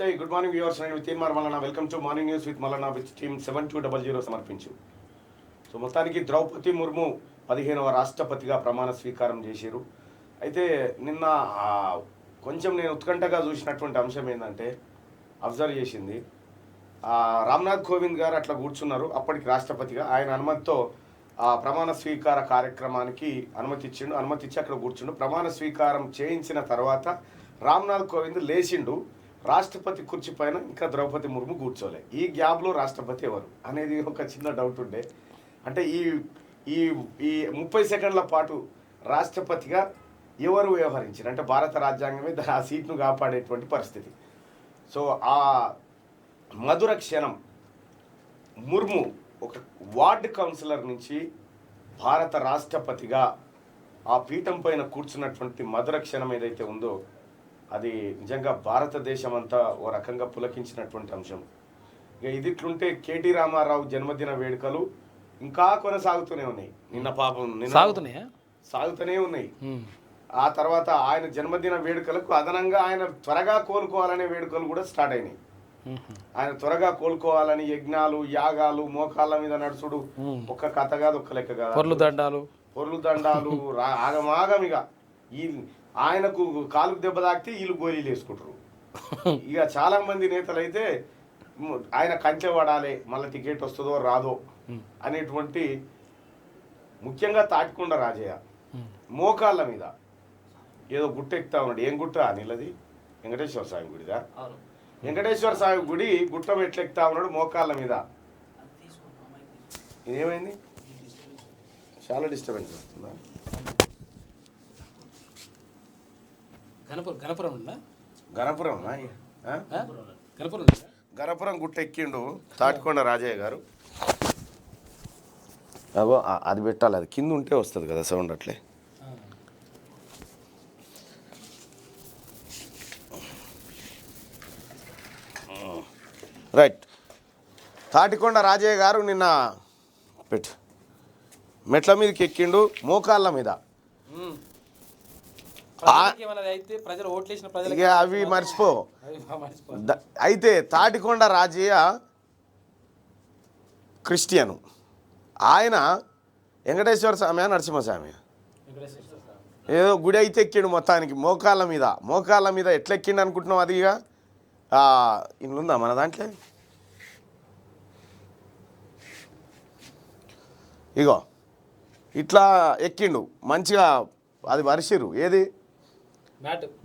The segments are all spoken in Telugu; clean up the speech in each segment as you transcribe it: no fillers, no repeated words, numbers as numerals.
నమస్తే, గుడ్ మార్నింగ్ వ్యూవర్స్. నేను Teenmar Mallanna. Welcome to morning news with Mallanna with team 7200 సమర్పించు. సో మొత్తానికి ద్రౌపది ముర్ము 15వ రాష్ట్రపతిగా ప్రమాణ స్వీకారం చేశారు. అయితే నిన్న కొంచెం నేను ఉత్కంఠగా చూసినటువంటి అంశం ఏంటంటే, అబ్జర్వ్ చేసింది రామ్నాథ్ కోవింద్ గారు అట్లా కూర్చున్నారు. అప్పటికి రాష్ట్రపతిగా ఆయన అనుమతితో ప్రమాణ స్వీకార కార్యక్రమానికి అనుమతి ఇచ్చి అక్కడ కూర్చుండు. ప్రమాణ స్వీకారం చేయించిన తర్వాత రామ్నాథ్ కోవింద్ లేచిండు. రాష్ట్రపతి కుర్చీ పైన ఇంకా ద్రౌపది ముర్ము కూర్చోలే. ఈ గ్యాప్లో రాష్ట్రపతి ఎవరు అనేది ఒక చిన్న డౌట్ ఉండే. అంటే ఈ ఈ ఈ 30 సెకండ్ల పాటు రాష్ట్రపతిగా ఎవరు వ్యవహరించారు అంటే భారత రాజ్యాంగమే ఆ సీట్ను కాపాడేటువంటి పరిస్థితి. సో ఆ మధుర క్షణం ముర్ము ఒక వార్డ్ కౌన్సిలర్ నుంచి భారత రాష్ట్రపతిగా ఆ పీఠం పైన కూర్చున్నటువంటి మధుర క్షణం ఏదైతే ఉందో అది నిజంగా భారతదేశం అంతా ఓ రకంగా పులకించినటువంటి అంశం. ఇక ఇది ఇట్లుంటే కేటీ రామారావు జన్మదిన వేడుకలు ఇంకా కొనసాగుతూనే ఉన్నాయి. నిన్న పాపం సాగుతూనే ఉన్నాయి. ఆ తర్వాత ఆయన జన్మదిన వేడుకలకు అదనంగా ఆయన త్వరగా కోలుకోవాలనే వేడుకలు కూడా స్టార్ట్ అయినాయి. ఆయన త్వరగా కోలుకోవాలని యజ్ఞాలు, యాగాలు, మోకాళ్ళ మీద నడుచుడు ఒక్క కథ కాదు, ఒక్క లెక్క కాదు. పొర్లు దండాలు ఆగమాగం. ఇక ఈ ఆయనకు కాలుకు దెబ్బ తాకితే వీళ్ళు గోళీలు వేసుకుంటారు. ఇక చాలా మంది నేతలు అయితే ఆయన కంచె పడాలి, మళ్ళీ టికెట్ వస్తుందో రాదో అనేటువంటి, ముఖ్యంగా తాటికొండ రాజయ్య మోకాళ్ళ మీద ఏదో గుట్ట ఎక్కుతా ఉన్నాడు. ఏం గుట్ట అనిలది? వెంకటేశ్వర స్వామి గుడిదా? వెంకటేశ్వర స్వామి గుడి గుట్ట ఎట్లా ఎక్కుతా ఉన్నాడు మోకాళ్ళ మీద. ఇదేమైంది? చాలా డిస్టర్బెన్స్ వస్తుందా? గణపురం గుట్ట ఎక్కిండు తాటికొండ రాజయ్య గారు. అగో అది పెట్టాలి, అది కింద ఉంటే వస్తుంది కదా సౌండ్. అట్లే రైట్. తాటికొండ రాజయ్య గారు నిన్న మెట్ల మీదకి ఎక్కిండు మోకాళ్ళ మీద. అవి మర్చిపో. అయితే తాటికొండ రాజయ్య క్రిస్టియను. ఆయన వెంకటేశ్వర స్వామి నరసింహస్వామి ఏదో గుడి అయితే ఎక్కిండు మొత్తానికి మోకాళ్ళ మీద ఎట్లా ఎక్కిండు అనుకుంటున్నాం? అది ఇక ఇల్లుందా మన దాంట్లో? ఇగో ఇట్లా ఎక్కిండు మంచిగా. అది వరిసిరు, ఏది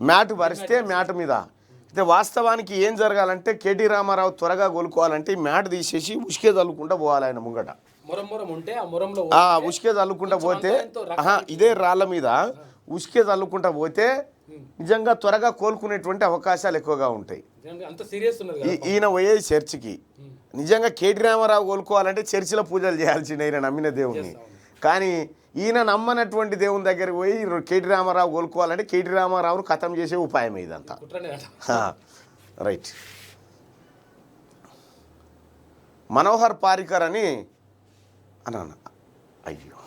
మ్యాట్ వరిస్తే మ్యాట్ మీద. అయితే వాస్తవానికి ఏం జరగాలంటే కేటీ రామారావు త్వరగా కోలుకోవాలంటే ఈ మ్యాట్ తీసేసి ఉసుకే చల్లుకుంటా పోవాలి ఆయన ముంగట. ఉసుకే చల్లుకుంటా పోతే ఇదే రాళ్ళ మీద ఉసుకే చల్లుకుంటా పోతే నిజంగా త్వరగా కోలుకునేటువంటి అవకాశాలు ఎక్కువగా ఉంటాయి. ఈయన పోయేది చర్చికి. నిజంగా కేటీ రామారావు కోలుకోవాలంటే చర్చిలో పూజలు చేయాల్సిందే ఈయన నమ్మిన దేవుణ్ణి. కానీ ఈయన నమ్మనటువంటి దేవుని దగ్గరికి పోయి కేటీ రామారావు కోలుకోవాలంటే కేటీ రామారావును ఖతం చేసే ఉపాయం ఇదంతా. రైట్. మనోహర్ పారికర్ అని అన్నా, అయ్యో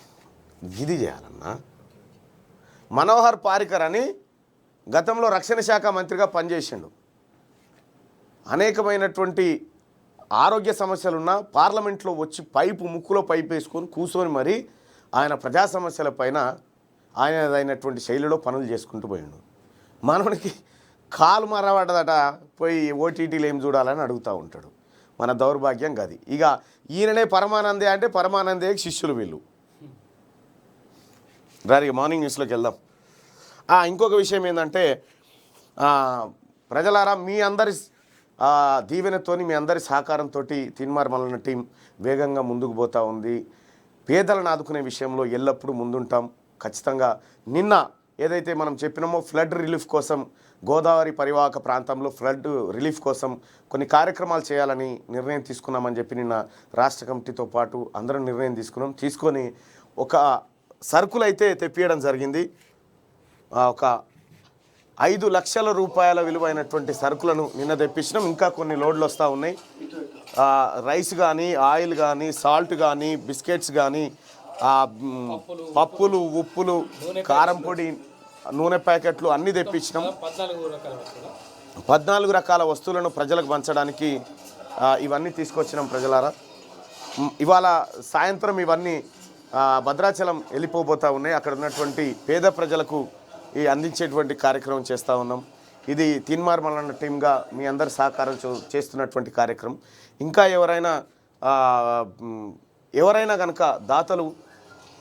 ఇది చేయాలన్నా. మనోహర్ పారికర్ అని గతంలో రక్షణ శాఖ మంత్రిగా పనిచేసిండు. అనేకమైనటువంటి ఆరోగ్య సమస్యలున్న పార్లమెంట్లో వచ్చి ముక్కులో పైపు వేసుకొని కూర్చొని మరి ఆయన ప్రజా సమస్యల పైన ఆయనదైనటువంటి శైలిలో పనులు చేసుకుంటూ పోయిండు. మనకి కాలు మరవడదట, పోయి ఓటీటీలు ఏం చూడాలని అడుగుతూ ఉంటాడు. మన దౌర్భాగ్యం గది. ఇక ఈయననే పరమానందే అంటే పరమానందే శిష్యులు వీళ్ళు. రారి మార్నింగ్ న్యూస్లోకి వెళ్దాం. ఇంకొక విషయం ఏంటంటే, ప్రజలారా మీ అందరి దీవెనతోని, మీ అందరి సహకారంతో తీన్మార్ మల్లన్న టీం వేగంగా ముందుకు పోతూ ఉంది. పేదలను ఆదుకునే విషయంలో ఎల్లప్పుడూ ముందుంటాం ఖచ్చితంగా. నిన్న ఏదైతే మనం చెప్పినామో ఫ్లడ్ రిలీఫ్ కోసం గోదావరి పరివాహక ప్రాంతంలో ఫ్లడ్ రిలీఫ్ కోసం కొన్ని కార్యక్రమాలు చేయాలని నిర్ణయం తీసుకున్నామని చెప్పి నిన్న రాష్ట్ర కమిటీతో పాటు అందరం నిర్ణయం తీసుకొని ఒక సరుకులు అయితే తెప్పియడం జరిగింది. ఒక 5 లక్షల రూపాయల విలువైనటువంటి సరుకులను నిన్న తెప్పించినాం. ఇంకా కొన్ని లోడ్లు వస్తూ ఉన్నాయి. రైస్ కానీ, ఆయిల్ కానీ, సాల్ట్ కానీ, బిస్కెట్స్ కానీ, పప్పులు, ఉప్పులు, కారం పొడి, నూనె ప్యాకెట్లు అన్నీ తెప్పించినాం. 14 రకాల వస్తువులను ప్రజలకు పంచడానికి ఇవన్నీ తీసుకొచ్చినాం ప్రజలారా. ఇవాళ సాయంత్రం ఇవన్నీ భద్రాచలం వెళ్ళిపోబోతూ ఉన్నాయి. అక్కడ ఉన్నటువంటి పేద ప్రజలకు ఈ అందించేటువంటి కార్యక్రమం చేస్తూ ఉన్నాం. ఇది తీన్మార్ మల్లన్న టీమ్గా మీ అందరి సహకారం చేస్తున్నటువంటి కార్యక్రమం. ఇంకా ఎవరైనా కనుక దాతలు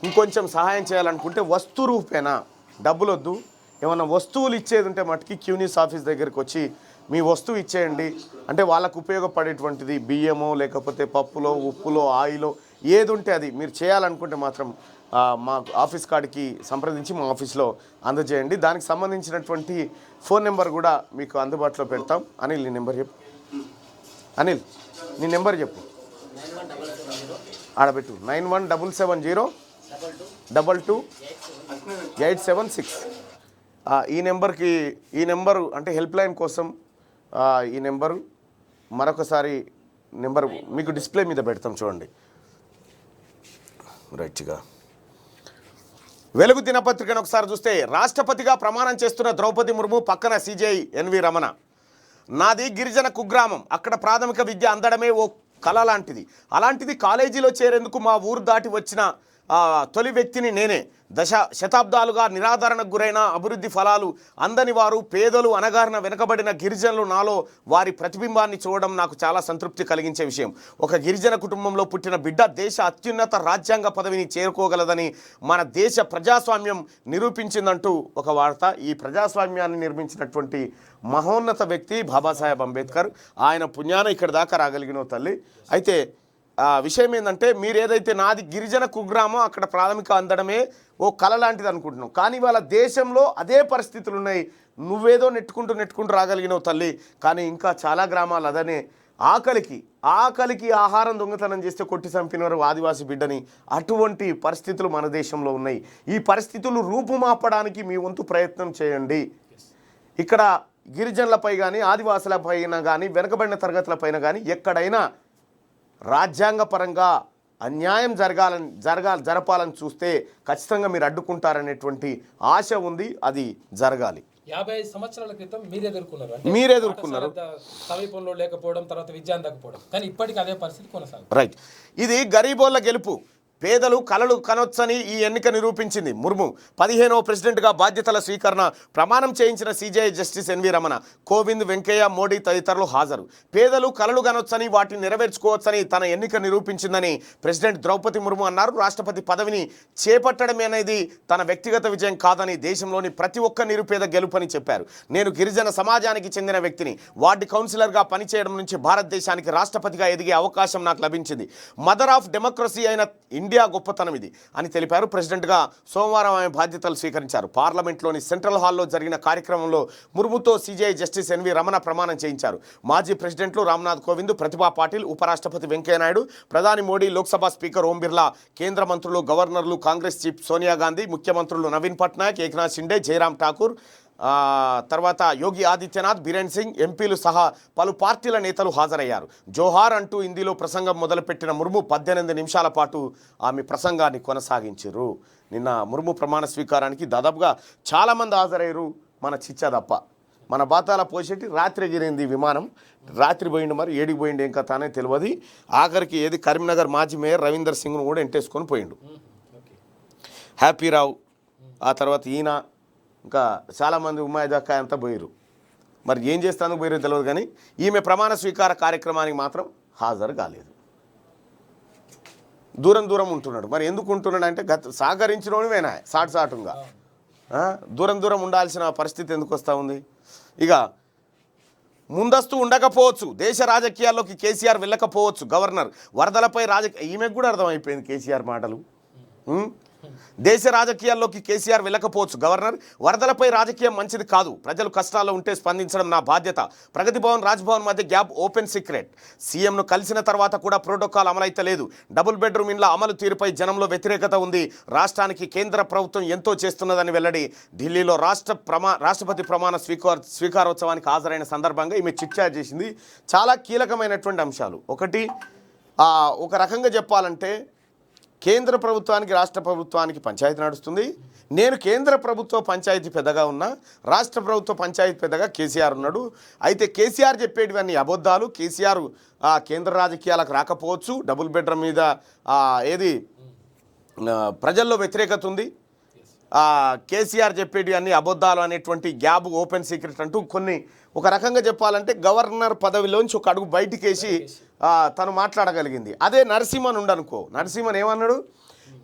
ఇంకొంచెం సహాయం చేయాలనుకుంటే వస్తు రూపేనా, డబ్బులు వద్దు, ఏమన్నా వస్తువులు ఇచ్చేది ఉంటే మటుకి క్యూనిస్ ఆఫీస్ దగ్గరికి వచ్చి మీ వస్తువు ఇచ్చేయండి. అంటే వాళ్ళకు ఉపయోగపడేటువంటిది బియ్యమో లేకపోతే పప్పులో ఉప్పులో ఆయిలో ఏది ఉంటే అది మీరు చేయాలనుకుంటే మాత్రం మా ఆఫీస్ కాడికి సంప్రదించి మా ఆఫీస్లో అందజేయండి. దానికి సంబంధించినటువంటి ఫోన్ నెంబర్ కూడా మీకు అందుబాటులో పెడతాం. అనిల్ నీ నెంబర్ చెప్పు. అనిల్ నీ నెంబర్ చెప్పు. ఆడబెట్టు 917702228776. ఈ నెంబరు అంటే హెల్ప్ లైన్ కోసం ఈ నెంబరు మరొకసారి నెంబర్ మీకు డిస్ప్లే మీద పెడతాం చూడండి. రైట్గా వెలుగు దినపత్రికను ఒకసారి చూస్తే రాష్ట్రపతిగా ప్రమాణం చేస్తున్న ద్రౌపది ముర్ము పక్కన సిజే ఎన్వి రమణ. నాది గిరిజన కుగ్రామం, అక్కడ ప్రాథమిక విద్య అందడమే ఓ కళ లాంటిది. అలాంటిది కాలేజీలో చేరేందుకు మా ఊరు దాటి వచ్చిన తొలి వ్యక్తిని నేనే. శతాబ్దాలుగా నిరాదరణకు గురైన అభివృద్ధి ఫలాలు అందని వారు, పేదలు, అనగారిన వెనుకబడిన గిరిజనులు నాలో వారి ప్రతిబింబాన్ని చూడడం నాకు చాలా సంతృప్తి కలిగించే విషయం. ఒక గిరిజన కుటుంబంలో పుట్టిన బిడ్డ దేశ అత్యున్నత రాజ్యాంగ పదవిని చేరుకోగలదని మన దేశ ప్రజాస్వామ్యం నిరూపించిందంటూ ఒక వార్త. ఈ ప్రజాస్వామ్యాన్ని నిర్మించినటువంటి మహోన్నత వ్యక్తి బాబాసాహెబ్ అంబేద్కర్. ఆయన పుణ్యాన ఇక్కడ దాకా రాగలిగిన తల్లి. అయితే విషయం ఏంటంటే, మీరు ఏదైతే నాది గిరిజన కుగ్రామం, అక్కడ ప్రాథమిక అందడమే ఓ కళ లాంటిది అనుకుంటున్నావు, కానీ వాళ్ళ దేశంలో అదే పరిస్థితులు ఉన్నాయి. నువ్వేదో నెట్టుకుంటూ రాగలిగినావు తల్లి, కానీ ఇంకా చాలా గ్రామాలు అదనే ఆకలికి ఆహారం దొంగతనం చేస్తే కొట్టి చంపినారు ఆదివాసి బిడ్డని. అటువంటి పరిస్థితులు మన దేశంలో ఉన్నాయి. ఈ పరిస్థితులు రూపుమాపడానికి మీ వంతు ప్రయత్నం చేయండి. ఇక్కడ గిరిజనులపై కానీ ఆదివాసులపైన కానీ వెనుకబడిన తరగతులపైన కానీ ఎక్కడైనా రాజ్యాంగపరంగా అన్యాయం జరపాలని చూస్తే ఖచ్చితంగా మీరు అడ్డుకుంటారనేటువంటి ఆశ ఉంది. అది జరగాలి. 50 సంవత్సరాల క్రితం మీరు ఎదుర్కొన్నారు సమీపంలో లేకపోవడం, తర్వాత విద్య అందకపోవడం, కానీ ఇప్పటికీ అదే పరిస్థితి కొనసాగుతుంది. రైట్. ఇది గరీబోళ్ళ గెలుపు. పేదలు కలలు కనొచ్చని ఈ ఎన్నిక నిరూపించింది. ముర్ము 15వ ప్రెసిడెంట్గా బాధ్యతల స్వీకరణ ప్రమాణం చేయించిన CJI justice NV Ramana, Kovind, Venkaiah, Modi తదితరులు హాజరు. పేదలు కలలు కనొచ్చని వాటిని నెరవేర్చుకోవచ్చని తన ఎన్నిక నిరూపించిందని ప్రెసిడెంట్ ద్రౌపది ముర్ము అన్నారు. రాష్ట్రపతి పదవిని చేపట్టడం అనేది తన వ్యక్తిగత విజయం కాదని, దేశంలోని ప్రతి ఒక్క నిరుపేద గెలుపని చెప్పారు. నేను గిరిజన సమాజానికి చెందిన వ్యక్తిని. వార్డు కౌన్సిలర్గా పనిచేయడం నుంచి భారతదేశానికి రాష్ట్రపతిగా ఎదిగే అవకాశం నాకు లభించింది. మదర్ ఆఫ్ డెమోక్రసీ అయిన ఇండియా గొప్పతనం ఇది అని తెలిపారు. ప్రెసిడెంట్గా సోమవారం ఆమె బాధ్యతలు స్వీకరించారు. పార్లమెంట్లోని సెంట్రల్ హాల్లో జరిగిన కార్యక్రమంలో ముర్ముతో సిజేఐ జస్టిస్ ఎన్వి రమణ ప్రమాణం చేయించారు. మాజీ ప్రెసిడెంట్లు రామ్నాథ్ కోవింద్, ప్రతిభా పాటిల్, ఉపరాష్ట్రపతి వెంకయ్యనాయుడు, ప్రధాని మోడీ, లోక్సభ స్పీకర్ ఓం బిర్లా, కేంద్ర మంత్రులు, గవర్నర్లు, కాంగ్రెస్ చీఫ్ సోనియా గాంధీ, ముఖ్యమంత్రులు నవీన్ పట్నాయక్, ఏక్నాథ్ షిండే, జయరామ్ ఠాకూర్, తర్వాత యోగి ఆదిత్యనాథ్, బీరేన్ సింగ్, ఎంపీలు సహా పలు పార్టీల నేతలు హాజరయ్యారు. జోహార్ అంటూ హిందీలో ప్రసంగం మొదలుపెట్టిన ముర్ము 18 నిమిషాల పాటు ఆమె ప్రసంగాన్ని కొనసాగించారు. నిన్న ముర్ము ప్రమాణ స్వీకారానికి దాదాపుగా చాలామంది హాజరయ్యారు. మన చిచ్చా తప్ప. మన బాతాల పోసేటి రాత్రి ఎగిరింది విమానం. రాత్రి పోయిండు, మరి ఏడికి పోయిండు ఏం కథ అనేది తెలియదు. ఆఖరికి ఏది కరీంనగర్ మాజీ మేయర్ రవీందర్ సింగ్ను కూడా ఎంటేసుకొని పోయిండు. హ్యాపీరావు, ఆ తర్వాత ఈయన, ఇంకా చాలామంది ఉమ్మాయి దక్కా అంతా పోయారు. మరి ఏం చేస్తాను పోయారో తెలియదు, కానీ ఈమె ప్రమాణ స్వీకార కార్యక్రమానికి మాత్రం హాజరు కాలేదు. దూరం ఉంటున్నాడు. మరి ఎందుకు ఉంటున్నాడు అంటే సహకరించినోనివేనా సాటుగా దూరం ఉండాల్సిన పరిస్థితి ఎందుకు వస్తూ ఉంది? ఇక ముందస్తు ఉండకపోవచ్చు, దేశ రాజకీయాల్లోకి కేసీఆర్ వెళ్ళకపోవచ్చు. గవర్నర్ వరదలపై ఈమెకు కూడా అర్థమైపోయింది కేసీఆర్ మాటలు. దేశ రాజకీయాల్లోకి కేసీఆర్ వెళ్ళకపోవచ్చు. గవర్నర్ వరదలపై రాజకీయం మంచిది కాదు. ప్రజలు కష్టాల్లో ఉంటే స్పందించడం నా బాధ్యత. ప్రగతి భవన్, రాజ్భవన్ మధ్య గ్యాప్ ఓపెన్ సీక్రెట్. సీఎంను కలిసిన తర్వాత కూడా ప్రోటోకాల్ అమలైతే లేదు. డబుల్ బెడ్రూమ్ ఇండ్ల అమలు తీరుపై జనంలో వ్యతిరేకత ఉంది. రాష్ట్రానికి కేంద్ర ప్రభుత్వం ఎంతో చేస్తున్నదని వెల్లడి. ఢిల్లీలో రాష్ట్రపతి ప్రమాణ స్వీకారోత్సవానికి హాజరైన సందర్భంగా ఈమె చిట్చాట్ చేసింది. చాలా కీలకమైనటువంటి అంశాలు. ఒకటి, ఒక రకంగా చెప్పాలంటే కేంద్ర ప్రభుత్వానికి రాష్ట్ర ప్రభుత్వానికి పంచాయతీ నడుస్తుంది. నేను కేంద్ర ప్రభుత్వ పంచాయతీ పెద్దగా ఉన్నా, రాష్ట్ర ప్రభుత్వ పంచాయతీ పెద్దగా కేసీఆర్ ఉన్నాడు. అయితే కేసీఆర్ చెప్పేటివన్నీ అబద్ధాలు. కేసీఆర్ కేంద్ర రాజకీయాలకు రాకపోవచ్చు. డబుల్ బెడ్రూమ్ మీద ఏది ప్రజల్లో వ్యతిరేకత ఉంది. కేసీఆర్ చెప్పేటి అన్ని అబద్ధాలు అనేటువంటి గ్యాబ్ ఓపెన్ సీక్రెట్ అంటూ కొన్ని ఒక రకంగా చెప్పాలంటే గవర్నర్ పదవిలోంచి ఒక అడుగు బయటికేసి తను మాట్లాడగలిగింది. అదే నరసింహన్ ఉండనుకో, నరసింహన్ ఏమన్నాడు,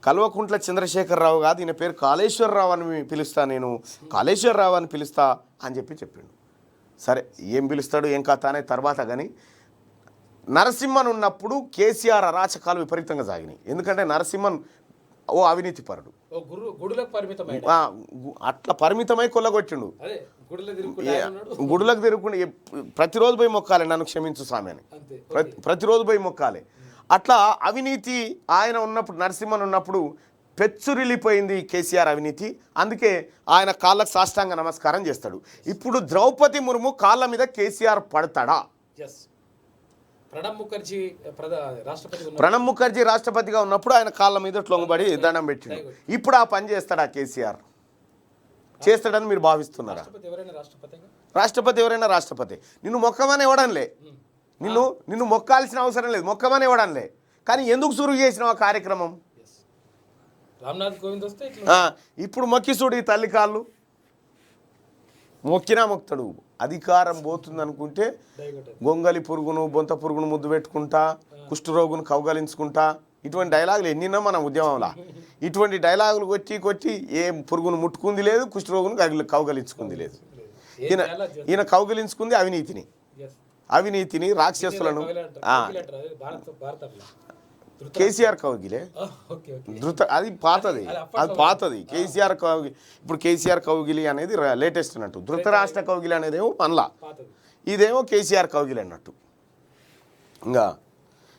కల్వకుంట్ల చంద్రశేఖరరావు కాదు, ఈయన పేరు కాళేశ్వరరావు అని పిలుస్తా, నేను కాళేశ్వరరావు అని పిలుస్తా అని చెప్పిండు. సరే ఏం పిలుస్తాడు ఏం కథ అనే తర్వాత కానీ నరసింహన్ ఉన్నప్పుడు కేసీఆర్ అరాచకాలు విపరీతంగా సాగినాయి. ఎందుకంటే నరసింహన్ ఓ అవినీతి పరుడు, అట్లా పరిమితమై కొల్లగొట్టిండు. గుడులకు తిరుగుకుంటే ప్రతిరోజు పోయి మొక్కాలి, నన్ను క్షమించు స్వామి అని ప్రతిరోజు పోయి మొక్కాలి. అట్లా అవినీతి ఆయన ఉన్నప్పుడు, నరసింహన్ ఉన్నప్పుడు పెచ్చురిల్లిపోయింది కేసీఆర్ అవినీతి. అందుకే ఆయన కాళ్ళకు సాష్టాంగ నమస్కారం చేస్తాడు. ఇప్పుడు ద్రౌపది ముర్ము కాళ్ళ మీద కేసీఆర్ పడతాడా? ప్రణబ్ ముఖర్జీ రాష్ట్రపతిగా ఉన్నప్పుడు ఆయన కాళ్ళ మీద లొంగబడి దండం పెట్టిండు. ఇప్పుడు ఆ పని చేస్తాడా కేసీఆర్? చేస్తాడని మీరు భావిస్తున్నారా? రాష్ట్రపతి ఎవరైనా రాష్ట్రపతి. నిన్ను మొక్కమని ఇవ్వడంలే, నిన్ను మొక్కాల్సిన అవసరం లేదు, మొక్కమని ఇవ్వడంలే. కానీ ఎందుకు సురువు చేసిన ఆ కార్యక్రమం? ఇప్పుడు మొక్కి చూడు ఈ తల్లి కాళ్ళు, మొక్కినా మొక్తాడు. అధికారం పోతుంది అనుకుంటే గొంగలి పురుగును బొంత పురుగును ముద్దు పెట్టుకుంటా, కుష్ఠరోగును కౌగలించుకుంటా, ఇటువంటి డైలాగులు ఎన్నిన్నా మన ఉద్యమంలో. ఇటువంటి డైలాగులు కొట్టి ఏ పురుగును ముట్టుకుంది లేదు, కుష్ఠరోగును కౌగలించుకుంది లేదు. ఈయన కౌగలించుకుంది అవినీతిని రాక్షసులను. కేసీఆర్ కౌగిలే అది పాతది. కేసీఆర్ కౌగిలి, ఇప్పుడు కేసీఆర్ కౌగిలి అనేది లేటెస్ట్ అన్నట్టు. ధృతరాష్ట్ర కౌగిలి అనేది ఏమో పనుల, ఇదేమో కేసీఆర్ కౌగిలి అన్నట్టు. ఇంకా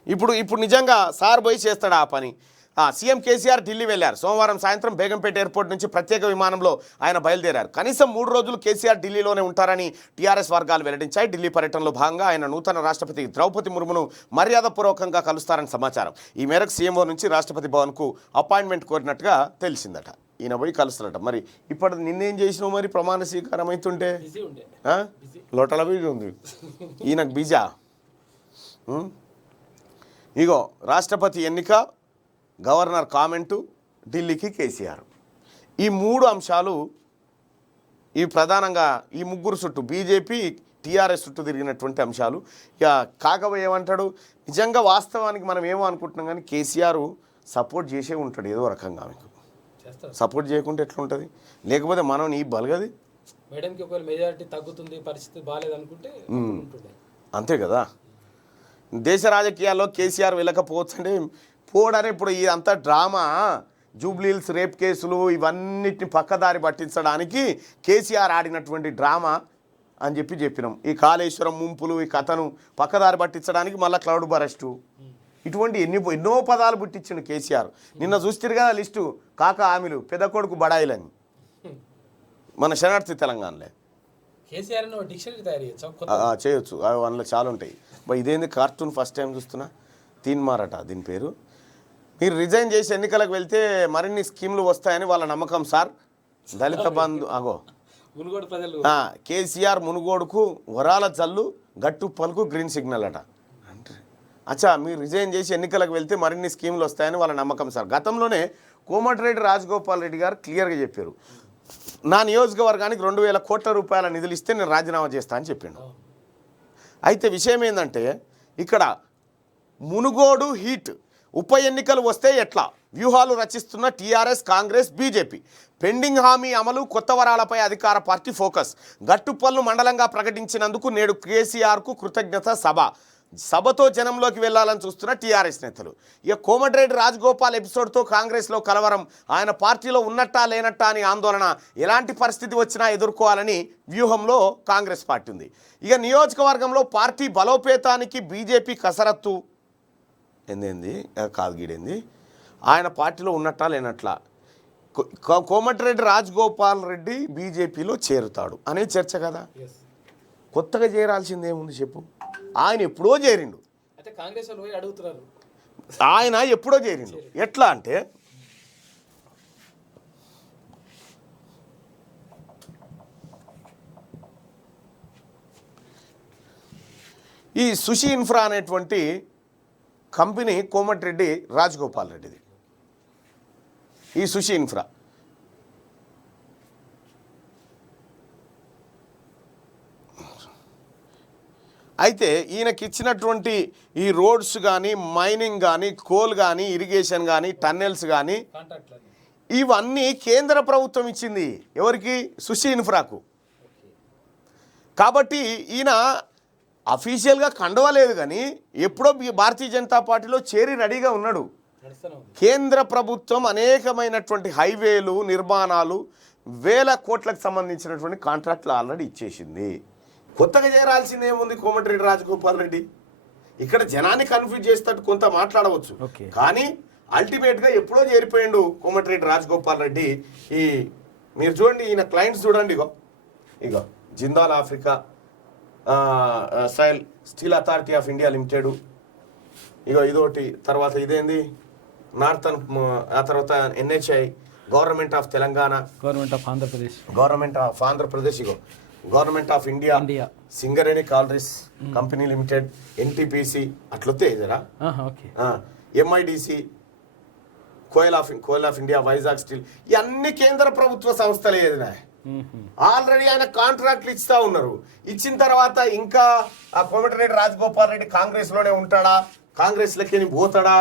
ఇప్పుడు నిజంగా సార్ పోయి చేస్తాడు ఆ పని. సీఎం కేసీఆర్ ఢిల్లీ వెళ్లారు. సోమవారం సాయంత్రం బేగంపేట ఎయిర్పోర్ట్ నుంచి ప్రత్యేక విమానంలో ఆయన బయలుదేరారు. కనీసం 3 రోజులు కేసీఆర్ ఢిల్లీలోనే ఉంటారని టీఆర్ఎస్ వర్గాలు వెల్లడించాయి. ఢిల్లీ పర్యటనలో భాగంగా ఆయన నూతన రాష్ట్రపతి ద్రౌపది ముర్మును మర్యాదపూర్వకంగా కలుస్తారని సమాచారం. ఈ మేరకు సీఎంఓ నుంచి రాష్ట్రపతి భవన్కు అపాయింట్మెంట్ కోరినట్టుగా తెలిసిందట. ఈయన పోయి కలుస్తారట. మరి ఇప్పుడు నిన్నేం చేసినావు మరి? ప్రమాణ స్వీకారం అవుతుంటే లోటల బీజీ ఉంది, ఈయనకు బీజా. ఇగో రాష్ట్రపతి ఎన్నిక, గవర్నర్ కామెంటు, ఢిల్లీకి కేసీఆర్, ఈ 3 అంశాలు ఈ ప్రధానంగా ఈ ముగ్గురు చుట్టూ బీజేపీ టీఆర్ఎస్ చుట్టూ తిరిగినటువంటి అంశాలు. ఇక కాకబోయే ఏమంటాడు, నిజంగా వాస్తవానికి మనం ఏమో అనుకుంటున్నాం కానీ కేసీఆర్ సపోర్ట్ చేసే ఉంటాడు ఏదో రకంగా. మీకు సపోర్ట్ చేయకుంటే ఎట్లుంటుంది? లేకపోతే మనం నీ బలగది మేడంకి ఒకవేళ మెజారిటీ తగ్గుతుంది, పరిస్థితి బాగాలేదు అనుకుంటే అంతే కదా. దేశ రాజకీయాల్లో కేసీఆర్ వెళ్ళకపోవచ్చు అంటే పోడని ఇప్పుడు ఇదంతా డ్రామా, జూబ్లీహిల్స్ రేప్ కేసులు ఇవన్నిటిని పక్కదారి పట్టించడానికి కేసీఆర్ ఆడినటువంటి డ్రామా అని చెప్పినాం. ఈ కాళేశ్వరం ముంపులు ఈ కథను పక్కదారి పట్టించడానికి మళ్ళీ క్లౌడ్ బరెస్టు, ఇటువంటి ఎన్నో పదాలు పుట్టించిండు కేసీఆర్. నిన్న చూస్తారు కదా లిస్టు, కాక హామీలు, పెద్ద కొడుకు బడాయిలని మన శరణార్థి తెలంగాణలో. కేసీఆర్ డిక్షనరీ తయారు చేయొచ్చు, అందులో చాలా ఉంటాయి. ఇదేంది కార్టూన్ ఫస్ట్ టైం చూస్తున్నా, తీన్మారట దీని పేరు. మీరు రిజైన్ చేసి ఎన్నికలకు వెళ్తే మరిన్ని స్కీమ్లు వస్తాయని వాళ్ళ నమ్మకం సార్. దళిత బంధు మునుగోడు ప్రజలు కేసీఆర్ మునుగోడుకు వరాల జల్లు, గట్టు పలుకు గ్రీన్ సిగ్నల్ అట. అంటే అచ్చా, మీరు రిజైన్ చేసి ఎన్నికలకు వెళ్తే మరిన్ని స్కీమ్లు వస్తాయని వాళ్ళ నమ్మకం సార్. గతంలోనే కోమటిరెడ్డి రాజగోపాల్ రెడ్డి గారు క్లియర్గా చెప్పారు, నా నియోజకవర్గానికి 2000 కోట్ల రూపాయల నిధులు ఇస్తే నేను రాజీనామా చేస్తా అని చెప్పిండు. అయితే విషయం ఏంటంటే ఇక్కడ మునుగోడు హీట్, ఉప ఎన్నికలు వస్తే ఎట్లా వ్యూహాలు రచిస్తున్న టీఆర్ఎస్, కాంగ్రెస్, బీజేపీ. పెండింగ్ హామీ అమలు, కొత్త వరాలపై అధికార పార్టీ ఫోకస్. గట్టుపల్లు మండలంగా ప్రకటించినందుకు నేడు కేసీఆర్కు కృతజ్ఞత సభతో జనంలోకి వెళ్లాలని చూస్తున్న టీఆర్ఎస్ నేతలు. ఇక కోమటిరెడ్డి రాజగోపాల్ ఎపిసోడ్తో కాంగ్రెస్లో కలవరం, ఆయన పార్టీలో ఉన్నట్టా లేనట్టా అని ఆందోళన, ఎలాంటి పరిస్థితి వచ్చినా ఎదుర్కోవాలని వ్యూహంలో కాంగ్రెస్ పార్టీ ఉంది. ఇక నియోజకవర్గంలో పార్టీ బలోపేతానికి బీజేపీ కసరత్తు. ఏంది కాదు గీడేంది, ఆయన పార్టీలో ఉన్నట్టా లేనట్లా. కోమటిరెడ్డి రాజగోపాల్ రెడ్డి బీజేపీలో చేరుతాడు అనే చర్చ కదా. కొత్తగా చేరాల్సింది ఏముంది చెప్పు? ఆయన ఎప్పుడో చేరిండు, ఆయన ఎప్పుడో చేరిండు. ఎట్లా అంటే ఈ సుషి ఇన్ఫ్రా అనేటువంటి కంపెనీ కోమటిరెడ్డి రాజగోపాల్ రెడ్డిది. ఈ సుషి ఇన్ఫ్రా అయితే ఈయనకి ఇచ్చినటువంటి ఈ రోడ్స్ కానీ, మైనింగ్ కానీ, కోల్ కానీ, ఇరిగేషన్ కానీ, టన్నెల్స్ కానీ కాంట్రాక్ట్లు ఇవన్నీ కేంద్ర ప్రభుత్వం ఇచ్చింది. ఎవరికి? సుషి ఇన్ఫ్రాకు. కాబట్టి ఈయన అఫీషియల్గా కండవలేదు, కానీ ఎప్పుడో భారతీయ జనతా పార్టీలో చేరి రెడీగా ఉన్నాడు. నడుస్తూనే ఉంది. కేంద్ర ప్రభుత్వం అనేకమైనటువంటి హైవేలు నిర్మాణాలు వేల కోట్లకు సంబంధించినటువంటి కాంట్రాక్ట్లు ఆల్రెడీ ఇచ్చేసింది. కొత్తగా చేరాల్సింది ఏముంది కోమటిరెడ్డి రాజగోపాల్ రెడ్డి? ఇక్కడ జనాన్ని కన్ఫ్యూజ్ చేసేటట్టు కొంత మాట్లాడవచ్చు, కానీ అల్టిమేట్గా ఎప్పుడో చేరిపోయిండు కోమటిరెడ్డి రాజగోపాల్ రెడ్డి. ఈ మీరు చూడండి, ఈయన క్లయింట్స్ చూడండి, ఇగో Jindal Africa steel authority of India limited, ఇగో ఇదోటి, తర్వాత ఇదేంది నార్థన్, ఆ తర్వాత NHI, government of Telangana, government of Andhra Pradesh, ఇగో government of India, Singareni collieries company limited, NTPC అట్లొత్తే జరా, MIDC, coal of India, Vizag steel, ఇవన్నీ కేంద్ర ప్రభుత్వ సంస్థలే. ఆల్రెడీ ఆయన కాంట్రాక్ట్లు ఇస్తా ఉన్నారు. ఇచ్చిన తర్వాత ఇంకా ఆ కోమటిరెడ్డి రాజగోపాల్ రెడ్డి కాంగ్రెస్ లోనే ఉంటాడా, కాంగ్రెస్ లెక్కని పోతాడా?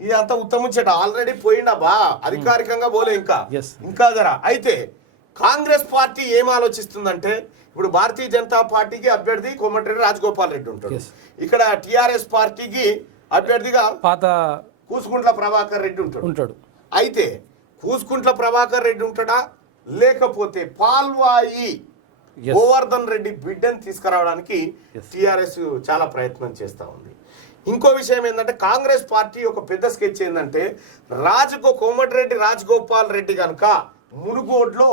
ఇది అంతా ఉత్తముచ్చట. ఆల్రెడీ పోయిండా బా, అధికారికంగా పోలే ఇంకా జరా. అయితే కాంగ్రెస్ పార్టీ ఏం ఆలోచిస్తుందంటే, ఇప్పుడు భారతీయ జనతా పార్టీకి అభ్యర్థి కోమటిరెడ్డి రాజగోపాల్ రెడ్డి ఉంటాడు, ఇక్కడ TRS పార్టీకి అభ్యర్థిగా పాత కూసుకుంట్ల ప్రభాకర్ రెడ్డి ఉంటాడు. అయితే కూసుకుంట్ల ప్రభాకర్ రెడ్డి ఉంటాడా, లేకపోతే పాల్వాయి గోవర్ధన్ రెడ్డి బిడ్డని తీసుకురావడానికి TRS చాలా ప్రయత్నం చేస్తూ ఉంది. ఇంకో విషయం ఏంటంటే, కాంగ్రెస్ పార్టీ ఒక పెద్ద స్కెచ్ ఏంటంటే, కోమటిరెడ్డి రాజగోపాల్ రెడ్డి కనుక మునుగోడ్లో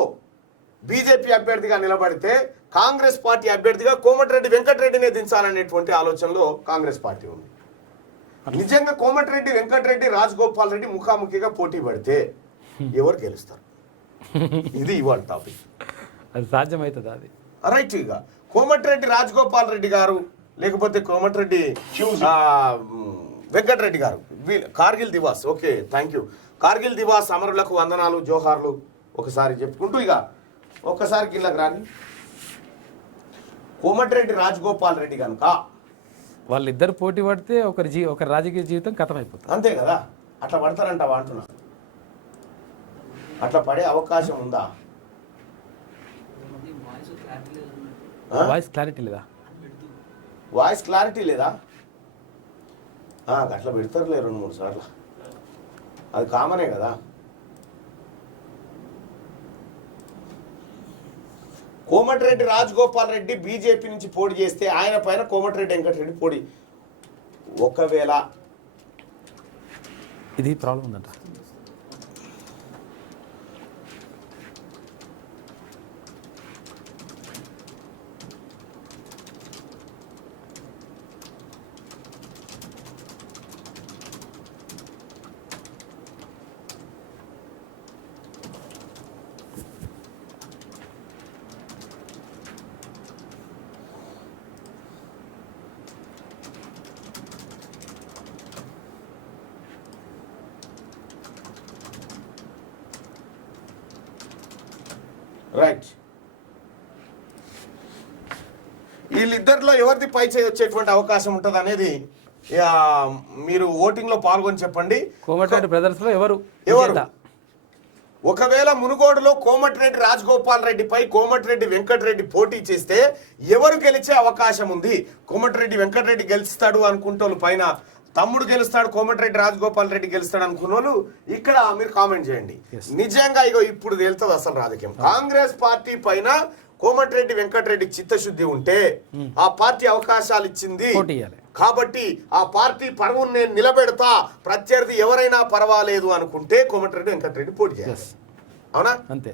బీజేపీ అభ్యర్థిగా నిలబడితే కాంగ్రెస్ పార్టీ అభ్యర్థిగా కోమటిరెడ్డి వెంకటరెడ్డినే దించాలనేటువంటి ఆలోచనలో కాంగ్రెస్ పార్టీ ఉంది. నిజంగా కోమటిరెడ్డి వెంకటరెడ్డి రాజగోపాల్ రెడ్డి ముఖాముఖిగా పోటీ పడితే ఎవరు గెలుస్తారు? ఇది ఇవాళ టాపిక్. అది సాధ్యమవుతుంది. అది రైట్. ఇక కోమటిరెడ్డి రాజగోపాల్ రెడ్డి గారు లేకపోతే కోమటిరెడ్డి వెంకటరెడ్డి గారు, Kargil Diwas, okay thank you, Kargil Diwas అమరులకు వందనాలు, జోహార్లు ఒకసారి చెప్పుకుంటూ ఇక ఒక్కసారి కిందకి రాని. కోమటిరెడ్డి రాజగోపాల్ రెడ్డి కనుక వాళ్ళిద్దరు పోటీ పడితే ఒకరి రాజకీయ జీవితం కథమైపోతుంది. అంతే కదా, అట్లా పడతారంటావా అంటున్నా? అట్లా పడే అవకాశం ఉందా? వాయిస్ క్లారిటీ లేదా? వాయిస్ క్లారిటీ లేదా? అట్లా పెడతారులే 2-3 సార్లు, అది కామనే కదా. కోమటిరెడ్డి రాజగోపాల్ రెడ్డి బీజేపీ నుంచి పోటీ చేస్తే ఆయన పైన కోమటిరెడ్డి వెంకటరెడ్డి పోటీ, ఒకవేళ ఇది ప్రాబ్లం ఉందంట. రైట్. వీళ్ళిద్దరిలో ఎవరిది పై చేయి వచ్చేటువంటి అవకాశం ఉంటుంది అనేది మీరు ఓటింగ్ లో పాల్గొని చెప్పండి. కోమటిరెడ్డి బ్రదర్స్ లో ఎవరు? ఒకవేళ మునుగోడులో కోమటిరెడ్డి రాజగోపాల్ రెడ్డిపై కోమటిరెడ్డి వెంకటరెడ్డి పోటీ చేస్తే ఎవరు గెలిచే అవకాశం ఉంది? కోమటిరెడ్డి వెంకటరెడ్డి గెలుస్తాడు అనుకుంటోళ్ళు పైన, తమ్ముడు గెలుస్తాడు, కోమటిరెడ్డి రాజగోపాల్ రెడ్డి గెలుస్తాడు అనుకున్న వాళ్ళు ఇక్కడ మీరు కామెంట్ చేయండి. నిజంగా ఇగో ఇప్పుడు తేలుతుంది అసలు రాజకీయం. కాంగ్రెస్ పార్టీ పైన కోమటిరెడ్డి వెంకటరెడ్డి చిత్తశుద్ధి ఉంటే ఆ పార్టీ అవకాశాలు ఇచ్చింది కాబట్టి ఆ పార్టీ పరువును నేను నిలబెడతా, ప్రత్యర్థి ఎవరైనా పర్వాలేదు అనుకుంటే కోమటిరెడ్డి వెంకటరెడ్డి పోటీ చేయాలి. అవునా? అంతే.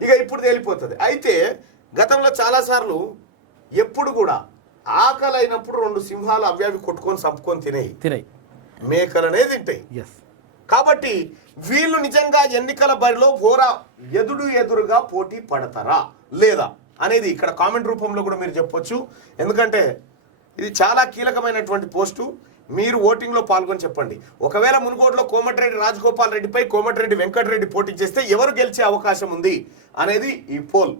ఇక ఇప్పుడు తేలిపోతుంది. అయితే గతంలో చాలా సార్లు ఎప్పుడు కూడా ఆకలి అయినప్పుడు 2 సింహాలు అవి కొట్టుకొని చంపుకొని తినేయి, మేకలనే తింటాయి. కాబట్టి వీళ్ళు నిజంగా ఎన్నికల బరిలో ఎదురుగా పోటీ పడతారా లేదా అనేది ఇక్కడ కామెంట్ రూపంలో కూడా మీరు చెప్పొచ్చు. ఎందుకంటే ఇది చాలా కీలకమైనటువంటి పోస్టు. మీరు ఓటింగ్లో పాల్గొని చెప్పండి. ఒకవేళ మునుగోడులో కోమటిరెడ్డి రాజగోపాల్ రెడ్డిపై కోమటిరెడ్డి వెంకటరెడ్డి పోటీ చేస్తే ఎవరు గెలిచే అవకాశం ఉంది అనేది ఈ పోల్.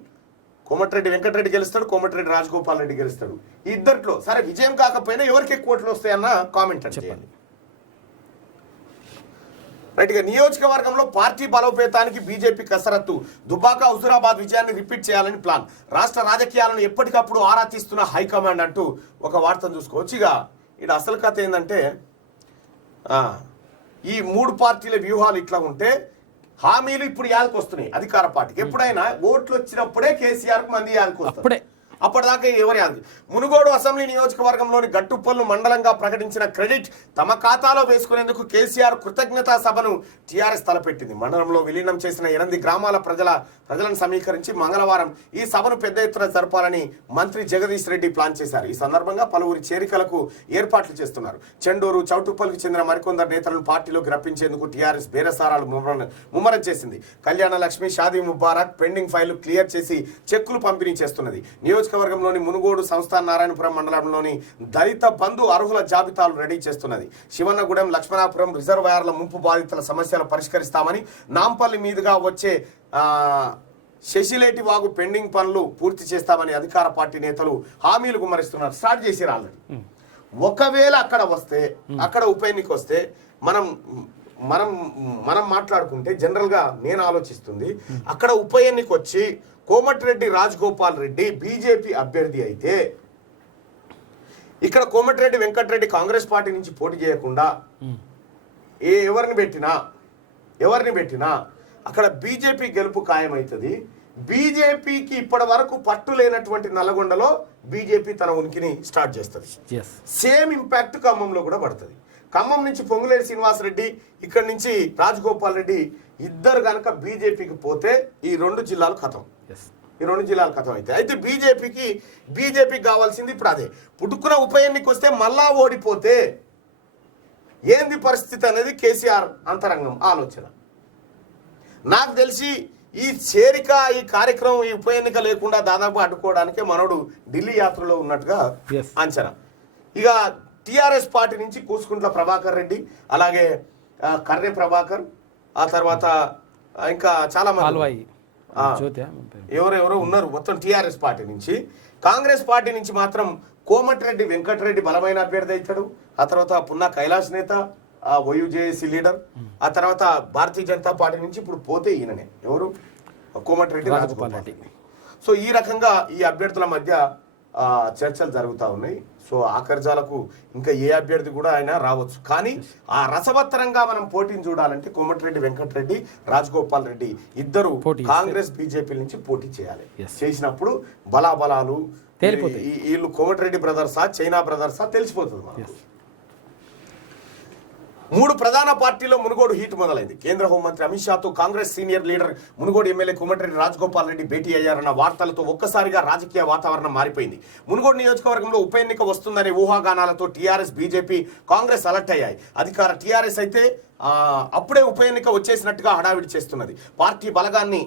కోమటిరెడ్డి వెంకటరెడ్డి గెలుస్తాడు, కోమటిరెడ్డి రాజగోపాల్ రెడ్డి గెలుస్తాడు. ఈ ఇద్దరిలో సరే విజయం కాకపోయినా ఎవరికి ఎక్కువ ఓట్లు వస్తాయన్న కామెంట్ చెప్పండి. రైట్గా నియోజకవర్గంలో పార్టీ బలోపేతానికి బీజేపీ కసరత్తు. దుబాక హుజురాబాద్ విజయాన్ని రిపీట్ చేయాలని ప్లాన్. రాష్ట్ర రాజకీయాలను ఎప్పటికప్పుడు ఆరా తీస్తున్న హైకమాండ్ అంటూ ఒక వార్తను చూసుకోవచ్చు. ఇక ఇక్కడ అసలు కథ ఏంటంటే ఈ 3 పార్టీల వ్యూహాలు ఇట్లా ఉంటే హామీలు ఇప్పుడు యాదకు వస్తున్నాయి అధికార పార్టీకి. ఎప్పుడైనా ఓట్లు వచ్చినప్పుడే కేసీఆర్కు మంది యాదకు వస్తారు. అప్పటిదాకా ఎవరు యాదు. మునుగోడు అసెంబ్లీ నియోజకవర్గంలోని గట్టుపల్లు మండలంగా ప్రకటించిన క్రెడిట్ తమ ఖాతాలో వేసుకునేందుకు కేసీఆర్ కృతజ్ఞతా సభను టీఆర్ఎస్ తలపెట్టింది. మండలంలో విలీనం చేసిన 8 గ్రామాల ప్రజలను సమీకరించి మంగళవారం ఈ సభను పెద్ద ఎత్తున జరపాలని మంత్రి జగదీష్ రెడ్డి ప్లాన్ చేశారు. ఈ సందర్భంగా పలువురి చేరికలకు ఏర్పాట్లు చేస్తున్నారు. చెండూరు, చౌటుప్పల్కి చెందిన మరికొందరు నేతలను పార్టీలోకి రప్పించేందుకు టీఆర్ఎస్ బేరసారాలు ముమ్మరం చేసింది. కళ్యాణ లక్ష్మి, షాదీ ముబారక్ పెండింగ్ ఫైళ్లు క్లియర్ చేసి చెక్కులు పంపిణీ చేస్తున్నది. నియోజకవర్గంలోని మునుగోడు, సంస్థాన్ నారాయణపురం మండలంలోని దళిత బంధు అర్హుల జాబితాలు రెడీ చేస్తున్నది. శివన్నగూడెం, లక్ష్మణాపురం రిజర్వాయర్ల ముంపు బాధితుల సమస్యలు పరిష్కరిస్తామని, నాంపల్లి మీదుగా వచ్చే శశిలేటి వాగు పెండింగ్ పనులు పూర్తి చేస్తామని అధికార పార్టీ నేతలు హామీలు గుమ్మరిస్తున్నారు. స్టార్ట్ చేసి రాలేదు. ఒకవేళ అక్కడ వస్తే, అక్కడ ఉప ఎన్నిక వస్తే మనం మనం మనం మాట్లాడుకుంటే జనరల్గా నేను ఆలోచిస్తుంది అక్కడ ఉప ఎన్నిక వచ్చి కోమటిరెడ్డి రాజగోపాల్ రెడ్డి బీజేపీ అభ్యర్థి అయితే ఇక్కడ కోమటిరెడ్డి వెంకటరెడ్డి కాంగ్రెస్ పార్టీ నుంచి పోటీ చేయకుండా ఎవరిని పెట్టినా అక్కడ బీజేపీ గెలుపు ఖాయమవుతుంది. బీజేపీకి ఇప్పటి వరకు పట్టు లేనటువంటి నల్గొండలో బీజేపీ తన ఉనికిని స్టార్ట్ చేస్తుంది. సేమ్ ఇంపాక్ట్ ఖమ్మంలో కూడా పడుతుంది. ఖమ్మం నుంచి పొంగులేటి శ్రీనివాసరెడ్డి, ఇక్కడి నుంచి రాజగోపాల్ రెడ్డి ఇద్దరు కనుక బీజేపీకి పోతే ఈ 2 జిల్లాలు ఖతం. ఈ 2 జిల్లాలు ఖతం అయితే అయితే బీజేపీకి కావాల్సింది ఇప్పుడు అదే. పుట్టుకున్న ఉప ఎన్నిక వస్తే మళ్ళా ఓడిపోతే ఏంది పరిస్థితి అనేది కేసీఆర్ అంతరంగం ఆలోచన. నాకు తెలిసి ఈ చేరిక, ఈ కార్యక్రమం, ఈ ఉప ఎన్నిక లేకుండా దాదాపు అడ్డుకోవడానికే మనోడు ఢిల్లీ యాత్రలో ఉన్నట్టుగా అంచనా. ఇక టీఆర్ఎస్ పార్టీ నుంచి కూసుకుంట్ల ప్రభాకర్ రెడ్డి, అలాగే కర్రె ప్రభాకర్, ఆ తర్వాత ఇంకా చాలా మంది ఎవరెవరో ఉన్నారు మొత్తం టీఆర్ఎస్ పార్టీ నుంచి. కాంగ్రెస్ పార్టీ నుంచి మాత్రం కోమటిరెడ్డి వెంకటరెడ్డి బలమైన అభ్యర్థి అవుతాడు. ఆ తర్వాత పున్నా కైలాష్ నేత, వైయుజేఏసీ లీడర్. ఆ తర్వాత భారతీయ జనతా పార్టీ నుంచి ఇప్పుడు పోతే ఈయననే ఎవరు, కోమటిరెడ్డి రాజగోపాల్ రెడ్డి. సో ఈ రకంగా ఈ అభ్యర్థుల మధ్య చర్చలు జరుగుతూ ఉన్నాయి. సో ఆఖర్జాలకు ఇంకా ఏ అభ్యర్థి కూడా ఆయన రావచ్చు. కానీ ఆ రసవత్తరంగా మనం పోటీని చూడాలంటే కోమటిరెడ్డి వెంకటరెడ్డి, రాజగోపాల్ రెడ్డి ఇద్దరు కాంగ్రెస్ బీజేపీ నుంచి పోటీ చేయాలి. చేసినప్పుడు బలాబలాలు వీళ్ళు కోమటిరెడ్డి బ్రదర్సా, చైనా బ్రదర్సా తెలిసిపోతుంది మనకు. 3 ప్రధాన పార్టీలో మునుగోడు హీట్ మొదలైంది. కేంద్ర హోంమంత్రి అమిత్ షాతో Congress senior leader Munugode MLA Komatireddy Rajagopal Reddy భేటీ అయ్యారన్న వార్తలతో ఒక్కసారిగా రాజకీయ వాతావరణం మారిపోయింది. మునుగోడు నియోజకవర్గంలో ఉప ఎన్నిక వస్తుందనే ఊహాగానాలతో టీఆర్ఎస్, బీజేపీ, కాంగ్రెస్ అలర్ట్ అయ్యాయి. అధికార టీఆర్ఎస్ అయితే అప్పుడే ఉప ఎన్నిక వచ్చేసినట్టుగా హడావిడి చేస్తున్నది. పార్టీ బలగాన్ని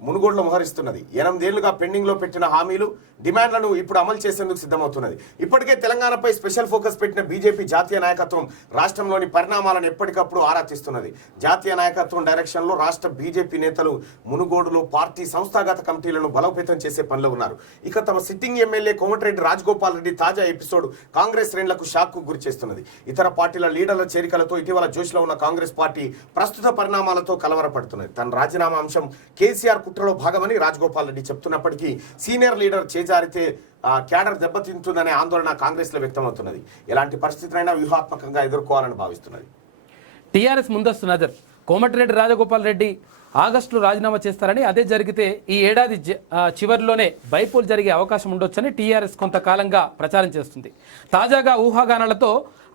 మునుగోడులో మోహరిస్తున్నది. 8 ఏళ్లుగా పెండింగ్లో పెట్టిన హామీలు, డిమాండ్లను ఇప్పుడు అమలు చేసేందుకు సిద్ధమవుతున్నది. ఇప్పటికే తెలంగాణపై స్పెషల్ ఫోకస్ పెట్టిన బీజేపీ జాతీయ నాయకత్వం రాష్ట్రంలోని పరిణామాలను ఎప్పటికప్పుడు ఆరా తీస్తున్నది. జాతీయ నాయకత్వం డైరెక్షన్లో రాష్ట్ర బీజేపీ నేతలు మునుగోడులో పార్టీ సంస్థాగత కమిటీలను బలోపేతం చేసే పనిలో ఉన్నారు. ఇక తమ సిట్టింగ్ ఎమ్మెల్యే కోమటిరెడ్డి రాజగోపాల్ రెడ్డి తాజా ఎపిసోడ్ కాంగ్రెస్ శ్రేణులకు షాక్కు గురి చేస్తున్నది. ఇతర పార్టీల లీడర్ల చేరికలతో ఇటీవల జోష్లో ఉన్న కాంగ్రెస్ పార్టీ ప్రస్తుత పరిణామాలతో కలవరపడుతున్నది. తన రాజీనామా అంశం కేసీఆర్ కుట్రలో భాగమని రాజగోపాల్ రెడ్డి చెప్తున్నప్పటికీ సీనియర్ లీడర్ చేజారితే క్యాడర్ దెబ్బతింటుందనే ఆందోళన కాంగ్రెస్ లో వ్యక్తమవుతున్నది. ఎలాంటి పరిస్థితులైనా వ్యూహాత్మకంగా ఎదుర్కోవాలని భావిస్తున్నది. టీఆర్ఎస్ ముందస్తు నజర్. కోమటిరెడ్డి రాజగోపాల్ రెడ్డి ఆగస్టులో రాజీనామా చేస్తారని, అదే జరిగితే ఈ ఏడాది చివరిలోనే బైపోల్ జరిగే అవకాశం ఉండొచ్చని టీఆర్ఎస్ కొంతకాలంగా ప్రచారం చేస్తుంది. తాజాగా ఊహాగానాలతో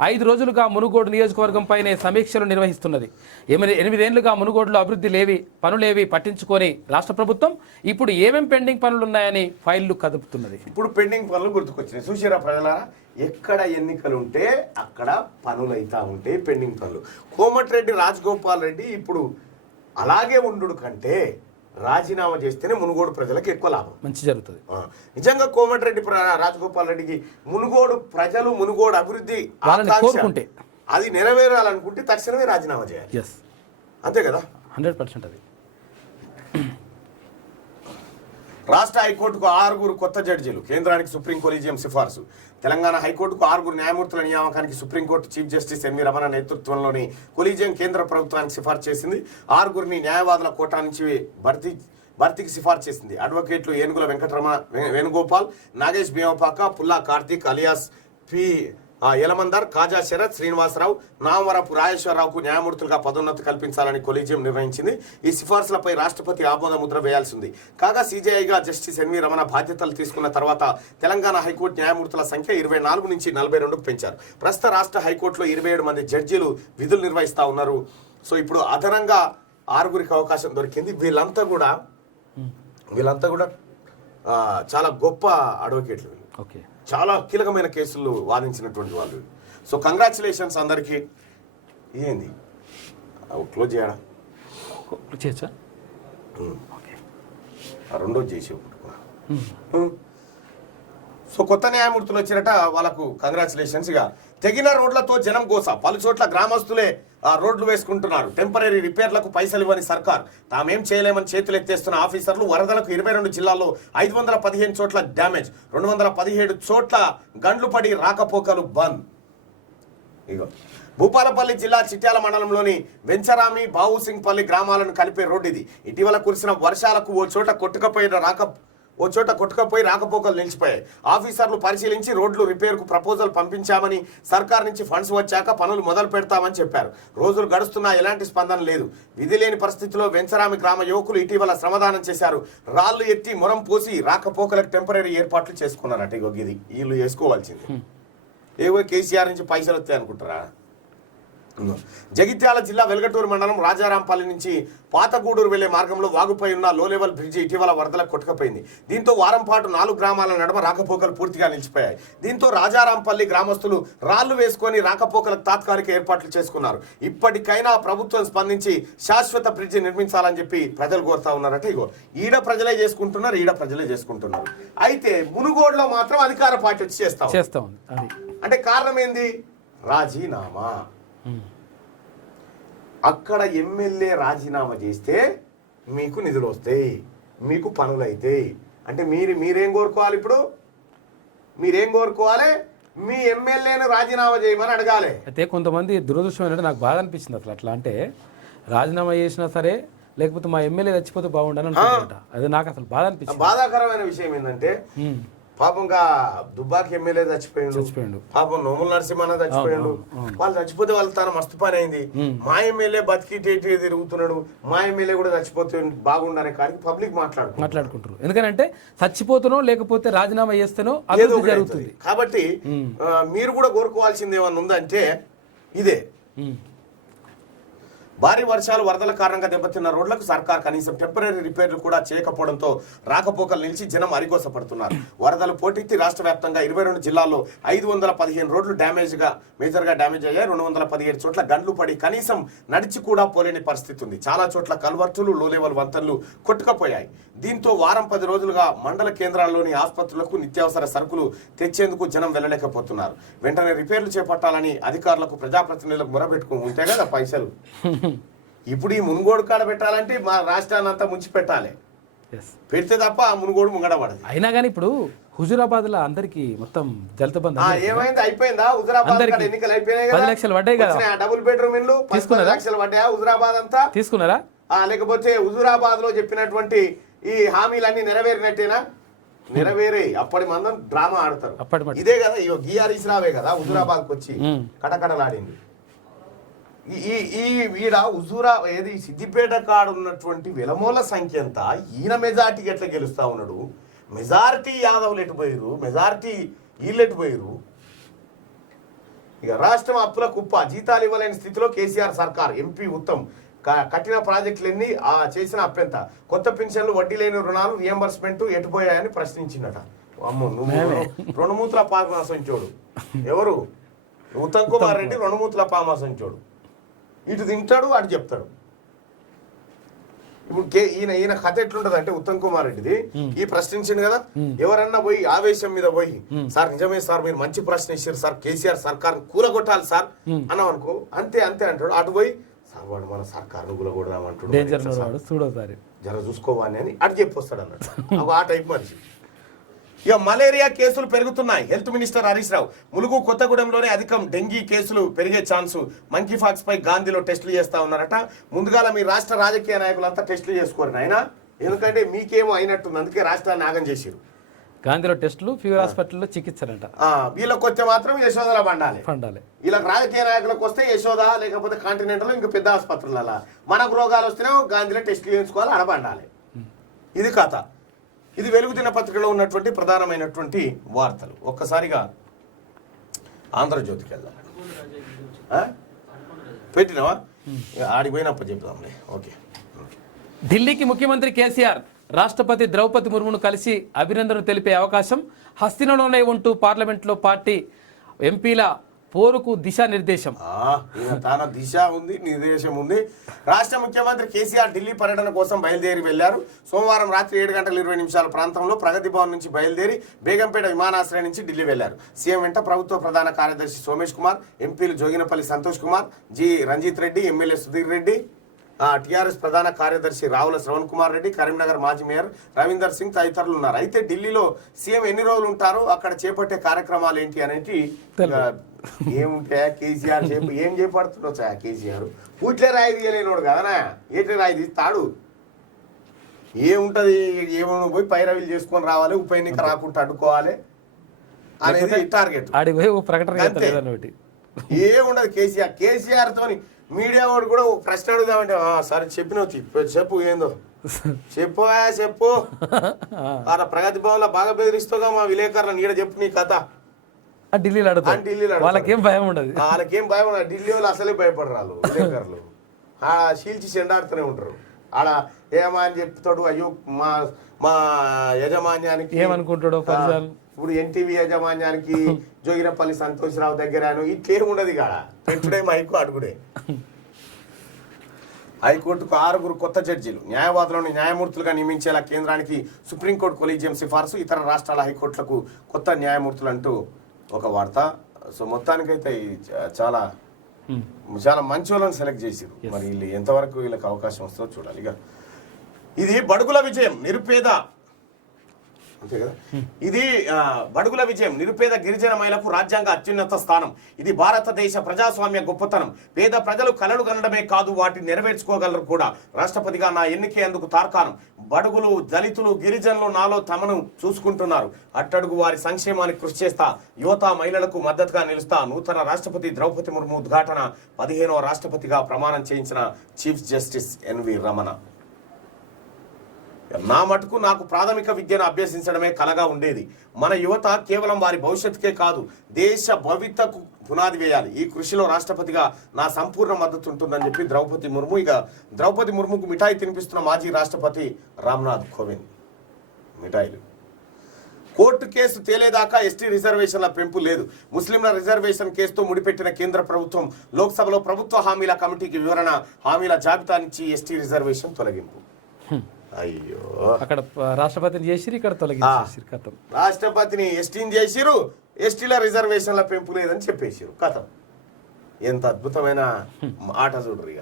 5 రోజులుగా మునుగోడు నియోజకవర్గంపైనే సమీక్షలు నిర్వహిస్తున్నది. 8 ఏళ్లుగా మునుగోడులో పనులేవి పట్టించుకొని రాష్ట్ర ప్రభుత్వం ఇప్పుడు ఏమేం పెండింగ్ పనులున్నాయని ఫైళ్లు కదుపుతున్నది. ఇప్పుడు పెండింగ్ పనులు గుర్తుకొచ్చినాయి. చూసారా ప్రజలారా, ఎక్కడ ఎన్నికలు ఉంటే అక్కడ పనులు అవుతా ఉంటాయి, పెండింగ్ పనులు. కోమటిరెడ్డి రాజగోపాల్ రెడ్డి ఇప్పుడు అలాగే ఉండు కంటే రాజీనామా చేస్తేనే మునుగోడు ప్రజలకు ఎక్కువ లాభం. మంచి జరుగుతుంది. నిజంగా కోమటిరెడ్డి రాజగోపాల్ రెడ్డికి మునుగోడు ప్రజలు మునుగోడు అభివృద్ధి వాళ్ళని కోరుకుంటే అది నెరవేరాలనుకుంటే తక్షణమే రాజీనామా చేయాలి. అంతే కదా, 100% అది. రాష్ట్ర హైకోర్టుకు 6 కొత్త జడ్జీలు, కేంద్రానికి సుప్రీం కొలీజియం సిఫార్సు. తెలంగాణ హైకోర్టుకు 6 న్యాయమూర్తుల నియామకానికి supreme court chief justice NV Ramana నేతృత్వంలోని కొలీజియం కేంద్ర ప్రభుత్వానికి సిఫార్సు చేసింది. 6 న్యాయవాదుల కోటా నుంచి భర్తీకి సిఫార్సు చేసింది. అడ్వకేట్లు ఏనుగుల వెంకటరమణ వేణుగోపాల్, నాగేష్ భీమపాక, పుల్లా కార్తీక్ అలియాస్ పి యలమందర్, కాజా శరత్, శ్రీనివాసరావు, నామవరపు రాజేశ్వరరావుకు న్యాయమూర్తులుగా పదోన్నతి కల్పించాలని కొలీజియం నిర్ణయించింది. ఈ సిఫార్సులపై రాష్ట్రపతి ఆమోద ముద్ర వేయాల్సి ఉంది. కాగా సీజేఐగా జస్టిస్ ఎన్వి రమణ బాధ్యతలు తీసుకున్న తర్వాత తెలంగాణ హైకోర్టు న్యాయమూర్తుల సంఖ్య 24 నుంచి 42కు పెంచారు. ప్రస్తుత రాష్ట్ర హైకోర్టులో 27 మంది జడ్జీలు విధులు నిర్వహిస్తూ ఉన్నారు. సో ఇప్పుడు అదనంగా 6 అవకాశం దొరికింది. వీళ్ళంతా కూడా చాలా గొప్ప అడ్వకేట్లు. ఓకే, చాలా కీలకమైన కేసులు వాదించినటువంటి వాళ్ళు. సో కంగ్రాచులేషన్స్ అందరికీ. ఏంది క్లోజ్ చేయడా చేయొచ్చా? రెండోది చేసి. సో కొత్త న్యాయమూర్తులు వచ్చినట, వాళ్ళకు కంగ్రాచులేషన్స్. ఇక తెగిన రోడ్లతో జనం కోస, పలు చోట్ల గ్రామస్తులే రోడ్లు వేసుకుంటున్నారు. టెంపరీ రిపేర్లకు పైసలు ఇవ్వని సర్కార్, తామేం చేయలేమని చేతులు ఎత్తేస్తున్న ఆఫీసర్లు. వరదలకు 22 జిల్లాల్లో 515 చోట్ల డ్యామేజ్, 217 చోట్ల గండ్లు పడి రాకపోకలు బంద్. ఇగో భూపాలపల్లి జిల్లా చిట్యాల మండలంలోని వెంచరామి, బావుసింగ్పల్లి గ్రామాలను కలిపే రోడ్డు ఇది. ఇటీవల కురిసిన వర్షాలకు ఓ చోట కొట్టుకపోయి రాకపోకలు నిలిచిపోయాయి. ఆఫీసర్లు పరిశీలించి రోడ్లు రిపేర్కు ప్రపోజల్ పంపించామని, సర్కార్ నుంచి ఫండ్స్ వచ్చాక పనులు మొదలు పెడతామని చెప్పారు. రోజులు గడుస్తున్నా ఎలాంటి స్పందన లేదు. విధి లేని పరిస్థితిలో వెంచరామి గ్రామ యువకులు ఇటీవల శ్రమదానం చేశారు. రాళ్లు ఎత్తి మొరం పోసి రాకపోకలకు టెంపరీ ఏర్పాట్లు చేసుకున్నారట. ఇగో ఇది వీళ్ళు చేసుకోవాల్సింది. ఏవో కేసీఆర్ నుంచి పైసలు వస్తాయి అనుకుంటారా? జగిత్యాల జిల్లా వెల్గటూరు మండలం రాజారాంపల్లి నుంచి పాతగూడూరు వెళ్లే మార్గంలో వాగుపై ఉన్న లో లెవెల్ బ్రిడ్జి ఇటీవల వరదలకు కొట్టుకుపోయింది. దీంతో వారం పాటు 4 గ్రామాల నడుమ రాకపోకలు పూర్తిగా నిలిచిపోయాయి. దీంతో రాజారాంపల్లి గ్రామస్తులు రాళ్లు వేసుకొని రాకపోకలకు తాత్కాలిక ఏర్పాట్లు చేసుకున్నారు. ఇప్పటికైనా ప్రభుత్వం స్పందించి శాశ్వత బ్రిడ్జి నిర్మించాలని చెప్పి ప్రజలు కోరుతా ఉన్నారట. ఇగో ఈడ ప్రజలే చేసుకుంటున్నారు. అయితే మునుగోడులో మాత్రం అధికార పార్టీ వచ్చి చేస్తా ఉంది. అంటే కారణం ఏంది? రాజీనామా. అక్కడ ఎమ్మెల్యే రాజీనామా చేస్తే మీకు నిధులు వస్తాయి, మీకు పనులు అవుతాయి. అంటే మీరేం కోరుకోవాలి? ఇప్పుడు మీరేం కోరుకోవాలి? మీ ఎమ్మెల్యేను రాజీనామా చేయమని అడగాలి. అయితే కొంతమంది దురదృష్టం ఏంటంటే నాకు బాధ అనిపించింది అసలు. అట్లా అంటే రాజీనామా చేసినా సరే, లేకపోతే మా ఎమ్మెల్యే చచ్చిపోతే బాగుండని అనుకుంటా. అది నాకు అసలు బాధ అనిపించింది. బాధాకరమైన విషయం ఏంటంటే పాపంగా దుబ్బాకి ఎమ్మెల్యే చచ్చిపోయాడు. పాపం నోముల నరసింహన్న చచ్చిపోయాడు. వాళ్ళు చచ్చిపోతే వాళ్ళ తన మస్తు పని అయింది. మా ఎమ్మెల్యే బతికి తిరుగుతున్నాడు, మా ఎమ్మెల్యే కూడా చచ్చిపోతే బాగుండనే కానీ పబ్లిక్ మాట్లాడుకుంటారు. ఎందుకంటే చచ్చిపోతానో లేకపోతే రాజీనామా చేస్తేనో అభివృద్ధి జరుగుతుంది. కాబట్టి మీరు కూడా కోరుకోవాల్సింది ఏమన్నా ఉందంటే ఇదే. భారీ వర్షాలు వరదల కారణంగా దెబ్బతిన్న రోడ్లకు సర్కార్ కనీసం టెంపరీ రిపేర్లు కూడా చేయకపోవడంతో రాకపోకలు నిలిచి జనం అరిగోసపడుతున్నారు. వరదలు పోటెత్తి రాష్ట్ర వ్యాప్తంగా 22 జిల్లాల్లో 515 రోడ్లు మేజర్గా డ్యామేజ్ అయ్యాయి. 217 చోట్ల గండ్లు పడి కనీసం నడిచి కూడా పోలేని పరిస్థితి ఉంది. చాలా చోట్ల కల్వర్టులు, లో లెవెల్ వంతెనలు కొట్టుకపోయాయి. దీంతో వారం 10 రోజులుగా మండల కేంద్రాల్లోని ఆసుపత్రులకు నిత్యావసర సరుకులు తెచ్చేందుకు జనం వెళ్ళలేకపోతున్నారు. వెంటనే రిపేర్లు చేపట్టాలని అధికారులకు, ప్రజాప్రతినిధులకు మొరబెట్టుకుని ఉంటే కదా పైసలు. ఇప్పుడు ఈ మునుగోడు కాడ పెట్టాలంటే మా రాష్ట్రాన్ని అంతా ముంచి పెట్టాలి, పెడితే తప్ప ఆ మునుగోడు ముంగడపడదు. అయినా కానీ ఇప్పుడు హుజూరాబాద్ లో అందరికి మొత్తం దళిత బంధు ఏమైంది? అయిపోయిందా? హుజూరాబాద్ ఎన్నికలు అయిపోయినాయి, 10 లక్షలు పడ్డాయి కదా. డబుల్ బెడ్రూమ్ ఇల్లు 10 లక్షలు పడ్డాయా? హుజూరాబాద్ అంతా తీసుకున్నారా? లేకపోతే హుజూరాబాద్ లో చెప్పినటువంటి ఈ హామీలన్నీ నెరవేరినట్టేనా? నెరవేరే. అప్పటి మందం డ్రామా ఆడతారు. ఇదే కదా గిఆర్ ఇస్రావే కదా హుజూరాబాద్కి వచ్చి కటకటలాడింది. ఏది సిద్దిపేట కాడ ఉన్నటువంటి వెలమోల సంఖ్య ఎంత? ఈయన మెజార్టీకి ఎట్లా గెలుస్తా ఉన్నాడు? మెజారిటీ యాదవులు ఎటుపోయారు, మెజారిటీ వీళ్ళు ఎటుపోయారు. ఇక రాష్ట్రం అప్పుల కుప్ప, జీతాలు ఇవ్వలేని స్థితిలో కేసీఆర్ సర్కార్. ఎంపీ ఉత్తమ్ కట్టిన ప్రాజెక్టులన్నీ చేసిన అప్పెంత? కొత్త పెన్షన్లు, వడ్డీ లేని రుణాలు, రియంబర్స్మెంట్ ఎటుపోయాయని ప్రశ్నించినట. అమ్మో, నువ్వు 2 మూతుల పామాసంచోడు. ఎవరు? ఉత్తమ్ కుమార్ రెడ్డి 2 మూతుల పామాసంచోడు. ఇటు తింటాడు, అటు చెప్తాడు. ఇప్పుడు ఈయన కథ ఎట్లుంటది అంటే ఉత్తమ్ కుమార్ రెడ్డిది ఈ ప్రశ్నించింది కదా, ఎవరన్నా పోయి ఆవేశం మీద పోయి సార్ నిజమే సార్ మీరు మంచి ప్రశ్న ఇచ్చారు సార్, కేసీఆర్ సర్కార్ కూలగొట్టాలి సార్ అన్నాం అనుకో, అంతే అంతే అంటాడు. అటు పోయి సార్ వాడు మన సర్కార్ కూలగొడదామంటాడు, చూడోసారి జర చూసుకోవాలి అని అటు చెప్పొస్తాడు అన్నాడు. ఆ టైప్ మనిషి. ఇక మలేరియా కేసులు పెరుగుతున్నాయి. హెల్త్ మినిస్టర్ హరీష్ రావు ములుగు కొత్తగూడెంలోనే అధికం డెంగీ కేసులు పెరిగే ఛాన్సు, మంకీ ఫాక్స్ పై గాంధీలో టెస్టులు చేస్తా ఉన్నారట. ముందుగాల మీ రాష్ట్ర రాజకీయ నాయకులంతా టెస్టులు చేసుకోరు నాయన, ఎందుకంటే మీకేమో అయినట్టుంది, అందుకే రాష్ట్రాన్ని ఆగం చేసిరు. గాంధీలో టెస్టులు, ఫీవర్ హాస్పిటల్లో చికిత్సలంట. వీళ్ళకి వస్తే మాత్రం యశోదలా పండాలి. వీళ్ళకి రాజకీయ నాయకులకు వస్తే యశోద లేకపోతే కాంటినెంటల్ ఇంకా పెద్ద ఆసుపత్రులలో, మనకు రోగాలు వస్తేనే గాంధీలో టెస్టులు చేయించుకోవాలి, అడబండాలి. ఇది కథ. ఇది వెలుగు దినపత్రికలో ఉన్నటువంటి ప్రధానమైనటువంటి వార్తలు. ఒక్కసారిగా ఆంధ్రజ్యోతికి వెళ్దాం. పెట్టినావా? ఆడిపోయినప్పుడు చెప్దాంలే. ఓకే. ఢిల్లీకి ముఖ్యమంత్రి కేసీఆర్ రాష్ట్రపతి ద్రౌపది ముర్మును కలిసి అభినందనలు తెలిపే అవకాశం. హస్తినలోనే ఉంటూ పార్లమెంట్లో పార్టీ ఎంపీల పోరుకు దిశానిర్దేశం. తన దిశ ఉంది, నిర్దేశం ఉంది. రాష్ట్ర ముఖ్యమంత్రి కేసీఆర్ ఢిల్లీ పర్యటన కోసం బయలుదేరి వెళ్లారు. సోమవారం రాత్రి 7:20 ప్రాంతంలో ప్రగతి భవన్ నుంచి బయలుదేరి బేగంపేట విమానాశ్రయం నుంచి ఢిల్లీ వెళ్లారు. సీఎం వెంట ప్రభుత్వ ప్రధాన కార్యదర్శి సోమేష్ కుమార్, ఎంపీలు Joginapally Santosh Kumar, G Ranjith Reddy, MLA Sudheer Reddy, TRS ప్రధాన కార్యదర్శి రావుల శ్రవణ్ కుమార్ రెడ్డి, కరీంనగర్ మాజీ మేయర్ రవీందర్ సింగ్ తదితరులు ఉన్నారు. అయితే ఢిల్లీలో సీఎం ఎన్ని రోజులు ఉంటారో, అక్కడ చేపట్టే కార్యక్రమాలు ఏంటి అనేది ఏముంటాయా? కేసీఆర్ ఏం చేపడుతుండొచ్చు కేసీఆర్? పూట్లే రాయి తీయలేనోడు కదనా, ఏట్లే రాయి తీస్తాడు? ఏముంటది? ఏమో పోయి పైరవీలు చేసుకొని రావాలి, ఉప ఎన్నిక రాకుండా అడ్డుకోవాలి అనేది టార్గెట్. ఏముండదు కేసీఆర్ తోని. మీడియా వాడు కూడా ప్రశ్న అడుగుదామంటే సరే చెప్పినవు చెప్పు, ఏందో చెప్పు అలా ప్రగతి భవన్లో బాగా బెదిరిస్తాగా మా విలేకరులను, ఈడ చెప్పు నీ కథ. ఢిల్లీలో వాళ్ళకేం భయం ఉండదు. ఢిల్లీ వాళ్ళు అసలే భయపడరాలు విలేకరులు. శీల్చి చెండాడుతూనే ఉంటారు. ఆడ ఏమా అని చెప్తాడు, అయ్యో మా మా యజమాన్యానికి ఏమనుకుంటాడు. ఇప్పుడు ఎన్టీవీ యాజమాన్యానికి జోగినపల్లి సంతోష్రావు దగ్గర ఇట్లేముండదు కాడ, పెట్టుడే మైకు అడుగుడే. హైకోర్టుకు 6 కొత్త జడ్జీలు, న్యాయవాదులను న్యాయమూర్తులుగా నియమించేలా కేంద్రానికి సుప్రీంకోర్టు కొలీజియం సిఫార్సు, ఇతర రాష్ట్రాల హైకోర్టులకు కొత్త న్యాయమూర్తులు అంటూ ఒక వార్త. సో మొత్తానికైతే చాలా చాలా మంచి వాళ్ళని సెలెక్ట్ చేసారు. మరి వీళ్ళు ఎంతవరకు వీళ్ళకి అవకాశం వస్తుందో చూడాలి. ఇక ఇది బడుగుల విజయం, నిరుపేద అంతే కదా, ఇది బడుగుల విజయం, నిరుపేద గిరిజన మహిళకు రాజ్యాంగ అత్యున్నత స్థానం. ఇది భారతదేశ ప్రజాస్వామ్య గొప్పతనం. పేద ప్రజలు కలలు కనడమే కాదు, వాటిని నెరవేర్చుకోగలరు కూడా. రాష్ట్రపతిగా నా ఎన్నికే అందుకు తార్కాణం. బడుగులు, దళితులు, గిరిజనులు నాలో తమను చూసుకుంటున్నారు. అట్టడుగు వారి సంక్షేమానికి కృషి చేస్తా, యువత మహిళలకు మద్దతుగా నిలుస్తా. నూతన రాష్ట్రపతి ద్రౌపది ముర్ము ఉద్ఘాటన. 15వ రాష్ట్రపతిగా ప్రమాణం చేయించిన చీఫ్ జస్టిస్ ఎన్వి రమణ. నా మటుకు నాకు ప్రాథమిక విద్యను అభ్యసించడమే కలగా ఉండేది. మన యువత కేవలం వారి భవిష్యత్తుకే కాదు, దేశ భవితకు పునాది వేయాలి. ఈ కృషిలో రాష్ట్రపతిగా నా సంపూర్ణ మద్దతు ఉంటుందని చెప్పి ద్రౌపది ముర్ము. ఇక ద్రౌపది ముర్ముకు మిఠాయి తినిపిస్తున్న మాజీ రాష్ట్రపతి రామ్నాథ్ కోవింద్. మిఠాయిలు. కోర్టు కేసు తేలేదాకా ఎస్టీ రిజర్వేషన్ల పెంపు లేదు. ముస్లింల రిజర్వేషన్ కేసుతో ముడిపెట్టిన కేంద్ర ప్రభుత్వం లోక్సభలో ప్రభుత్వ హామీల కమిటీకి వివరణ. హామీల జాబితా నుంచి ఎస్టీ రిజర్వేషన్ తొలగింపు. అయ్యో, అక్కడ రాష్ట్రపతిని చేసిరు, ఇక్కడ తొలగించేసిరు. కథం రాష్ట్రపతిని ఎస్టీని చేసిరు, ఎస్టీల రిజర్వేషన్ల పెంపు లేదని చెప్పేసిరు. కథం. ఎంత అద్భుతమైన ఆట చూడరు. ఇక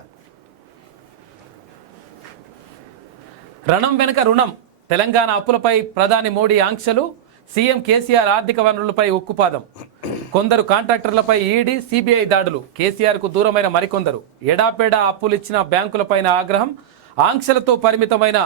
రణం వెనుక రుణం. తెలంగాణ అప్పులపై ప్రధాని మోడీ ఆంక్షలు. సీఎం కేసీఆర్ ఆర్థిక వనరులపై ఉక్కుపాదం. కొందరు కాంట్రాక్టర్లపై ఈడీ, సిబిఐ దాడులు. కేసీఆర్కు దూరమైన మరికొందరు. ఎడాపెడా అప్పులిచ్చిన బ్యాంకులపైన ఆగ్రహం. ఆంక్షలతో పరిమితమైన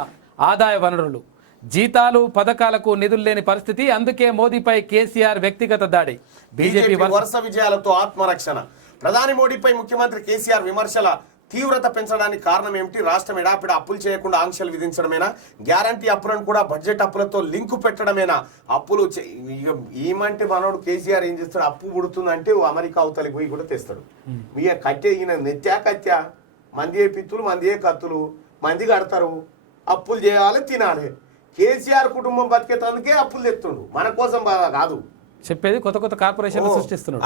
ఆదాయ వనరులు. జీతాలు, పథకాలకు నిధులు లేని పరిస్థితి. అందుకే మోదీపై కేసీఆర్ వ్యక్తిగత దాడి. బీజేపీ వరుస విజయాలతో ఆత్మరక్షణ. ప్రధాని మోడీపై ముఖ్యమంత్రి కేసీఆర్ విమర్శల తీవ్రత పెంచడానికి కారణం ఏమిటి? రాష్ట్రం ఎడాపిడ అప్పులు చేయకుండా ఆంక్షలు విధించడమేనా? గ్యారంటీ అప్పులను కూడా బడ్జెట్ అప్పులతో లింకు పెట్టడమేనా? అప్పులు ఏమంటే మనోడు కేసీఆర్ ఏం చేస్తాడు? అప్పు పుడుతుందంటే అమెరికా అవతలికి పోయి కూడా తెస్తాడు. ఇక కట్టే ఈయన నెత్యా కత్యా, మంది పిత్తులు, మంది కత్తులు, మంది కడతారు. అప్పులు చేయాలి, తినాలి. కేసీఆర్ కుటుంబం బతికేతందుకే అప్పులు తెస్తుండు, మన కోసం బాగా కాదు. చెప్పేది కొత్త కొత్త కార్పొరేషన్లు సృష్టిస్తున్నాడు.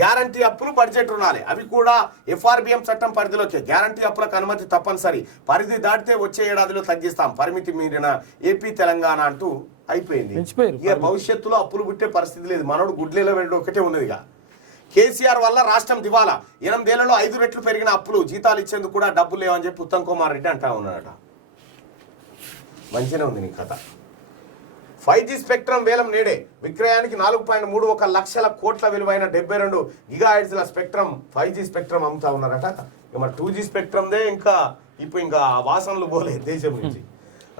గ్యారంటీ అప్పులు బడ్జెట్ రుణాలే అవి కూడా ఎఫ్ఆర్బిఎం చట్టం పరిధిలోకి. గ్యారంటీ అప్పులకు అనుమతి తప్పనిసరి, పరిధి దాటితే వచ్చే ఏడాదిలో తగ్గిస్తాం, పరిమితి మీరిన ఏపీ తెలంగాణ అంటూ అయిపోయింది. ఇక భవిష్యత్తులో అప్పులు పుట్టే పరిస్థితి లేదు. మనోడు గుడ్లేలో వెళ్ళడం ఒకటే ఉన్నదిగా. కేసీఆర్ వల్ల రాష్ట్రం దివాలా, 8 ఏళ్లలో 5 రెట్లు పెరిగిన అప్పులు, జీతాలు ఇచ్చేందుకు కూడా డబ్బులు లేవని చెప్పి ఉత్తమ్ కుమార్ రెడ్డి అంటా ఉన్నాడట. మంచిగానే ఉంది నీ కథ. 5G స్పెక్ట్రమ్ వేలం నేడే, విక్రయానికి 4.31 లక్షల కోట్ల విలువైన 72 గిగాహెర్ట్జ్ల స్పెక్ట్రమ్ 5G స్పెక్ట్రమ్ అమ్ముతా ఉన్నారట. ఇక మరి 2G స్పెక్ట్రమ్దే ఇంకా వాసనలు పోలేదు దేశం నుంచి.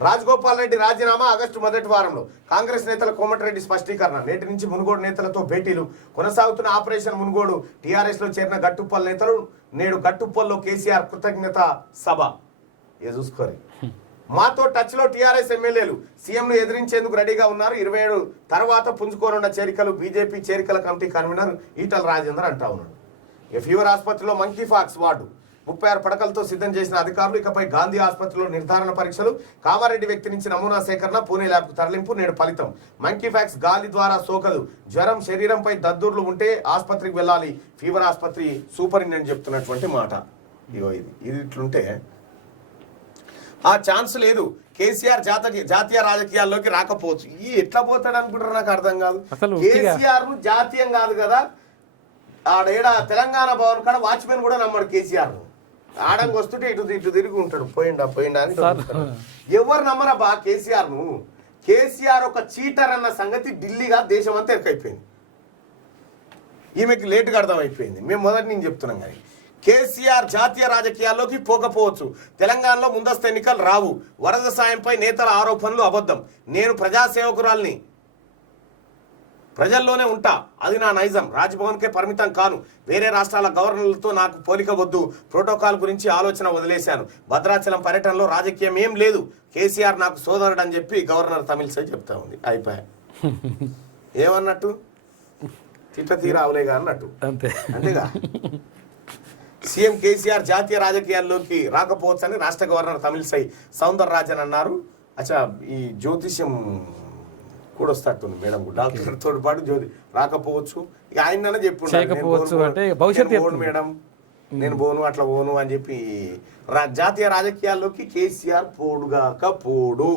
రాజగోపాల్ రెడ్డి రాజీనామా ఆగస్టు మొదటి వారంలో. కాంగ్రెస్ నేతల కోమటిరెడ్డి స్పష్టీకరణ. నేటి నుంచి మునుగోడు నేతలతో భేటీలు. కొనసాగుతున్న ఆపరేషన్ మునుగోడు. టీఆర్ఎస్ లో చేరిన గట్టుప్పల్ నేతలు నేడు గట్టుప్పల్లో కేసీఆర్ కృతజ్ఞత సభ. చూసుకోరు. మాతో టచ్ లో టీఆర్ఎస్ ఎమ్మెల్యేలు సీఎంను ఎదిరించేందుకు రెడీగా ఉన్నారు. 27 తర్వాత పుంజుకోనున్న చేరికలు. బీజేపీ చేరికల కమిటీ కన్వీనర్ ఈటల రాజేందర్ అంటా ఉన్నాడు. ఇక ఫీవర్ ఆసుపత్రిలో మంకీ ఫాక్స్ వార్డు 36 పడకలతో సిద్ధం చేసిన అధికారులు. ఇకపై గాంధీ ఆసుపత్రిలో నిర్ధారణ పరీక్షలు. కామారెడ్డి వ్యక్తి నుంచి నమూనా సేకరణ. పూణే ల్యాబ్కు తరలింపు. నేడు ఫలితం. మంకీ ఫ్యాక్స్ గాలి ద్వారా సోకదు. జ్వరం, శరీరంపై దద్దుర్లు ఉంటే ఆసుపత్రికి వెళ్ళాలి. ఫీవర్ ఆసుపత్రి సూపరింటెండెంట్ చెప్తున్నటువంటి మాట. ఇది ఇట్లుంటే ఆ ఛాన్స్ లేదు. కేసీఆర్ జాతీయ రాజకీయాల్లోకి రాకపోవచ్చు. ఎట్లా పోతాడు అనుకుంటారు నాకు అర్థం కాదు. కేసీఆర్ ను జాతీయం కాదు కదా, ఆడేడా తెలంగాణ భవన్ కాడ వాచ్మెన్ కూడా నమ్మడు కేసీఆర్ ను. ఆడంగి వస్తుంటే ఇటు తిరిగి ఉంటాడు. పోయిండా అని ఎవరు నమ్మరబ్బా కేసీఆర్ ను. కేసీఆర్ ఒక చీటర్ అన్న సంగతి ఢిల్లీగా దేశం అంతా ఎక్కైపోయింది. ఈమెకి లేటుగా అర్థమైపోయింది. మేము మొదటి నుంచి చెప్తున్నాం కానీ కేసీఆర్ జాతీయ రాజకీయాల్లోకి పోకపోవచ్చు. తెలంగాణలో ముందస్తు ఎన్నికలు రావు. వరద సాయంపై నేతల ఆరోపణలు అబద్ధం. నేను ప్రజాసేవకురాల్ని, ప్రజల్లోనే ఉంటా, అది నా నైజం. రాజ్భవన్కే పరిమితం కాను. వేరే రాష్ట్రాల గవర్నర్లతో నాకు పోలిక వద్దు. ప్రోటోకాల్ గురించి ఆలోచన వదిలేశాను. భద్రాచలం పర్యటనలో రాజకీయం ఏం లేదు. కేసీఆర్ నాకు సోదరుడు అని చెప్పి గవర్నర్ తమిళసై చెప్తా ఉంది. అయిపోయా ఏమన్నట్టు తిట్ట తీరా అవలేగా అన్నట్టు అంతేగా. సీఎం కేసీఆర్ జాతీయ రాజకీయాల్లోకి రాకపోవచ్చని రాష్ట్ర గవర్నర్ తమిళసై సౌందరరాజన్ అన్నారు. అచ్చా ఈ జ్యోతిష్యం కూడా వస్తట్టుంది మేడం, డాక్టర్ తోటి పాటు రాకపోవచ్చు. ఇక ఆయన చెప్పు మేడం నేను పోను అట్లా పోను అని చెప్పి జాతీయ రాజకీయాల్లోకి కేసీఆర్ పోడుగాక పోడు.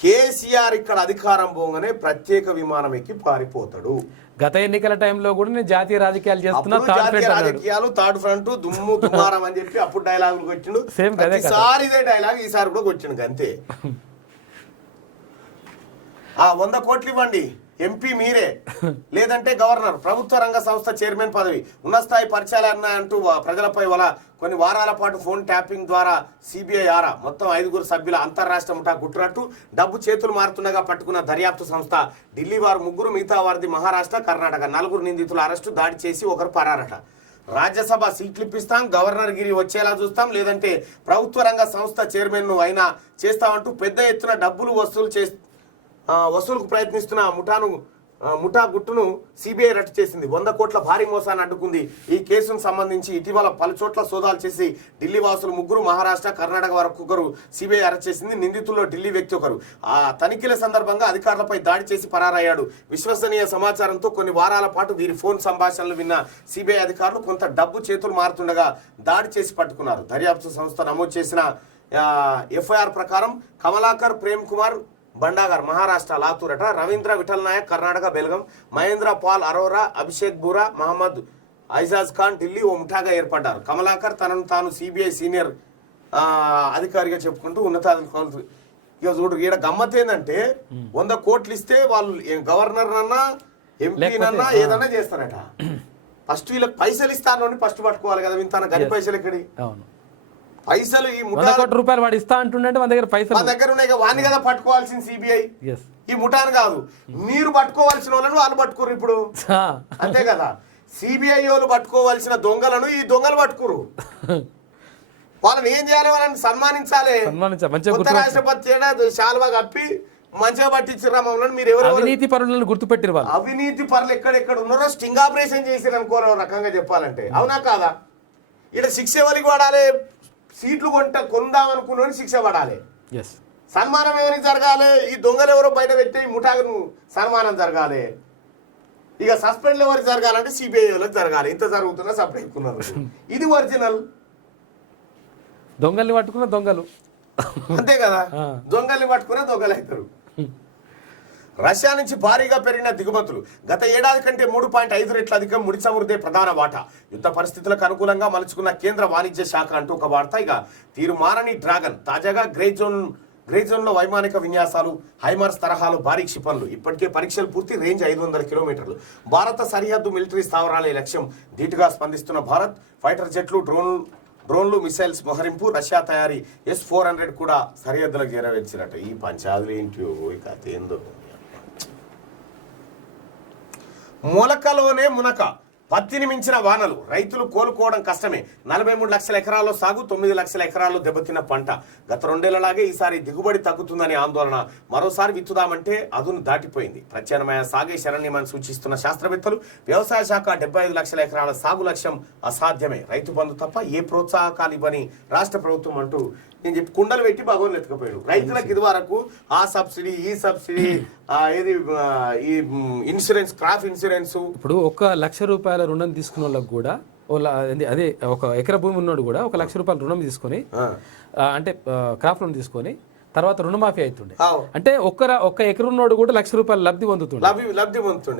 కేసీఆర్ ఇక్కడ అధికారం పోగానే ప్రత్యేక విమానం ఎక్కి పారిపోతాడు. గత ఎన్నికల టైంలో కూడా నేను జాతీయ రాజకీయాలు చేస్తున్నా, జాతీయ రాజకీయాలు థర్డ్ ఫ్రంట్ దుమ్ము దుమారం అని చెప్పి అప్పుడు డైలాగులు వచ్చిండు. ఈసారి ఇదే డైలాగ్ ఈసారి కూడా వచ్చిండు అంతే. 100 కోట్లు ఇవ్వండి, ఎంపీ మీరే, లేదంటే గవర్నర్, ప్రభుత్వ రంగ సంస్థ చైర్మన్ పదవి, ఉన్నతస్థాయి పరిచయాలు అంటూ ప్రజలపై కొన్ని వారాల పాటు ఫోన్ ట్యాపింగ్ ద్వారా సిబిఐ ఆరా. మొత్తం 5 సభ్యుల అంతర్రాష్ట్ర ముఠా గుట్టునట్టు డబ్బు చేతులు మారుతుండగా పట్టుకున్న దర్యాప్తు సంస్థ. ఢిల్లీ వారు 3, మిగతా వారిది మహారాష్ట్ర, కర్ణాటక. 4 నిందితుల అరెస్టు, దాడి చేసి 1 పరారట. రాజ్యసభ సీట్లు ఇప్పిస్తాం, గవర్నర్ గిరి వచ్చేలా చూస్తాం, లేదంటే ప్రభుత్వ రంగ సంస్థ చైర్మన్ అయినా చేస్తామంటూ పెద్ద ఎత్తున డబ్బులు వసూలుకు ప్రయత్నిస్తున్న ముఠా గుట్టును సిబిఐ రట్టు చేసింది. 100 కోట్ల భారీ మోసాన్ని అడ్డుకుంది. ఈ కేసును సంబంధించి ఇటీవల పలుచోట్ల సోదాలు చేసి ఢిల్లీ వాసులు 3, మహారాష్ట్ర, కర్ణాటక వరకు 1 సిబిఐ అరెస్ట్ చేసింది. నిందితుల్లో ఢిల్లీ వ్యక్తి 1. ఆ తనిఖీల సందర్భంగా అధికారులపై దాడి చేసి పరారయ్యాడు. విశ్వసనీయ సమాచారంతో కొన్ని వారాల పాటు వీరి ఫోన్ సంభాషణలు విన్న సిబిఐ అధికారులు కొంత డబ్బు చేతులు మారుతుండగా దాడి చేసి పట్టుకున్నారు. దర్యాప్తు సంస్థ నమోదు చేసిన ఎఫ్ఐఆర్ ప్రకారం కమలాకర్ ప్రేమ్ కుమార్ బండాగర్ మహారాష్ట్ర లాతూరట, రవీంద్ర విఠల్ నాయక్ కర్ణాటక బెల్గం, మహేంద్ర పాల్ అరోరా, అభిషేక్ బూరా, మహమ్మద్ ఐజాజ్ ఖాన్ ఢిల్లీ ఓ ముఠాగా ఏర్పడ్డారు. కమలాకర్ తనను తాను సిబిఐ సీనియర్ అధికారిగా చెప్పుకుంటూ ఉన్నతాధికారులు. ఇక చూడు ఈడ గమ్మత్ ఏంటంటే 100 కోట్లు ఇస్తే వాళ్ళు గవర్నర్ అన్నా ఎంపీనన్నా ఏదన్నా చేస్తారట. ఫస్ట్ వీళ్ళకి పైసలు ఇస్తాను ఫస్ట్ పట్టుకోవాలి కదా. తన గని పైసలు ఎక్కడి పైసలు ఈ రూపాయలు వాడు ఇస్తా అంటుండే మన దగ్గర పైసలు మన దగ్గర ఉన్నాయి. వాడిని కదా పట్టుకోవాల్సింది సిబిఐ, ఈ ముఠాను కాదు. మీరు పట్టుకోవాల్సిన వాళ్ళను వాళ్ళు పట్టుకోరు ఇప్పుడు, అంతే కదా. సిబిఐ వాళ్ళు పట్టుకోవాల్సిన దొంగలను ఈ దొంగలు పట్టుకోరు. వాళ్ళని ఏం చేయాలి? వాళ్ళని సన్మానించాలి. కొత్త రాష్ట్రపతి శాలువా కప్పి మంచిగా పట్టించారా మమ్మల్ని. మీరు ఎవరు అవినీతి పరులను గుర్తుపెట్టిరు. వాళ్ళు అవినీతి పరులు ఎక్కడెక్కడ ఉన్నారో స్టింగ్ ఆపరేషన్ చేసిరు అనుకోరు రకంగా చెప్పాలంటే. అవునా కాదా? ఇక్కడ శిక్ష ఎవరికి పడాలి? సీట్లు కొందాం అనుకున్న శిక్ష పడాలి. సన్మానం ఎవరికి జరగాలి? ఈ దొంగలు ఎవరో బయట పెట్టి ముఠాకు సన్మానం జరగాలి. ఇక సస్పెండ్ ఎవరికి జరగాలంటే సిబిఐ వాళ్ళకి జరగాలి. ఇంత జరుగుతున్నా సపరేట్ ఎక్కున్నారు. ఇది ఒరిజినల్. దొంగల్ని పట్టుకున్న దొంగలు అంతే కదా, దొంగల్ని పట్టుకునే దొంగలు అవుతారు. రష్యా నుంచి భారీగా పెరిగిన దిగుమతులు. గత ఏడాది కంటే 3.5 రెట్ల అధికం. ముడి చమురుదే ప్రధాన వాటా. యుద్ధ పరిస్థితులకు అనుకూలంగా మలుచుకున్న కేంద్ర వాణిజ్య శాఖ అంటూ ఒక వార్త. ఇక తీరు మారని డ్రాగన్. తాజాగా గ్రే జోన్లో వైమానిక విన్యాసాలు, హైమార్స్ తరహాలో భారీ క్షిపణులు. ఇప్పటికే పరీక్షలు పూర్తి. రేంజ్ 500 కిలోమీటర్లు. భారత సరిహద్దు మిలిటరీ స్థావరాలే లక్ష్యం. ధీటుగా స్పందిస్తున్న భారత్. ఫైటర్ జెట్లు, డ్రోన్లు, మిసైల్స్ మోహరింపు. రష్యా తయారీ S-400 కూడా సరిహద్దులకు చేరవేర్చినట్టు. ఈ పంచాదులు ఏంటి ఇక ఏందో. మొలకలోనే మునక. పత్తిని మించిన వానలు. రైతులు కోలుకోవడం కష్టమే. 43 లక్షల ఎకరాల్లో సాగు, 9 లక్షల ఎకరాల్లో దెబ్బతిన్న పంట. గత 2 ఏళ్లలాగే ఈసారి దిగుబడి తగ్గుతుందని ఆందోళన. మరోసారి విత్తుదామంటే అదును దాటిపోయింది. ప్రత్యామ్నాయ సాగే శరణ్యమని సూచిస్తున్న శాస్త్రవేత్తలు. వ్యవసాయ శాఖ 75 లక్షల ఎకరాల సాగు లక్ష్యం అసాధ్యమే. రైతు బంధు తప్ప ఏ ప్రోత్సాహకాలు ఇవ్వని రాష్ట్ర ప్రభుత్వం అంటూ నేను చెప్పి కుండలు పెట్టి భగవాన్ ఎత్తుకుపోయాడు. రైతులకు ఇది వరకు ఆ సబ్సిడీ, ఈ సబ్సిడీ, ఏది ఈ ఇన్సూరెన్స్, క్రాప్ ఇన్సూరెన్స్. ఇప్పుడు 1 లక్ష రూపాయల రుణం తీసుకున్న వాళ్ళకి కూడా అదే 1 ఎకరా భూమి ఉన్నాడు కూడా 1 లక్ష రూపాయల రుణం తీసుకొని అంటే క్రాప్ లోన్ తీసుకొని తర్వాత రుణమాఫీ అవుతుండే. అంటే ఒక్క ఎకరం ఉన్నోడు కూడా 1 లక్ష రూపాయలు లబ్ధి పొందుతుండే.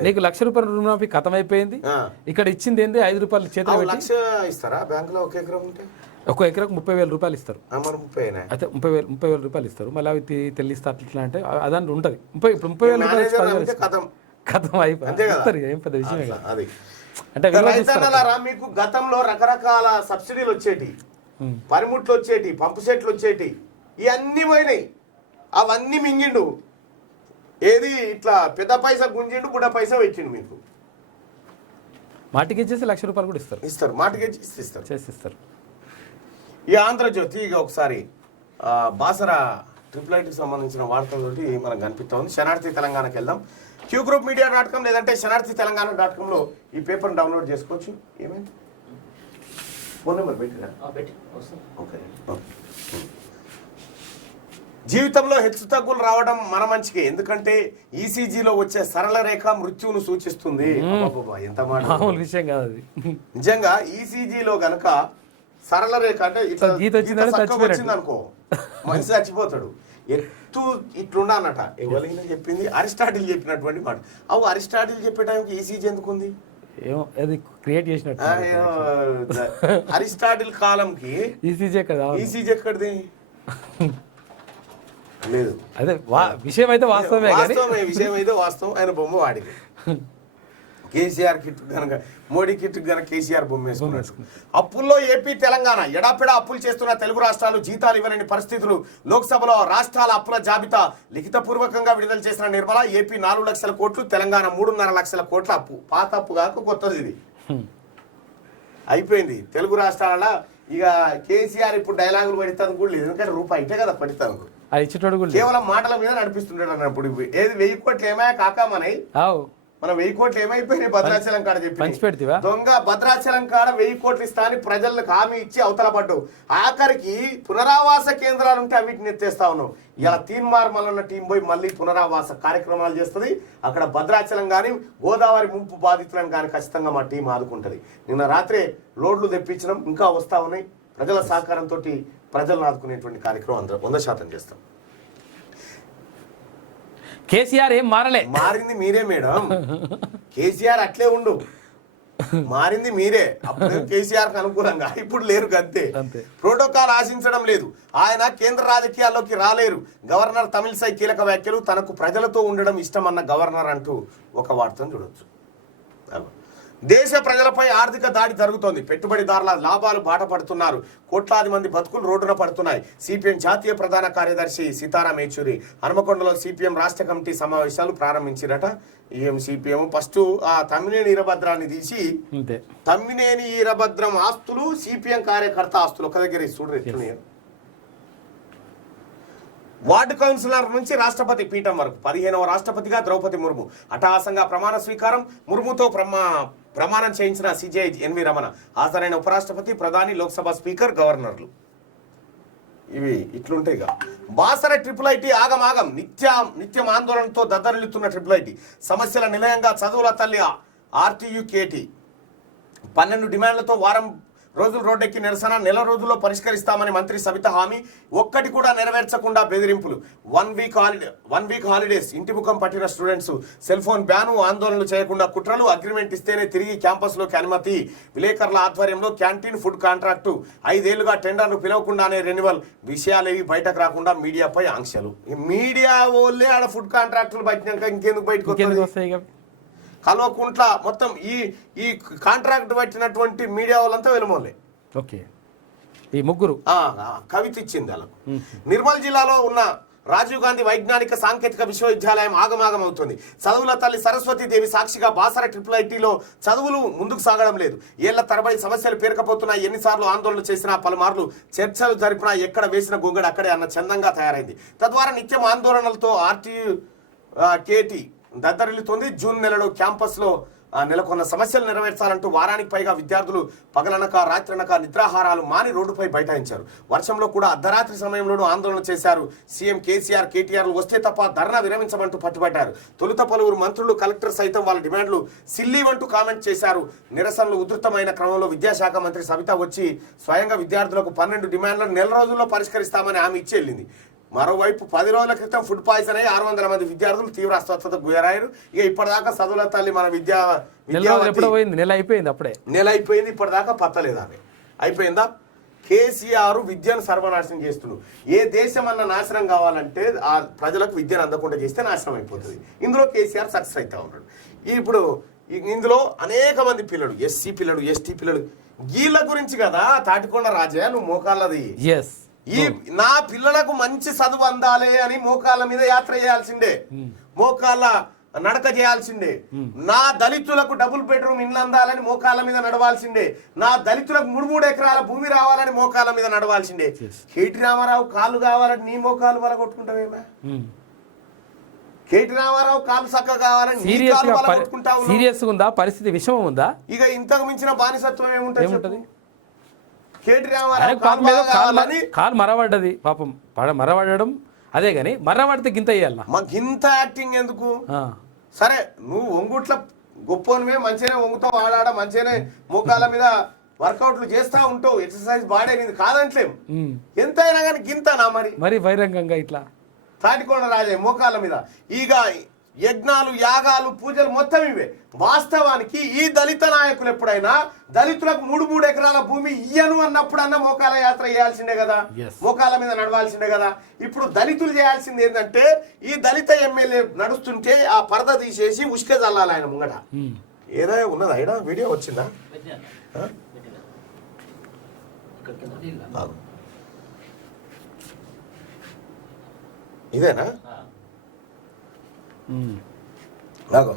నీకు 1 లక్ష రూపాయల రుణమాఫీ ఖతం అయిపోయింది. ఇక్కడ ఇచ్చింది ఏంది 5 రూపాయలు చేతులు పెట్టి. 1 లక్ష ఇస్తారా బ్యాంకులో? 1 ఎకరం ఉంటే 1 ఎకరాకు 30,000 రూపాయలు ఇస్తారు. అయితే 30,000 రూపాయలు ఇస్తారు. మళ్ళీ అవి తెల్లిస్తా అట్లా అంటే అదాన్ని ఉంటుంది. ఇప్పుడు 30,000 రూపాయలు కథం అయిపోయి ఏం పెద్ద విషయమే కదా అది. అంటే మీకు గతంలో రకరకాల సబ్సిడీలు వచ్చేటి, పనిముట్లు వచ్చేటి, పంపు సెట్లు వచ్చేటి, ఇవన్నీ పోయినాయి. అవన్నీ మింగిండు. ఏది ఇట్లా పెద్ద పైసా గుంజిండు, బుడ్డ పైసా వచ్చిండు. మీకు మాటికి ఇచ్చేసి 1 లక్ష రూపాయలు కూడా ఇస్తారు. మాటికి ఇస్తారు, చేసిస్తారు. ఈ ఆంధ్రజ్యోతి ఇక ఒకసారి బాసరా IIITకి సంబంధించిన వార్తలతోటి మనకు కనిపిస్తూ ఉంది. శనార్థి తెలంగాణకి వెళ్దాం. qgroupmedia.com లేదంటే శనార్థితెలంగాణ.comలో ఈ పేపర్ని డౌన్లోడ్ చేసుకోవచ్చు. ఏమైంది? ఫోన్ నెంబర్ పెట్టినా? ఓకే. జీవితంలో హెచ్చుతగ్గులు రావడం మన మంచికే. ఎందుకంటే ఈసీజీలో వచ్చే సరళ రేఖ మృత్యువును సూచిస్తుంది. ఎంత మామూలు విషయం కాదు అది. నిజంగా ఈసీజీలో గనక సరళ రేఖ అంటే వచ్చింది అనుకో, మనిషి చచ్చిపోతాడు. ఎత్తు ఇట్లుండా అన్నట. ఎవరైనా చెప్పింది అరిస్టాటిల్ చెప్పినటువంటి మాట. అరిస్టాటిల్ చెప్పే టైంకి ఈసీజీ ఎందుకుంది? ఏమో అది క్రియేట్ చేసినట్టు. అరిస్టాటిల్ కాలంకి ఈసీజీ ఎక్కడిది? లేదు. అదే విషయం అయితే వాస్తవమే. విషయం అయితే వాస్తవం. ఆయన బొమ్మ వాడికి కేసీఆర్ కిట్ కనుక, మోడీ కిట్ కనుక కేసీఆర్ బొమ్మ వేసుకున్నాడు. అప్పుల్లో ఏపీ తెలంగాణ ఎడాపెడా అప్పులు చేస్తున్న తెలుగు రాష్ట్రాలు జీతాలు ఇవ్వలేని పరిస్థితులు. లోక్సభలో రాష్ట్రాల అప్పుల జాబితా లిఖితపూర్వకంగా విడుదల చేసిన నిర్మల. ఏపీ 4 లక్షల కోట్లు, తెలంగాణ 3.5 లక్షల కోట్ల అప్పు. పాత అప్పు కాక కొత్తది ఇది అయిపోయింది. తెలుగు రాష్ట్రాల ఇక కేసీఆర్ ఇప్పుడు డైలాగులు పడితాను కూడా లేదు. ఎందుకంటే రూపాయి ఇటే కదా పడితాను. కేవలం మాటల మీద నడిపిస్తుంటాడు అన్నప్పుడు. ఏది 1000 కోట్లు ఏమయ్యా కాకా మనయి? మన 1000 కోట్లు ఏమైపోయినాయి? భద్రాచలం కాడ చెప్పి దొంగ భద్రాచలం కాడ 1000 కోట్లు ఇస్తా అని ప్రజలకు హామీ ఇచ్చి అవతల పడ్డావు. ఆఖరికి పునరావాస కేంద్రాలు ఉంటే అవిటిని ఎత్తేస్తా ఉన్నావు. ఇలా తీన్మార్మల్ టీం పోయి మళ్ళీ పునరావాస కార్యక్రమాలు చేస్తుంది. అక్కడ భద్రాచలం కానీ, గోదావరి ముంపు బాధితులను కానీ ఖచ్చితంగా మా టీం ఆదుకుంటుంది. నిన్న రాత్రే లోడ్లు తెప్పించడం ఇంకా వస్తా ఉన్నాయి. ప్రజల సహకారంతో ప్రజలను ఆదుకునేటువంటి కార్యక్రమం 100% చేస్తాం. కేసీఆర్ ఏం మారింది మీరే మేడం. కేసీఆర్ అట్లే ఉండు, మారింది మీరే. అప్పుడు కేసీఆర్ కు అనుకూలంగా, ఇప్పుడు లేరు గంతే. ప్రోటోకాల్ ఆశించడం లేదు. ఆయన కేంద్ర రాజకీయాల్లోకి రాలేరు. గవర్నర్ తమిళిసై కీలక వ్యాఖ్యలు. తనకు ప్రజలతో ఉండడం ఇష్టమన్న గవర్నర్ అంటూ ఒక వార్తను చూడొచ్చు. దేశ ప్రజలపై ఆర్థిక దాడి జరుగుతోంది. పెట్టుబడిదారుల లాభాలు బాట పడుతున్నారు. కోట్లాది మంది బతుకులు రోడ్డున పడుతున్నాయి. సిపిఎం జాతీయ ప్రధాన కార్యదర్శి సీతారాం యేచూరి హనుమకొండలో సిపిఎం రాష్ట్ర కమిటీ సమావేశాలు ప్రారంభించిరట. సిపిఎం ఫస్ట్ ఆ తమ్మినేని ఈరభద్రాన్ని తీసి, తమ్మినేని ఈరభద్రం ఆస్తులు సిపిఎం కార్యకర్త ఆస్తులు ఒక దగ్గర చూడరు. వార్డు కౌన్సిలర్ నుంచి రాష్ట్రపతి పీఠం వరకు 15వ రాష్ట్రపతిగా ద్రౌపది ముర్ము అట్టహాసంగా ప్రమాణ స్వీకారం. ముర్ముతో ప్రమాణం చేయించిన సిజే ఎన్వి రమణ. హాజరైన ఉపరాష్ట్రపతి, ప్రధాని, లోక్సభ స్పీకర్, గవర్నర్లు. ఇవి ఇట్లుంటాయి. బాసర IIIT ఆగమాగం. నిత్యం ఆందోళనతో దద్దరిల్లుతున్న IIIT. సమస్యల నిలయంగా చదువుల తల్లి ఆర్టీయూ కేటీ 12 డిమాండ్లతో వారం రోజులు రోడ్డెక్కి నిరసన, నెల రోజుల్లో పరిష్కరిస్తామని మంత్రి సబిత హామీ, ఒక్కటి కూడా నెరవేర్చకుండా బెదిరింపులు. 1 వీక్ హాలిడేస్, ఇంటి ముఖం పట్టిన స్టూడెంట్స్, సెల్ ఫోన్ బ్యాను, ఆందోళనలు చేయకుండా కుట్రలు, అగ్రిమెంట్ ఇస్తేనే తిరిగి క్యాంపస్లోకి అనుమతి, విలేకరుల ఆధ్వర్యంలో క్యాంటీన్ ఫుడ్ కాంట్రాక్టు, 5 ఏళ్లుగా టెండర్లు పిలవకుండానే రెన్యువల్, విషయాలేవి బయటకు రాకుండా మీడియాపై ఆంక్షలు. మీడియా వాళ్ళే ఆడ ఫుడ్ కాంట్రాక్టులు బయటక ఇంకెందుకు బయటకు వస్తాయి? కల్వకుంట్ల మొత్తం ఈ కాంట్రాక్ట్ పట్టినటువంటి మీడియా వాళ్ళంతా వెలుమోలే. ఓకే, ఈ ముగ్గురు కవిత ఇచ్చింది వాళ్ళకు. నిర్మల్ జిల్లాలో ఉన్న రాజీవ్ గాంధీ వైజ్ఞానిక సాంకేతిక విశ్వవిద్యాలయం ఆగమాగం అవుతుంది. చదువుల తల్లి సరస్వతీదేవి సాక్షిగా బాసర IIITలో చదువులు ముందుకు సాగడం లేదు. ఏళ్ల తరబడి సమస్యలు పేరుకపోతున్నా, ఎన్నిసార్లు ఆందోళనలు చేసినా, పలుమార్లు చర్చలు జరిపినా ఎక్కడ వేసిన గొంగడు అక్కడే అన్న చందంగా తయారైంది. తద్వారా నిత్యం ఆందోళనలతో ఆర్టీయూ కేటీ దద్దరిల్లుతోంది. జూన్ నెలలో క్యాంపస్లో నెలకొన్న సమస్యలు నెరవేర్చాలంటూ వారానికి పైగా విద్యార్థులు పగలనక రాత్రనక నిద్రాహారాలు మాని రోడ్డుపై బైఠాయించారు. వర్షంలో కూడా అర్ధరాత్రి సమయంలోనూ ఆందోళన చేశారు. సీఎం కేసీఆర్, కేటీఆర్లు వస్తే తప్ప ధర్నా విరమించమంటూ పట్టుబట్టారు. తొలుత పలువురు మంత్రులు, కలెక్టర్ సైతం వాళ్ళ డిమాండ్లు సిల్లీవంటూ కామెంట్ చేశారు. నిరసనలు ఉధృతమైన క్రమంలో విద్యాశాఖ మంత్రి సబిత వచ్చి స్వయంగా విద్యార్థులకు 12 డిమాండ్లను నెల రోజుల్లో పరిష్కరిస్తామని హామీ ఇచ్చి వెళ్ళింది. మరోవైపు 10 రోజుల క్రితం ఫుడ్ పాయిజన్ అయ్యి 600 మంది విద్యార్థులు తీవ్ర అస్వస్థతకు గురయ్యారు. ఇక ఇప్పటిదాకా చదువుల తల్లి మన నెల అయిపోయింది, అప్పుడే నెల అయిపోయింది, ఇప్పటిదాకా పత్తలేదు. ఆమె అయిపోయిందా? కేసీఆర్ విద్యను సర్వనాశనం చేస్తున్నాడు. ఏ దేశం అన్న నాశనం కావాలంటే ఆ ప్రజలకు విద్యను అందకుండా చేస్తే నాశనం అయిపోతుంది. ఇందులో కేసీఆర్ సక్సెస్ అవుతా ఉన్నాడు. ఇప్పుడు ఇందులో అనేక మంది పిల్లలు, ఎస్సీ పిల్లలు, ఎస్టీ పిల్లలు, వీళ్ళ గురించి కదా తాటికొండ రాజయ్య నువ్వు మోకాళ్ళది. నా పిల్లలకు మంచి చదువు అందాలి అని మోకాళ్ళ మీద యాత్ర చేయాల్సిందే, మోకాళ్ళ నడక చేయాల్సిందే. నా దళితులకు డబుల్ బెడ్రూమ్ ఇల్లు అందాలని మోకాళ్ళ మీద నడవాల్సిందే. నా దళితులకు 3 ఎకరాల భూమి రావాలని మోకాళ్ళ మీద నడవాల్సిందే. కేటీ రామారావు కాళ్ళు కావాలని నీ మోకాలు వలగొట్టుకుంటావేమా? కేటీ రామారావు కాళ్ళు చక్క కావాలని సీరియస్ ఉందా పరిస్థితి? విషమం ఉందా? ఇక ఇంతకు మించిన బానిసత్వం ఏముంటది? కేటీ కాలు మరవడ్డది, పాపం మరవడడం అదే గాని మరవడితే గింత వేయాల. మా గింత యాక్టింగ్ ఎందుకు? సరే నువ్వు ఒంగుట్ల గొప్పనివే, మంచిగానే వంగుతావు, ఆడాడ మంచిగానే మోకాళ్ళ మీద వర్కౌట్లు చేస్తా ఉంటావు, ఎక్సర్సైజ్ బాడీ అనేది కాదంటలేం. ఎంతైనా కానీ గింతనా మరి బహిరంగంగా ఇట్లా తాటికొండ రాజే మోకాళ్ళ మీద ఇక యజ్ఞాలు, యాగాలు, పూజలు మొత్తం ఇవే. వాస్తవానికి ఈ దళిత నాయకులు ఎప్పుడైనా దళితులకు 3 ఎకరాల భూమి ఇయ్యను అన్నప్పుడన్నా మోకాల యాత్ర చేయాల్సిందే కదా, మోకాల మీద నడవాల్సిందే కదా. ఇప్పుడు దళితులు చేయాల్సింది ఏంటంటే ఈ దళిత ఎమ్మెల్యే నడుస్తుంటే ఆ పరద తీసేసి ఉష్క చల్లాలి ఆయన ముంగట. ఏదైనా ఉన్నదా? అయినా వీడియో వచ్చిందా? ఇదేనా? నాగో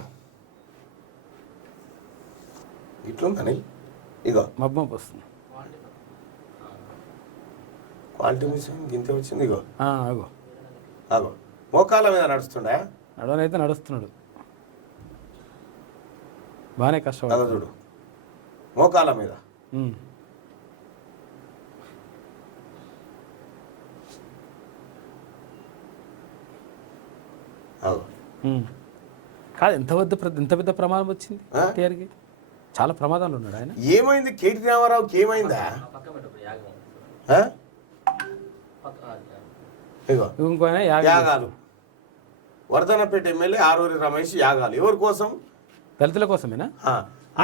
ఇట్లుందని ఇగో మబ్బం వస్తుంది, క్వాలిటీ మిషన్ గింత వచ్చింది. ఇగో అగో అగో మోకాళ్ళ మీద నడుస్తుండా? నడవనైతే నడుస్తున్నాడు, బాగానే కష్టం. అగో చూడు మోకాళ్ళ మీద. కాదు, ఎంత పెద్ద ప్రమాదం వచ్చింది కేటీఆర్కి? చాలా ప్రమాదాలు ఉన్నాడు ఆయన. ఏమైంది కేటీ రామారావుకి? ఏమైందా? ఇంకో యాగాలు, వర్ధనపేట ఎమ్మెల్యే ఆరూరి రమేష్ యాగాలు ఎవరి కోసం? దళితుల కోసమేనా?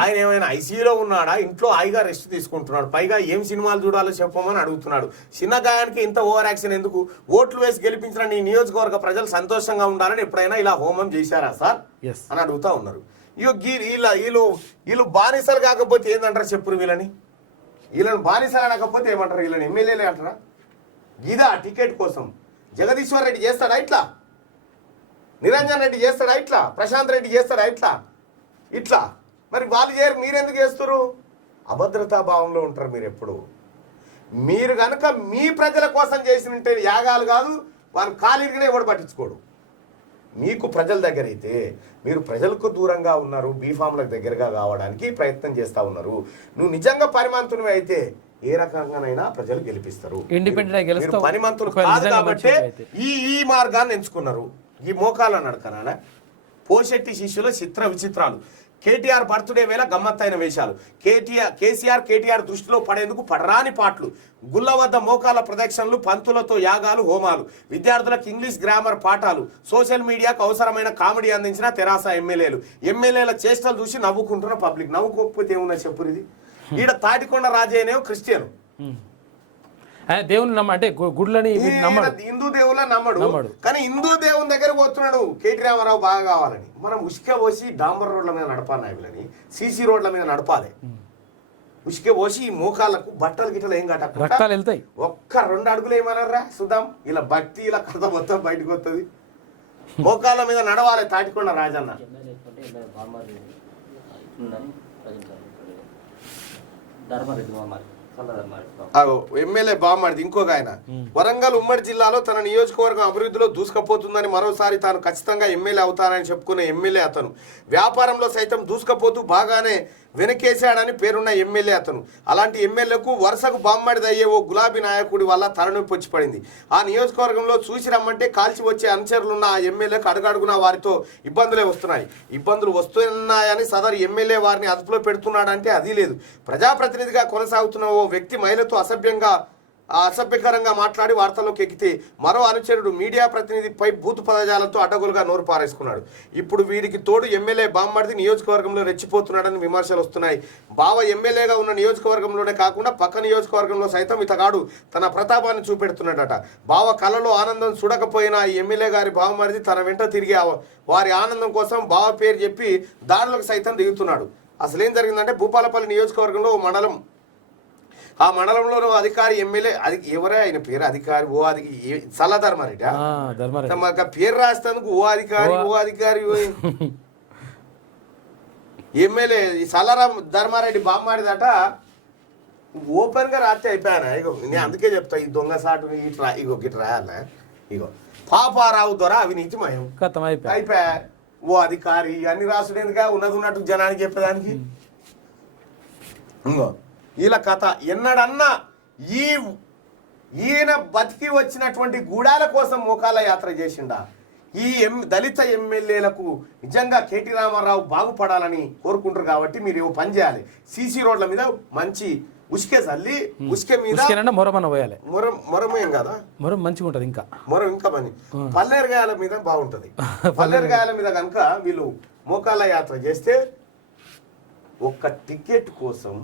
ఆయన ఏమైనా ఐసీయూలో ఉన్నాడా? ఇంట్లో హాయిగా రెస్ట్ తీసుకుంటున్నాడు. పైగా ఏం సినిమాలు చూడాలో చెప్పమని అడుగుతున్నాడు. చిన్న గాయానికి ఇంత ఓవర్ యాక్షన్ ఎందుకు? ఓట్లు వేసి గెలిపించిన నీ నియోజకవర్గ ప్రజలు సంతోషంగా ఉండాలని ఎప్పుడైనా ఇలా హోమం చేశారా సార్ అని అడుగుతా ఉన్నారు. వీళ్ళు బానిసలు కాకపోతే ఏందంటారా చెప్పురు? వీళ్ళని బానిసలు అనకపోతే ఏమంటారు? వీళ్ళని ఎమ్మెల్యేలే అంటారా? ఇదా టికెట్ కోసం జగదీశ్వర్ రెడ్డి చేస్తాడా ఇట్లా? నిరంజన్ రెడ్డి చేస్తాడా ఇట్లా? ప్రశాంత్ రెడ్డి చేస్తాడా ఇట్లా? మరి వాళ్ళు చేయరు, మీరెందుకు చేస్తారు? అభద్రతా భావంలో ఉంటారు మీరు ఎప్పుడు. మీరు కనుక మీ ప్రజల కోసం చేసినట్టే యాగాలు కాదు, వాళ్ళు ఖాళీగానే ఎవడు పట్టించుకోడు. మీకు ప్రజల దగ్గర అయితే మీరు ప్రజలకు దూరంగా ఉన్నారు, బీఫామ్లకు దగ్గరగా కావడానికి ప్రయత్నం చేస్తూ ఉన్నారు. నువ్వు నిజంగా పరిమంతునివి అయితే ఏ రకంగానైనా ప్రజలు గెలిపిస్తారు. పనిమంతులు కాదు కాబట్టి ఈ మార్గాన్ని ఎంచుకున్నారు. ఈ మోకాళ్ళ నడకనా పోషెట్టి శిష్యుల చిత్ర విచిత్రాలు. కేటీఆర్ బర్త్డే వేళ గమ్మత్తైన వేషాలు. కేసీఆర్ దృష్టిలో పడేందుకు పడరాని పాటలు, గుళ్ళ వద్ద మోకాల ప్రదక్షిణలు, పంతులతో యాగాలు, హోమాలు, విద్యార్థులకు ఇంగ్లీష్ గ్రామర్ పాఠాలు, సోషల్ మీడియాకు అవసరమైన కామెడీ అందించిన తెరాస ఎమ్మెల్యేల చేష్టలు చూసి నవ్వుకుంటున్న పబ్లిక్. నవ్వుకోకపోతే ఏమున్నా చెప్పు. ఇది ఈడ తాటికొండ రాజయ్యనేమో క్రిస్టియన్, దేవుని అంటే గుడ్లని హిందూ దేవుళ్ళ నమ్మడు. కానీ హిందూ దేవుని దగ్గర పోతున్నాడు కేటీ రామారావు బాగా కావాలని. మనం ఉసుక పోసి డాంబర్ రోడ్ల మీద నడపాలి, నాయకులని సీసీ రోడ్ల మీద నడపాలి. ఉసుక పోసి ఈ మోకాళ్ళకు బట్టలు గిట్టలు ఏం రక్తాలు వెళ్తాయి. ఒక్క 2 అడుగులు ఏమన్నారా చూద్దాం. ఇలా భక్తి ఇలా కథ మొత్తం బయటకు వస్తుంది. మోకాళ్ళ మీద నడవాలి తాటికొండ రాజన్న. ఎమ్మెల్యే బామ్మడిది ఇంకొక ఆయన. వరంగల్ ఉమ్మడి జిల్లాలో తన నియోజకవర్గం అభివృద్ధిలో దూసుకుపోతుందని, మరోసారి తాను ఖచ్చితంగా ఎమ్మెల్యే అవుతానని చెప్పుకునే ఎమ్మెల్యే అతను. వ్యాపారంలో సైతం దూసుకుపోతూ బాగానే వెనకేశాడని పేరున్న ఎమ్మెల్యే అతను. అలాంటి ఎమ్మెల్యేకు వరుసకు బామ్మడిది అయ్యే ఓ గులాబీ నాయకుడి వల్ల తలనొప్పి వచ్చి పడింది. ఆ నియోజకవర్గంలో చూసి రమ్మంటే కాల్చి వచ్చే అనుచరులున్న ఆ ఎమ్మెల్యేకు అడుగడుగునా వారితో ఇబ్బందులే వస్తున్నాయి. ఇబ్బందులు వస్తున్నాయని సదరు ఎమ్మెల్యే వారిని అదుపులో పెడుతున్నాడంటే అది లేదు. ప్రజాప్రతినిధిగా కొనసాగుతున్న ఓ వ్యక్తి మహిళతో అసభ్యకరంగా మాట్లాడి వార్తల్లోకి ఎక్కితే మరో అనుచరుడు మీడియా ప్రతినిధిపై బూతు పదజాలతో అడ్డగోలుగా నోరు పారేసుకున్నాడు. ఇప్పుడు వీరికి తోడు ఎమ్మెల్యే బామ్మడిది నియోజకవర్గంలో రెచ్చిపోతున్నాడని విమర్శలు వస్తున్నాయి. బావ ఎమ్మెల్యేగా ఉన్న నియోజకవర్గంలోనే కాకుండా పక్క నియోజకవర్గంలో సైతం ఇతగాడు తన ప్రతాపాన్ని చూపెడుతున్నాడట. బావ కళలో ఆనందం చూడకపోయినా ఈ ఎమ్మెల్యే గారి బామ్మడిది తన వెంట తిరిగి వారి ఆనందం కోసం బావ పేరు చెప్పి దాడులకు సైతం దిగుతున్నాడు. అసలు ఏం జరిగిందంటే భూపాలపల్లి నియోజకవర్గంలో ఓ మండలం, ఆ మండలంలో అధికారి ఎమ్మెల్యే ఎవరే ఆయన పేరు అధికారి సల్లధర్మారెడ్డి పేరు రాస్తేందుకు ఓ అధికారి ఎమ్మెల్యే ధర్మారెడ్డి బామ్మాడిదట. ఓపెన్ గా రాస్తే అయిపోయాను. ఇగో నేను అందుకే చెప్తా, ఈ దొంగ సాటు ఇటు రాయాల. ఇగో పాపారావు ద్వారా అవినీతిమయం అయిపోయా. ఓ అధికారి అన్ని రాసుడేందుగా ఉన్నట్టు జనానికి చెప్పేదానికి. ఇంకో వీళ్ళ కథ ఎన్నడన్నా ఈయన బతికి వచ్చినటువంటి గూడాల కోసం మోకాల యాత్ర చేసిండా? ఈ దళిత ఎమ్మెల్యేలకు నిజంగా కేటీ రామారావు బాగుపడాలని కోరుకుంటారు కాబట్టి మీరు ఏవో పని చేయాలి. సీసీ రోడ్ల మీద మంచి ఉసుకే చల్లి ఉసుకే మీద మొరమేం కదా, మొరం మంచిగా ఉంటుంది. ఇంకా పని పల్లేరుగాయల మీద బాగుంటది. పల్లేరుగాయల మీద కనుక వీళ్ళు మోకాల యాత్ర చేస్తే ఒక్క టికెట్ కోసం,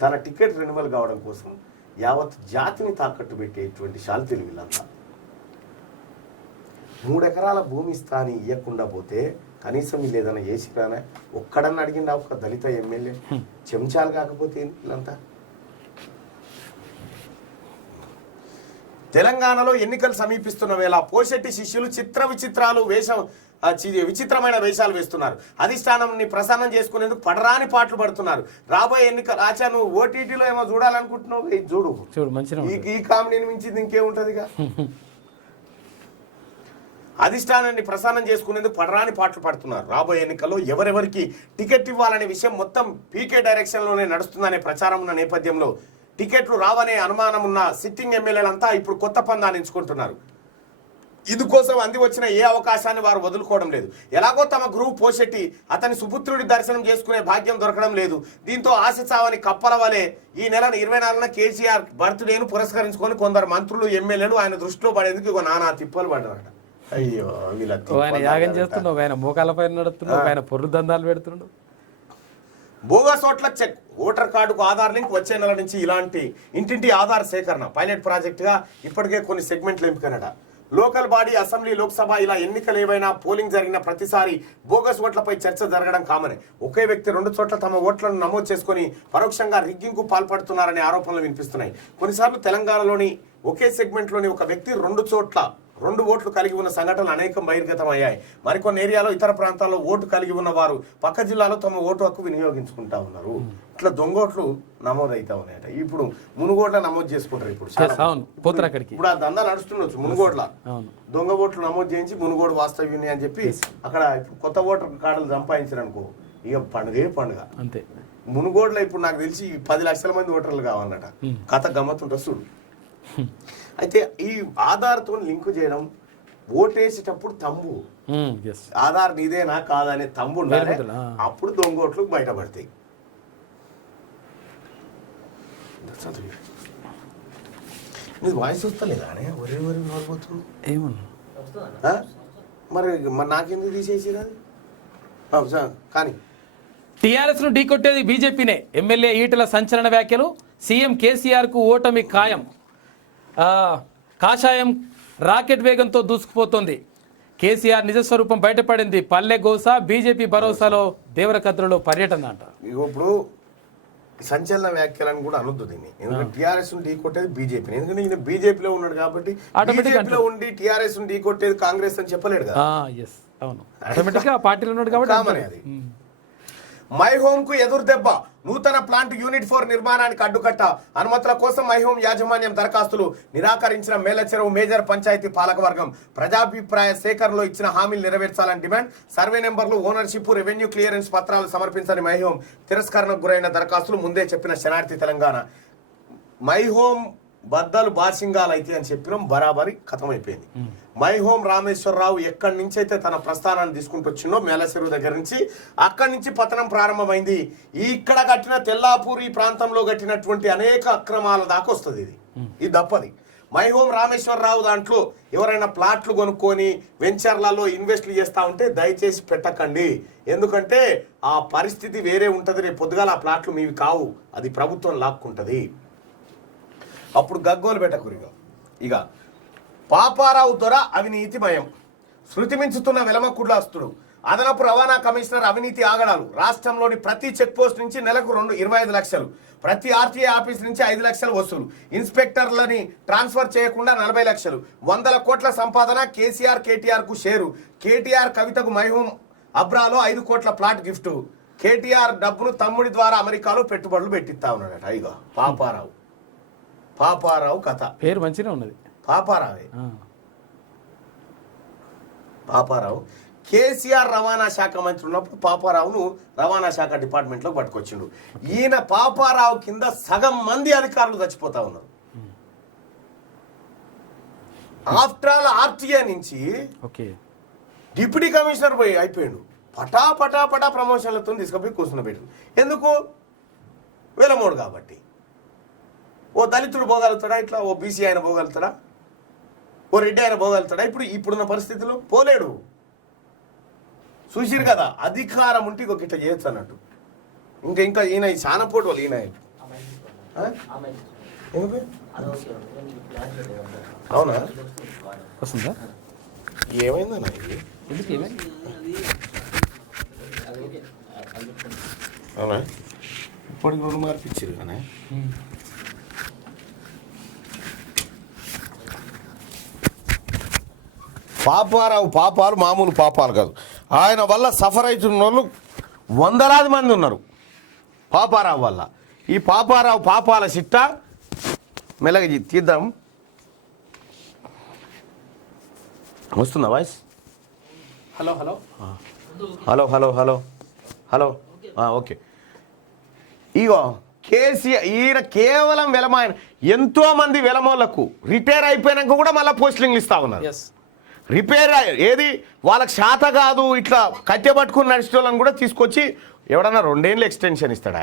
తన టికెట్ రెన్యువల్ కావడం కోసం యావత్ జాతిని తాకట్టు పెట్టేటువంటి శాంతిలు వీళ్ళంతా. 3 ఎకరాల భూమి స్థాని ఇవ్వకుండా పోతే కనీసం వీళ్ళు ఏదైనా చేసిరానా? ఒక్కడన్నా అడిగిండా ఒక దళిత ఎమ్మెల్యే? చెంచాలు కాకపోతే వీళ్ళంతా. తెలంగాణలో ఎన్నికలు సమీపిస్తున్న వేళ పోషెట్టి శిష్యులు విచిత్రమైన వేషాలు వేస్తున్నారు. అధిష్టానాన్ని ప్రసన్నం చేసుకునేందుకు పడరాని పాటలు పడుతున్నారు. రాబోయే ఎన్నికలు ఆచా నువ్వు ఓటీటీలో ఏమో చూడాలనుకుంటున్నావు, చూడు ఈ కామెడీని మించింది ఇంకేముంటదిగా. అధిష్టానాన్ని ప్రసన్నం చేసుకునేందుకు పడరాని పాటలు పడుతున్నారు. రాబోయే ఎన్నికల్లో ఎవరెవరికి టికెట్ ఇవ్వాలనే విషయం మొత్తం పీకే డైరెక్షన్లోనే నడుస్తుందనే ప్రచారం ఉన్న నేపథ్యంలో టికెట్లు రావనే అనుమానం ఉన్న సిట్టింగ్ ఎమ్మెల్యేలంతా ఇప్పుడు కొత్త పందాన్ని ఎంచుకుంటున్నారు. ఇందుకోసం అంది వచ్చిన ఏ అవకాశాన్ని వారు వదులుకోవడం లేదు. ఎలాగో తమ గురువు పోషెట్టి అతని సుపుత్రుడి దర్శనం చేసుకునే భాగ్యం దొరకడం లేదు. దీంతో ఆశ చావని కప్పల వలె ఈ నెల 24న కేసీఆర్ బర్త్డేను పురస్కరించుకొని కొందరు మంత్రులు ఎమ్మెల్యేలు ఆయన దృష్టిలో పడేందుకు నానా తిప్పలు పడ్డారట. అయ్యో యాగం చేస్తున్నావు, ఆయన మోకాల పైన నడుస్తున్నావు, ఆయన పొర్రు దందాలు పెడుతున్నాడు. బోగస్ ఓట్ల చెక్, ఓటర్ కార్డుకు ఆధార్ లింక్ వచ్చే నెల నుంచి ఇలాంటి ఇంటింటి ఆధార్ సేకరణ పైలట్ ప్రాజెక్టుగా ఇప్పటికే కొన్ని సెగ్మెంట్లు ఎంపికనట. లోకల్ బాడీ, అసెంబ్లీ, లోక్సభ ఇలా ఎన్నికలు ఏవైనా పోలింగ్ జరిగిన ప్రతిసారి బోగస్ ఓట్లపై చర్చ జరగడం కామనే. ఒకే వ్యక్తి 2 చోట్ల తమ ఓట్లను నమోదు చేసుకుని పరోక్షంగా రిగ్గింగ్కు పాల్పడుతున్నారనే ఆరోపణలు వినిపిస్తున్నాయి. కొన్నిసార్లు తెలంగాణలోని ఒకే సెగ్మెంట్లోని ఒక వ్యక్తి 2 చోట్ల 2 ఓట్లు కలిగి ఉన్న సంఘటనలు అనేకం బహిర్గతమయ్యాయి. మరికొన్ని ఏరియాలో ఇతర ప్రాంతాల్లో ఓటు కలిగి ఉన్న వారు పక్క జిల్లాలో తమ ఓటు హక్కు వినియోగించుకుంటా ఉన్నారు. ఇట్లా దొంగోట్లు నమోదవుతా ఉన్నాయట. ఇప్పుడు మునుగోడ్ల నమోదు చేసుకుంటారు. ఇప్పుడు ఆ దందా నడుస్తుండొచ్చు. మునుగోడ్ల దొంగ ఓట్లు నమోదు చేయించి మునుగోడు వాస్తవ యూనియన్ అని చెప్పి అక్కడ కొత్త ఓటర్ కార్డులు సంపాదించారు అనుకో, ఇక పండుగ అంతే. మునుగోడ్లో ఇప్పుడు నాకు తెలిసి 10 లక్షల మంది ఓటర్లు కావాలన్నట. కథ గమ్మత్తుంటుంది చూడు. అయితే ఈ ఆధార్తో లింకు చేయడం, ఓటేసేటప్పుడు తంబు ఎస్ ఆధార్ నీదేనా కాదనే తమ్ము ఉండాలి. వేలిముద్రలు, అప్పుడు దొంగోట్లు బయటపడతాయి. నీ వాయిస్ వస్తలేదా అనే ఒరే ఒరే మారిపోతుంది ఏమన్నా మరి నాకెందుకు తీసేసి అది కానీ టీఆర్ఎస్ ను ఢీకొట్టేది బీజేపీనే. ఎమ్మెల్యే ఈటల సంచలన వ్యాఖ్యలు. సీఎం కేసీఆర్ కు ఓటమి ఖాయం. కాషాయం రాకెట్ వేగంతో దూసుకుపోతోంది. కేసీఆర్ నిజస్వరూపం బయటపడింది. పల్లె గోస బీజేపీ భరోసాలో దేవరకద్రలో పర్యటన అంట. ఇప్పుడు సంచలన వ్యాఖ్యలను కూడా అనొద్దు దీన్ని. ఎందుకంటే టీఆర్ఎస్ ఢీ కొట్టేది బీజేపీ. ఎందుకంటే ఈయన బీజేపీలో ఉన్నాడు కాబట్టి బీజేపీలో ఉండి టీఆర్ఎస్ ఢీ కొట్టేది కాంగ్రెస్ అని చెప్పలేడు కదా. ఎస్ అవును, ఆటోమేటిక్ గా పార్టీలో ఉన్నాడు కాబట్టి అది. మై హోమ్ కు ఎదురు దెబ్బ. నూతన ప్లాంట్ యూనిట్ 4 నిర్మాణానికి అడ్డుకట్ట. అనుమతుల కోసం మై హోమ్ యాజమాన్యం దరఖాస్తులు నిరాకరించిన మేలచెరువు మేజర్ పంచాయతీ పాలకవర్గం. ప్రజాభిప్రాయ సేకరణలో ఇచ్చిన హామీలు నెరవేర్చాలని డిమాండ్. సర్వే నెంబర్లు, ఓనర్షిప్, రెవెన్యూ క్లియరెన్స్ పత్రాలు సమర్పించని మై హోమ్. తిరస్కరణకు గురైన దరఖాస్తులు ముందే చెప్పిన శనార్థి తెలంగాణ. మై హోమ్ బద్దలు బాసింగాలు అయితే అని చెప్పినాం, బరాబరి ఖతమైపోయింది. మై హోమ్ రామేశ్వరరావు ఎక్కడి నుంచి అయితే తన ప్రస్థానాన్ని తీసుకుంటూ వచ్చిందో మేలచెరువు దగ్గర నుంచి, అక్కడి నుంచి పతనం ప్రారంభమైంది. ఇక్కడ కట్టిన తెల్లాపూర్ ఈ ప్రాంతంలో కట్టినటువంటి అనేక అక్రమాల దాకా వస్తుంది. ఇది తప్పది. మై హోమ్ రామేశ్వరరావు దాంట్లో ఎవరైనా ప్లాట్లు కొనుక్కొని వెంచర్లలో ఇన్వెస్ట్లు చేస్తూ ఉంటే దయచేసి పెట్టకండి. ఎందుకంటే ఆ పరిస్థితి వేరే ఉంటుంది. రేపు పొద్దుగాల ఆ ప్లాట్లు మీవి కావు, అది ప్రభుత్వం లాక్కుంటుంది. అప్పుడు గగ్గోలు పెట్టకురిగా. ఇక పాపారావు దొర అవినీతిమయం. శృతి మించుతున్న వెలమకుడ్లాస్తుడు. అదనపు రవాణా కమిషనర్ అవినీతి ఆగడాలు. రాష్ట్రంలోని ప్రతి చెక్ పోస్ట్ నుంచి నెలకు 25 లక్షలు, ప్రతి ఆర్టీఏ ఆఫీస్ నుంచి 5 లక్షలు వసూలు. ఇన్స్పెక్టర్లని ట్రాన్స్ఫర్ చేయకుండా 40 లక్షలు. 100 కోట్ల సంపాదన. కేసీఆర్ కేటీఆర్ కు షేరు. కేటీఆర్ కవితకు మైహూమ్ అబ్రాలో 5 కోట్ల ప్లాట్ గిఫ్ట్. కేటీఆర్ డబ్బును తమ్ముడి ద్వారా అమెరికాలో పెట్టుబడులు పెట్టిస్తా ఉన్నాడట. ఇగో పాపారావు కథ. పేరు మంచిగా ఉన్నది, పాపారావు. కేసీఆర్ రవాణా శాఖ మంత్రి ఉన్నప్పుడు పాపారావును రవాణా శాఖ డిపార్ట్మెంట్లోకి పట్టుకొచ్చిండు. ఈయన పాపారావు కింద సగం మంది అధికారులు చచ్చిపోతా ఉన్నారు. ఆఫ్టర్ ఆల్ ఆర్టీఏ నుంచి డిప్యూటీ కమిషనర్ పోయి అయిపోయాడు. పటా ప్రమోషన్లతో తీసుకుపోయి కూర్చున్న పెట్టు. ఎందుకు? వేలమోడు కాబట్టి. ఓ దళితుడు పోగలుగుతాడా ఇట్లా? ఓ బీసీ ఆయన పోగలుగుతాడా? ఓ రెడ్డి ఆయన పోగలుగుతాడా? ఇప్పుడున్న పరిస్థితుల్లో పోలేడు. చూసిరు కదా, అధికారం ఉంటే ఇంకొక ఇట్లా చేయొచ్చు అన్నట్టు. ఇంకా ఈయన చాలా పోటీ వాళ్ళు ఈయన. అవునా? వస్తుందా? ఏమైందన్నా ఇది? అవునా? ఇప్పటికి 2 మార్పు ఇచ్చారు కానీ పాపాలు మామూలు పాపాలు కాదు. ఆయన వల్ల సఫర్ అవుతున్న వాళ్ళు వందలాది మంది ఉన్నారు పాపారావు వల్ల. ఈ పాపారావు పాపాల చిట్ట మెల్లగా తీద్దాం. వస్తుందా వాయిస్? Hello okay. ఇగో కేసీఆర్ ఈయన కేవలం వెలమాయన. ఎంతో మంది వెలమోళ్లకు రిటైర్ అయిపోయినాక కూడా మళ్ళీ పోస్టింగ్లు ఇస్తా ఉన్నారు. రిపేర్ ఏది వాళ్ళకి శాత కాదు, ఇట్లా కట్టె పట్టుకుని నడిచే వాళ్ళని కూడా తీసుకొచ్చి ఎవడన్నా 2 ఏళ్ళు ఎక్స్టెన్షన్ ఇస్తాడా?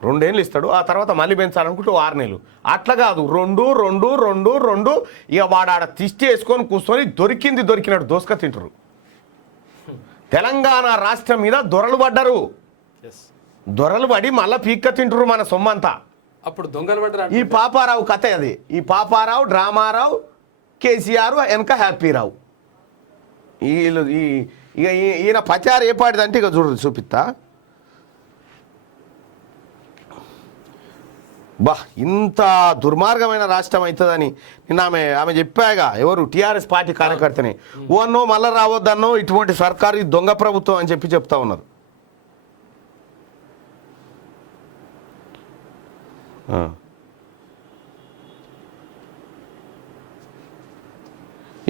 2 ఏళ్ళు ఇస్తాడు, ఆ తర్వాత మళ్ళీ పెంచాలనుకుంటే 6 నెలలు. అట్లా కాదు, 2 ఇక వాడాడ తిష్టి వేసుకొని కూర్చొని దొరికినట్టు దోసుక తింటారు. తెలంగాణ రాష్ట్రం మీద దొరలు పడ్డారు. దొరలు పడి మళ్ళీ పీక్క తింటారు మన సొమ్మంతా. అప్పుడు దొంగలు పడ్డారు. ఈ పాపారావు కథ అది. ఈ పాపారావు, డ్రామారావు, కేసీఆర్ వెనక హ్యాపీరావు. వీళ్ళు ఇక ఈయన ప్రచారం ఏ పాటిదంటే ఇక చూపిస్తా. ఇంత దుర్మార్గమైన రాష్ట్రం అవుతుందని నిన్న ఆమె చెప్పాగా. ఎవరు? TRS party కార్యకర్తని. ఓన్నో మళ్ళీ రావద్దన్నో ఇటువంటి సర్కారు దొంగ ప్రభుత్వం అని చెప్తా ఉన్నారు.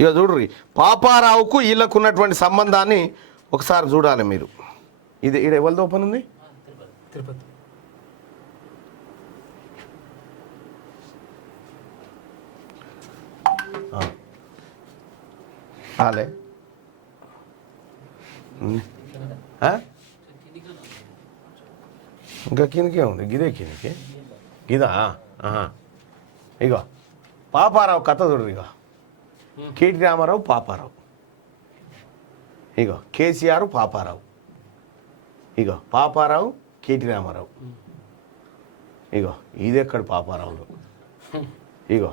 ఇక చూడ్రి, పాపారావుకు వీళ్ళకు ఉన్నటువంటి సంబంధాన్ని ఒకసారి చూడాలి మీరు. ఇది ఇక్కడ ఎవరిది ఓపెన్ ఉంది? తిరుపతి. ఆలే ఇంకా కిందకే ఉంది గిదే కిందకి గిదా ఇగో పాపారావు కథ చూడరు ఇగో కేటీ రామారావు పాపారావు ఇగో కేసీఆర్ పాపారావు ఇగో పాపారావు కేటీ రామారావు ఇగో ఇది ఎక్కడ పాపారావులు ఇగో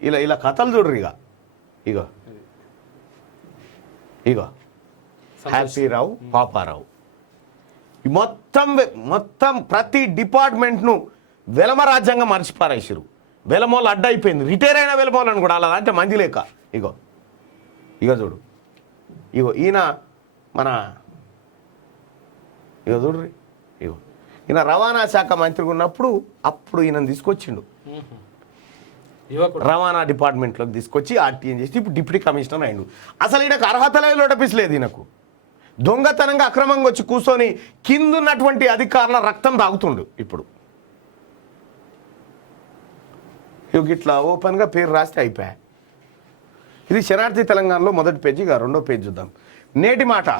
ఇలా ఇలా కథలు చూడరు ఇగో ఇగో హ్యాపీరావు పాపారావు మొత్తం ప్రతి డిపార్ట్మెంట్ను వెలమ రాజ్యాంగం మర్చిపారేసారు. వెలమోళ్ళు అడ్డైపోయింది. రిటైర్ అయిన వెలమోళ్ళని కూడా అలా అంటే మంది లేక ఇగో చూడు ఇగో ఈయన మన ఇగో చూడ్రి ఇగో ఈయన రవాణా శాఖ మంత్రిగా ఉన్నప్పుడు అప్పుడు ఈయన తీసుకొచ్చిండు రవాణా డిపార్ట్మెంట్లోకి తీసుకొచ్చి ఆర్టీఎం చేసి ఇప్పుడు డిప్యూటీ కమిషనర్ అయిండు. అసలు ఈయనకు అర్హతలే లోటపిసలేదు. ఈయనకు దొంగతనంగా అక్రమంగా వచ్చి కూర్చొని కిందున్నటువంటి అధికారుల రక్తం తాగుతుండు. ఇప్పుడు ఇట్లా ఓపెన్గా పేరు రాస్తే అయిపోయా. ఇది శరణార్థి తెలంగాణలో మొదటి పేజీగా రెండో పేజీ చూద్దాం. నేటి మాట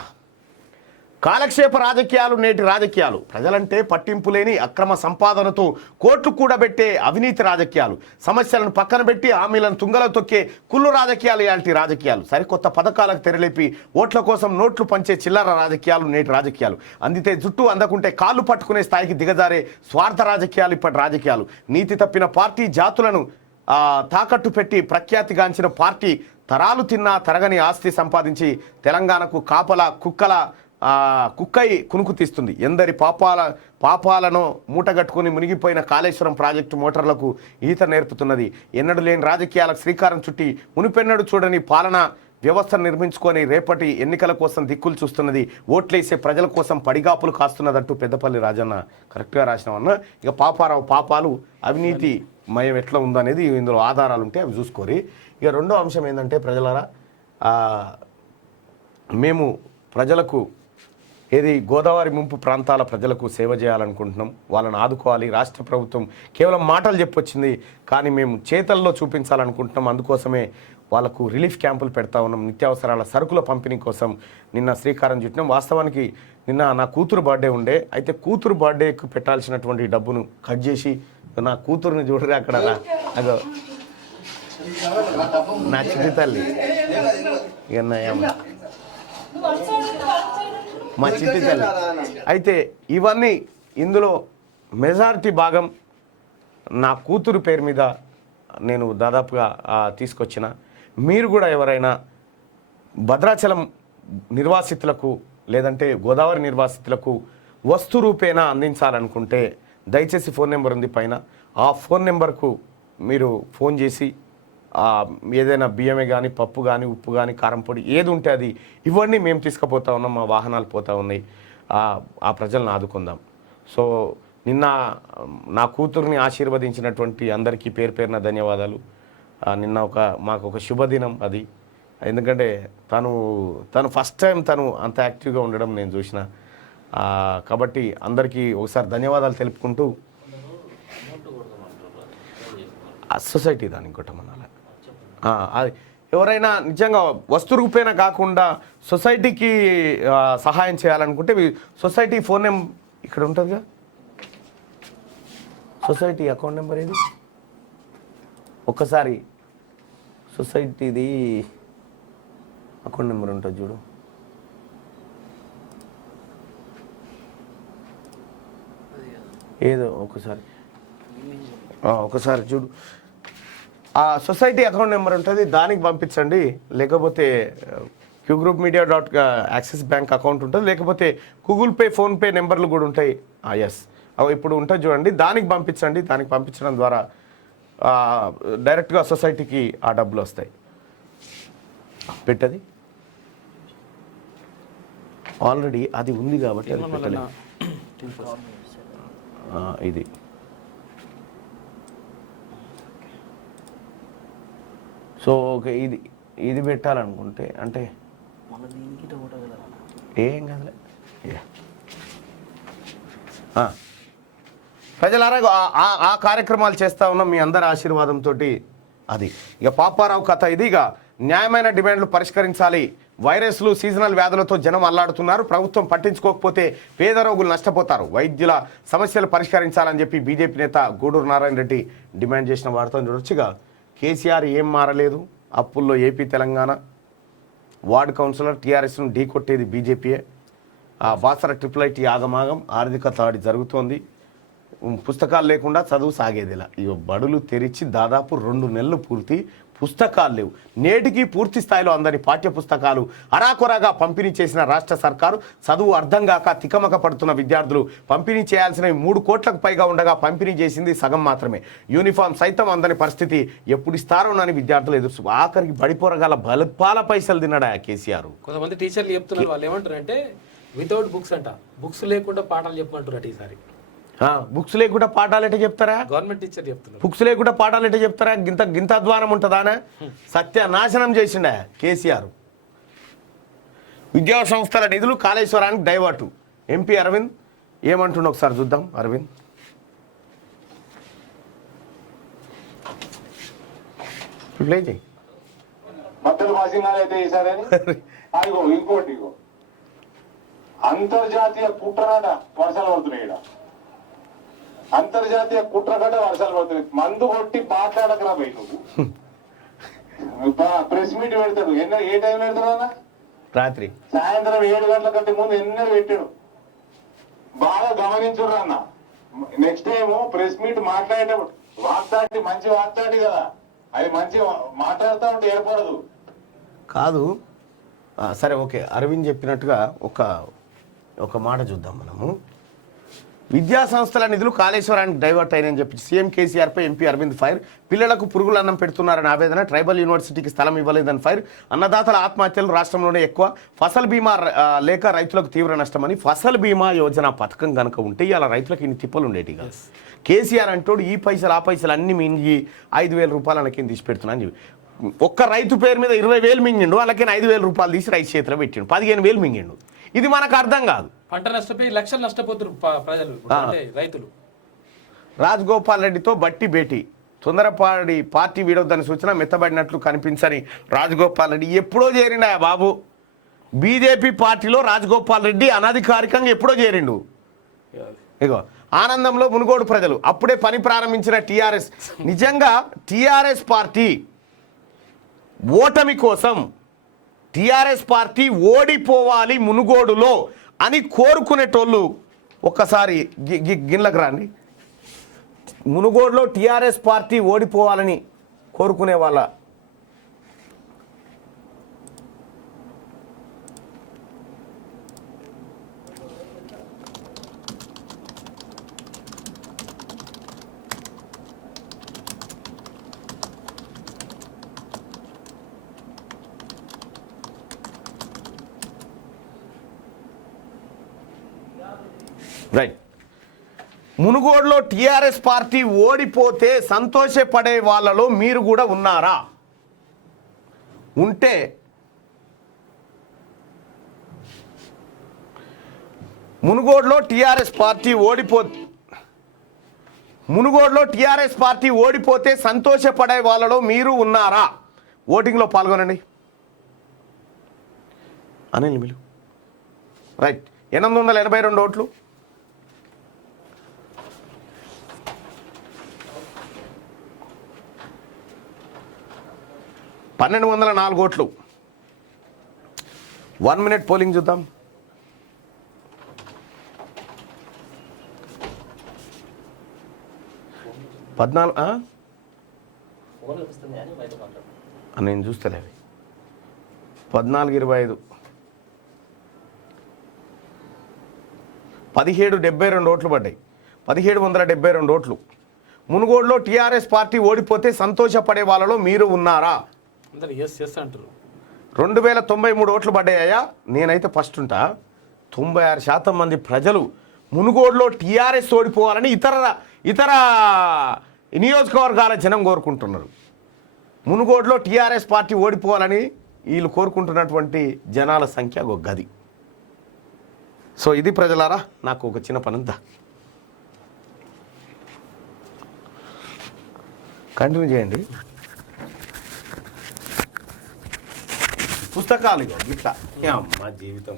కాలక్షేప రాజకీయాలు నేటి రాజకీయాలు. ప్రజలంటే పట్టింపు లేని అక్రమ సంపాదనతో కోట్లు కూడబెట్టే అవినీతి రాజకీయాలు. సమస్యలను పక్కన పెట్టి హామీలను తుంగలో తొక్కే కుళ్ళు రాజకీయాలు ఇలాంటి రాజకీయాలు. సరికొత్త పథకాలకు తెరలేపి ఓట్ల కోసం నోట్లు పంచే చిల్లర రాజకీయాలు నేటి రాజకీయాలు. అందితే జుట్టు అందకుంటే కాళ్ళు పట్టుకునే స్థాయికి దిగజారే స్వార్థ రాజకీయాలు ఇప్పటి రాజకీయాలు. నీతి తప్పిన పార్టీ జాతులను తాకట్టు పెట్టి ప్రఖ్యాతిగాంచిన పార్టీ తరాలు తిన్నా తరగని ఆస్తి సంపాదించి తెలంగాణకు కాపలా కుక్కై కునుకు తీస్తుంది. ఎందరి పాపాలను మూటగట్టుకుని మునిగిపోయిన కాళేశ్వరం ప్రాజెక్టు మోటార్లకు ఈత నేర్పుతున్నది. ఎన్నడూ లేని రాజకీయాలకు శ్రీకారం చుట్టి మునిపెన్నడు చూడని పాలన వ్యవస్థను నిర్మించుకొని రేపటి ఎన్నికల కోసం దిక్కులు చూస్తున్నది. ఓట్లేసే ప్రజల కోసం పడిగాపులు కాస్తున్నదంటూ పెద్దపల్లి రాజన్న కరెక్ట్గా రాసినామన్న. ఇక పాపారావు పాపాలు అవినీతి మయం ఎట్లా ఉందనేది ఇందులో ఆధారాలు ఉంటే అవి చూసుకోరి. ఇక రెండో అంశం ఏంటంటే ప్రజలారా, మేము ప్రజలకు ఏది గోదావరి ముంపు ప్రాంతాల ప్రజలకు సేవ చేయాలనుకుంటున్నాం. వాళ్ళని ఆదుకోవాలి. రాష్ట్ర ప్రభుత్వం కేవలం మాటలు చెప్పొచ్చింది, కానీ మేము చేతల్లో చూపించాలనుకుంటున్నాం. అందుకోసమే వాళ్ళకు రిలీఫ్ క్యాంపులు పెడతా ఉన్నాం. నిత్యావసరాల సరుకుల పంపిణీ కోసం నిన్న శ్రీకారం చుట్టినాం. వాస్తవానికి నిన్న నా కూతురు బర్త్డే ఉండే. అయితే కూతురు బర్త్డేకు పెట్టాల్సినటువంటి డబ్బును కట్ చేసి నా కూతురుని చూడరే అక్కడ అదో నా చిట్టి తల్లి మా చిట్టి తల్లి. అయితే ఇవన్నీ ఇందులో మెజారిటీ భాగం నా కూతురు పేరు మీద నేను దాదాపుగా తీసుకొచ్చిన. మీరు కూడా ఎవరైనా భద్రాచలం నిర్వాసితులకు లేదంటే గోదావరి నిర్వాసితులకు వస్తు రూపేణా అందించాలనుకుంటే దయచేసి ఫోన్ నెంబర్ ఉంది పైన. ఆ ఫోన్ నెంబర్కు మీరు ఫోన్ చేసి ఏదైనా బియ్యమే కానీ పప్పు కానీ ఉప్పు కానీ కారం పొడి ఏది ఉంటే అది ఇవన్నీ మేము తీసుకుపోతా ఉన్నాం. మా వాహనాలు పోతూ ఉన్నాయి. ఆ ప్రజలను ఆదుకుందాం. సో నిన్న నా కూతుర్ని ఆశీర్వదించినటువంటి అందరికీ పేరు పేరున ధన్యవాదాలు. నిన్న మాకు ఒక శుభదినం అది. ఎందుకంటే తను ఫస్ట్ టైం తను అంత యాక్టివ్గా ఉండడం నేను చూసిన. కాబట్టి అందరికీ ఒకసారి ధన్యవాదాలు తెలుపుకుంటూ సొసైటీ దానికి కొట్టమనాలి. అది ఎవరైనా నిజంగా వస్తు రూపేణ కాకుండా సొసైటీకి సహాయం చేయాలనుకుంటే సొసైటీ ఫోన్ నెంబర్ ఇక్కడ ఉంటుందిగా. సొసైటీ అకౌంట్ నెంబర్ ఏది ఒక్కసారి సొసైటీది అకౌంట్ నెంబర్ ఉంటుంది చూడు. ఏదో ఒకసారి చూడు. ఆ సొసైటీ అకౌంట్ నెంబర్ ఉంటుంది, దానికి పంపించండి. లేకపోతే qgroupmedia యాక్సిస్ బ్యాంక్ అకౌంట్ ఉంటుంది. లేకపోతే గూగుల్ పే ఫోన్పే నెంబర్లు కూడా ఉంటాయి. ఎస్ అవి ఇప్పుడు ఉంటుంది చూడండి, దానికి పంపించండి. దానికి పంపించడం ద్వారా డైరెక్ట్గా సొసైటీకి ఆ డబ్బులు వస్తాయి. పెట్టది ఆల్రెడీ అది ఉంది కాబట్టి అది పెట్టలేదు. ఇది సో ఓకే, ఇది పెట్టాలనుకుంటే అంటే ఏం కదలే. ప్రజలారా ఆ కార్యక్రమాలు చేస్తూ ఉన్నాం మీ అందరి ఆశీర్వాదంతో. అది ఇక పాపారావు కథ ఇది. ఇక న్యాయమైన డిమాండ్లు పరిష్కరించాలి, వైరస్లు సీజనల్ వ్యాధులతో జనం అల్లాడుతున్నారు. ప్రభుత్వం పట్టించుకోకపోతే పేద రోగులు నష్టపోతారు. వైద్యుల సమస్యలు పరిష్కరించాలని చెప్పి బీజేపీ నేత గూడూరు నారాయణ రెడ్డి డిమాండ్ చేసిన వార్త చూడొచ్చుగా. కేసీఆర్ ఏం మారలేదు. అప్పుల్లో ఏపీ తెలంగాణ వార్డు కౌన్సిలర్ టీఆర్ఎస్ను ఢీకొట్టేది బీజేపీయే. ఆ బాసర ట్రిపుల్ ఐటీ ఆగమాగం ఆర్థిక దాడి జరుగుతోంది. పుస్తకాలు లేకుండా చదువు సాగేదిలా. ఇక బడులు తెరిచి దాదాపు 2 నెలలు పూర్తి, పుస్తకాలు లేవు. నేటికి పూర్తి స్థాయిలో అందరి పాఠ్య పుస్తకాలు అరాకొరాగా పంపిణీ చేసిన రాష్ట్ర సర్కారు చదువు అర్థం కాక తికమక పడుతున్న విద్యార్థులు పంపిణీ చేయాల్సినవి 3 కోట్లకు పైగా ఉండగా పంపిణీ చేసింది సగం మాత్రమే. యూనిఫామ్ సైతం అందని పరిస్థితి. ఎప్పుడు ఇస్తారోనని విద్యార్థులు ఎదురు. ఆఖరికి బడిపోరగాల బలపాల పైసలు తిన్నాడా కేసీఆర్. కొంతమంది టీచర్లు చెప్తున్నారు, వాళ్ళు ఏమంటారు అంటే వితౌట్ బుక్స్ అంట, బుక్స్ లేకుండా పాఠాలు చెప్పమంటారు ఈసారి. బుక్స్ లేకుండా పాఠాలు ఎట్లా చెప్తారా? గవర్నమెంట్ టీచర్ చెప్తున్నారు. బుక్స్ లేకుండా పాఠాలు ఎట్లా చెప్తారా? గింత అధ్వానం ఉంటుందానే. సత్యనాశనం చేసిండే కేసీఆర్. విద్యా సంస్థల నిధులు కాళేశ్వరానికి డైవర్టు. ఎంపీ అరవింద్ ఏమంటుండో ఒకసారి చూద్దాం. అరవింద్ ప్లే చేయి. మద్దతు మాసింగాలు అయితే ఈసారి అదిగో ఇంకోటి ఇగో అంతర్జాతీయ కుట్రగడ వర్షాలు పడుతున్నాయి. ఇక్కడ అంతర్జాతీయ కుట్రగడ వర్షాలు పడుతున్నాయి. మందు కొట్టి మాట్లాడకరా పోయి నువ్వు. ప్రెస్ మీట్ పెడతాడు. ఏ టైం పెడతాడు అన్న? రాత్రి సాయంత్రం 7 గంటల కంటే ముందు ఎన్నో పెట్టాడు. బాగా గమనించుర్రు అన్న. నెక్స్ట్ టైం ప్రెస్ మీట్ మాట్లాడేటప్పుడు వాక్తాటి మంచి వాక్తాటి కదా, అది మంచి మాట్లాడుతూ ఉంటే ఏర్పడదు కాదు. సరే ఓకే, అరవింద్ చెప్పినట్టుగా ఒక మాట చూద్దాం మనము. విద్యా సంస్థల నిధులు కాళేశ్వరానికి డైవర్ట్ అయినని చెప్పి సీఎం కేసీఆర్పై ఎంపీ అరవింద్ ఫైర్. పిల్లలకు పురుగుల అన్నం పెడుతున్నారని ఆవేదన. ట్రైబల్ యూనివర్సిటీకి స్థలం ఇవ్వలేదని ఫైర్. అన్నదాతల ఆత్మహత్యలు రాష్ట్రంలోనే ఎక్కువ. ఫసల్ బీమా లేక రైతులకు తీవ్ర నష్టమని. ఫసల్ బీమా యోజన పథకం కనుక ఉంటే ఇలా రైతులకు ఇన్ని తిప్పలు ఉండేటిగా. కేసీఆర్ అంటోడు ఈ పైసలు ఆ పైసలు అన్ని మింగి 5,000 రూపాయలు అనకేం తీసి పెడుతున్నా అని చెప్పి ఒక్క రైతు పేరు మీద 20,000 మింగిండు. వాళ్ళకి 5,000 రూపాయలు తీసి రైతు చేతిలో పెట్టిండు. 15,000 మింగిండు. ఇది మనకు అర్థం కాదు. పంట నష్టపోయి లక్షలు నష్టపోతున్నారు ప్రజలు, రైతులు. రాజగోపాల్ రెడ్డితో బట్టి భేటీ. తొందరపాడి పార్టీ వీడొద్దని సూచన. మెత్తబడినట్లు కనిపించని రాజగోపాల్ రెడ్డి ఎప్పుడో చేరిండా బాబు. బీజేపీ పార్టీలో రాజగోపాల్ రెడ్డి అనధికారికంగా ఎప్పుడో చేరిండు. ఇగో ఆనందంలో మునుగోడు ప్రజలు. అప్పుడే పని ప్రారంభించిన టీఆర్ఎస్. నిజంగా టీఆర్ఎస్ పార్టీ ఓటమి కోసం టీఆర్ఎస్ పార్టీ ఓడిపోవాలి మునుగోడులో అని కోరుకునేటోళ్ళు ఒక్కసారి గిన్నెలకు రండి. మునుగోడులో టీఆర్ఎస్ పార్టీ ఓడిపోవాలని కోరుకునే వాళ్ళ రైట్. మునుగోడులో టీఆర్ఎస్ పార్టీ ఓడిపోతే సంతోషపడే వాళ్ళలో మీరు కూడా ఉన్నారా? ఉంటే మునుగోడులో టీఆర్ఎస్ పార్టీ ఓడిపోతే సంతోషపడే వాళ్ళలో మీరు ఉన్నారా? ఓటింగ్లో పాల్గొనండి. అనిల్ మిలు. రైట్. 882 ఓట్లు. 1,204 ఓట్లు. 1 మినిట్ పోలింగ్ చూద్దాం. నేను చూస్తలే. 14:25. 1772 ఓట్లు పడ్డాయి. 1772 ఓట్లు. మునుగోడులో టీఆర్ఎస్ పార్టీ ఓడిపోతే సంతోషపడే వాళ్ళలో మీరు ఉన్నారా? 2093 ఓట్లు పడ్డాయా? నేనైతే ఫస్ట్ ఉంటా. 96% మంది ప్రజలు మునుగోడులో టీఆర్ఎస్ ఓడిపోవాలని ఇతర నియోజకవర్గాల జనం కోరుకుంటున్నారు. మునుగోడులో టీఆర్ఎస్ పార్టీ ఓడిపోవాలని వీళ్ళు కోరుకుంటున్నటువంటి జనాల సంఖ్య ఒక గది. సో ఇది ప్రజలారా, నాకు ఒక చిన్న పనంతా కంటిన్యూ చేయండి. పుస్తకాలు ఇట్లా అమ్మ జీవితం.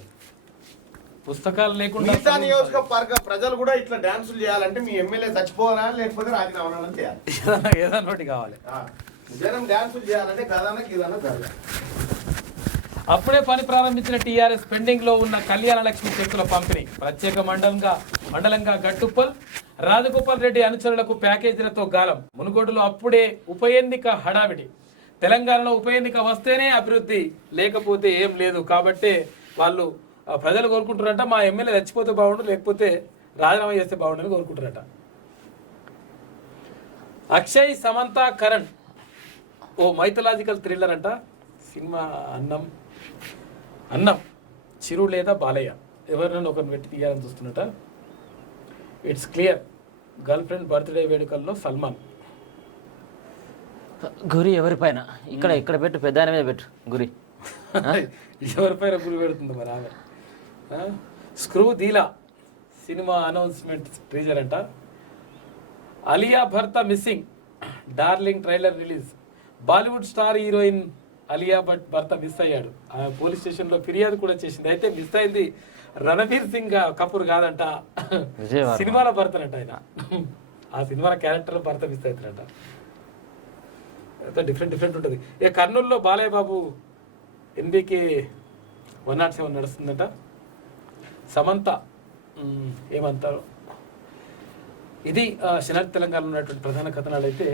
పుస్తకాలు లేకుండా మిగతా నియోజకవర్గ ప్రజలు కూడా ఇట్లా డాన్సులు చేయాలంటే మీ ఎమ్మెల్యే చచ్చిపోవాలా లేకపోతే రాజీనామా చేయాలి. ఏదన్నా ఒకటి కావాలి. జనం డాన్సులు చేయాలంటే గదాన గిదాన జరగాలి. అప్పుడే పని ప్రారంభించిన టీఆర్ఎస్ పెండింగ్ లో ఉన్న కళ్యాణ లక్ష్మి చెక్కుల పంపిణీ ప్రత్యేక మండలంగా గట్టుప్పల్ రాజగోపాల్ రెడ్డి అనుచరులకు ప్యాకేజీలతో గాలం. మునుగోడులో అప్పుడే ఉప ఎన్నిక హడావిడి. తెలంగాణలో ఉప ఎన్నిక వస్తేనే అభివృద్ధి, లేకపోతే ఏం లేదు. కాబట్టి వాళ్ళు ప్రజలు కోరుకుంటారంట మా ఎమ్మెల్యే చచ్చిపోతే బాగుండు, లేకపోతే రాజీనామా చేస్తే బాగుండని కోరుకుంటారట. అక్షయ్, సమంత, కరణ్ ఓ మైథలాజికల్ థ్రిల్లర్ అంట. సినిమా అన్నం చిరు లేదా బాలయ్య ఎవరినైనా ఒకరిని పెట్టి తీయాలని చూస్తున్నట. It's clear. Girl friend birthday వేడుకల్లో సల్మాన్. గురి ఎవరిపైన ఇక్కడ పెట్టు, పెద్ద ఆయన మీద పెట్టు గురి. ఎవరిపైన గురి పెడుతుంది మరి ఆమె. స్క్రూ దీలా సినిమా అనౌన్స్మెంట్ టీజర్ అంట. అలియా భర్త missing, darling trailer release. Bollywood star heroine Alia భర్త మిస్ అయ్యాడు. ఆ పోలీస్ స్టేషన్లో ఫిర్యాదు కూడా చేసింది. అయితే మిస్ అయింది రణబీర్ సింగ్ కపూర్ కాదంట, సినిమాలో భర్తనంట ఆయన. ఆ సినిమాల క్యారెక్టర్ భర్త మిస్ అవుతారంట. డిఫరెంట్ ఉంటుంది. ఇక కర్నూలులో బాలయ్య బాబు ఎన్బీకి 107 నడుస్తుందంట. సమంత ఏమంటారు. ఇది శనార్థి తెలంగాణలో ఉన్నటువంటి ప్రధాన కథనాలు. అయితే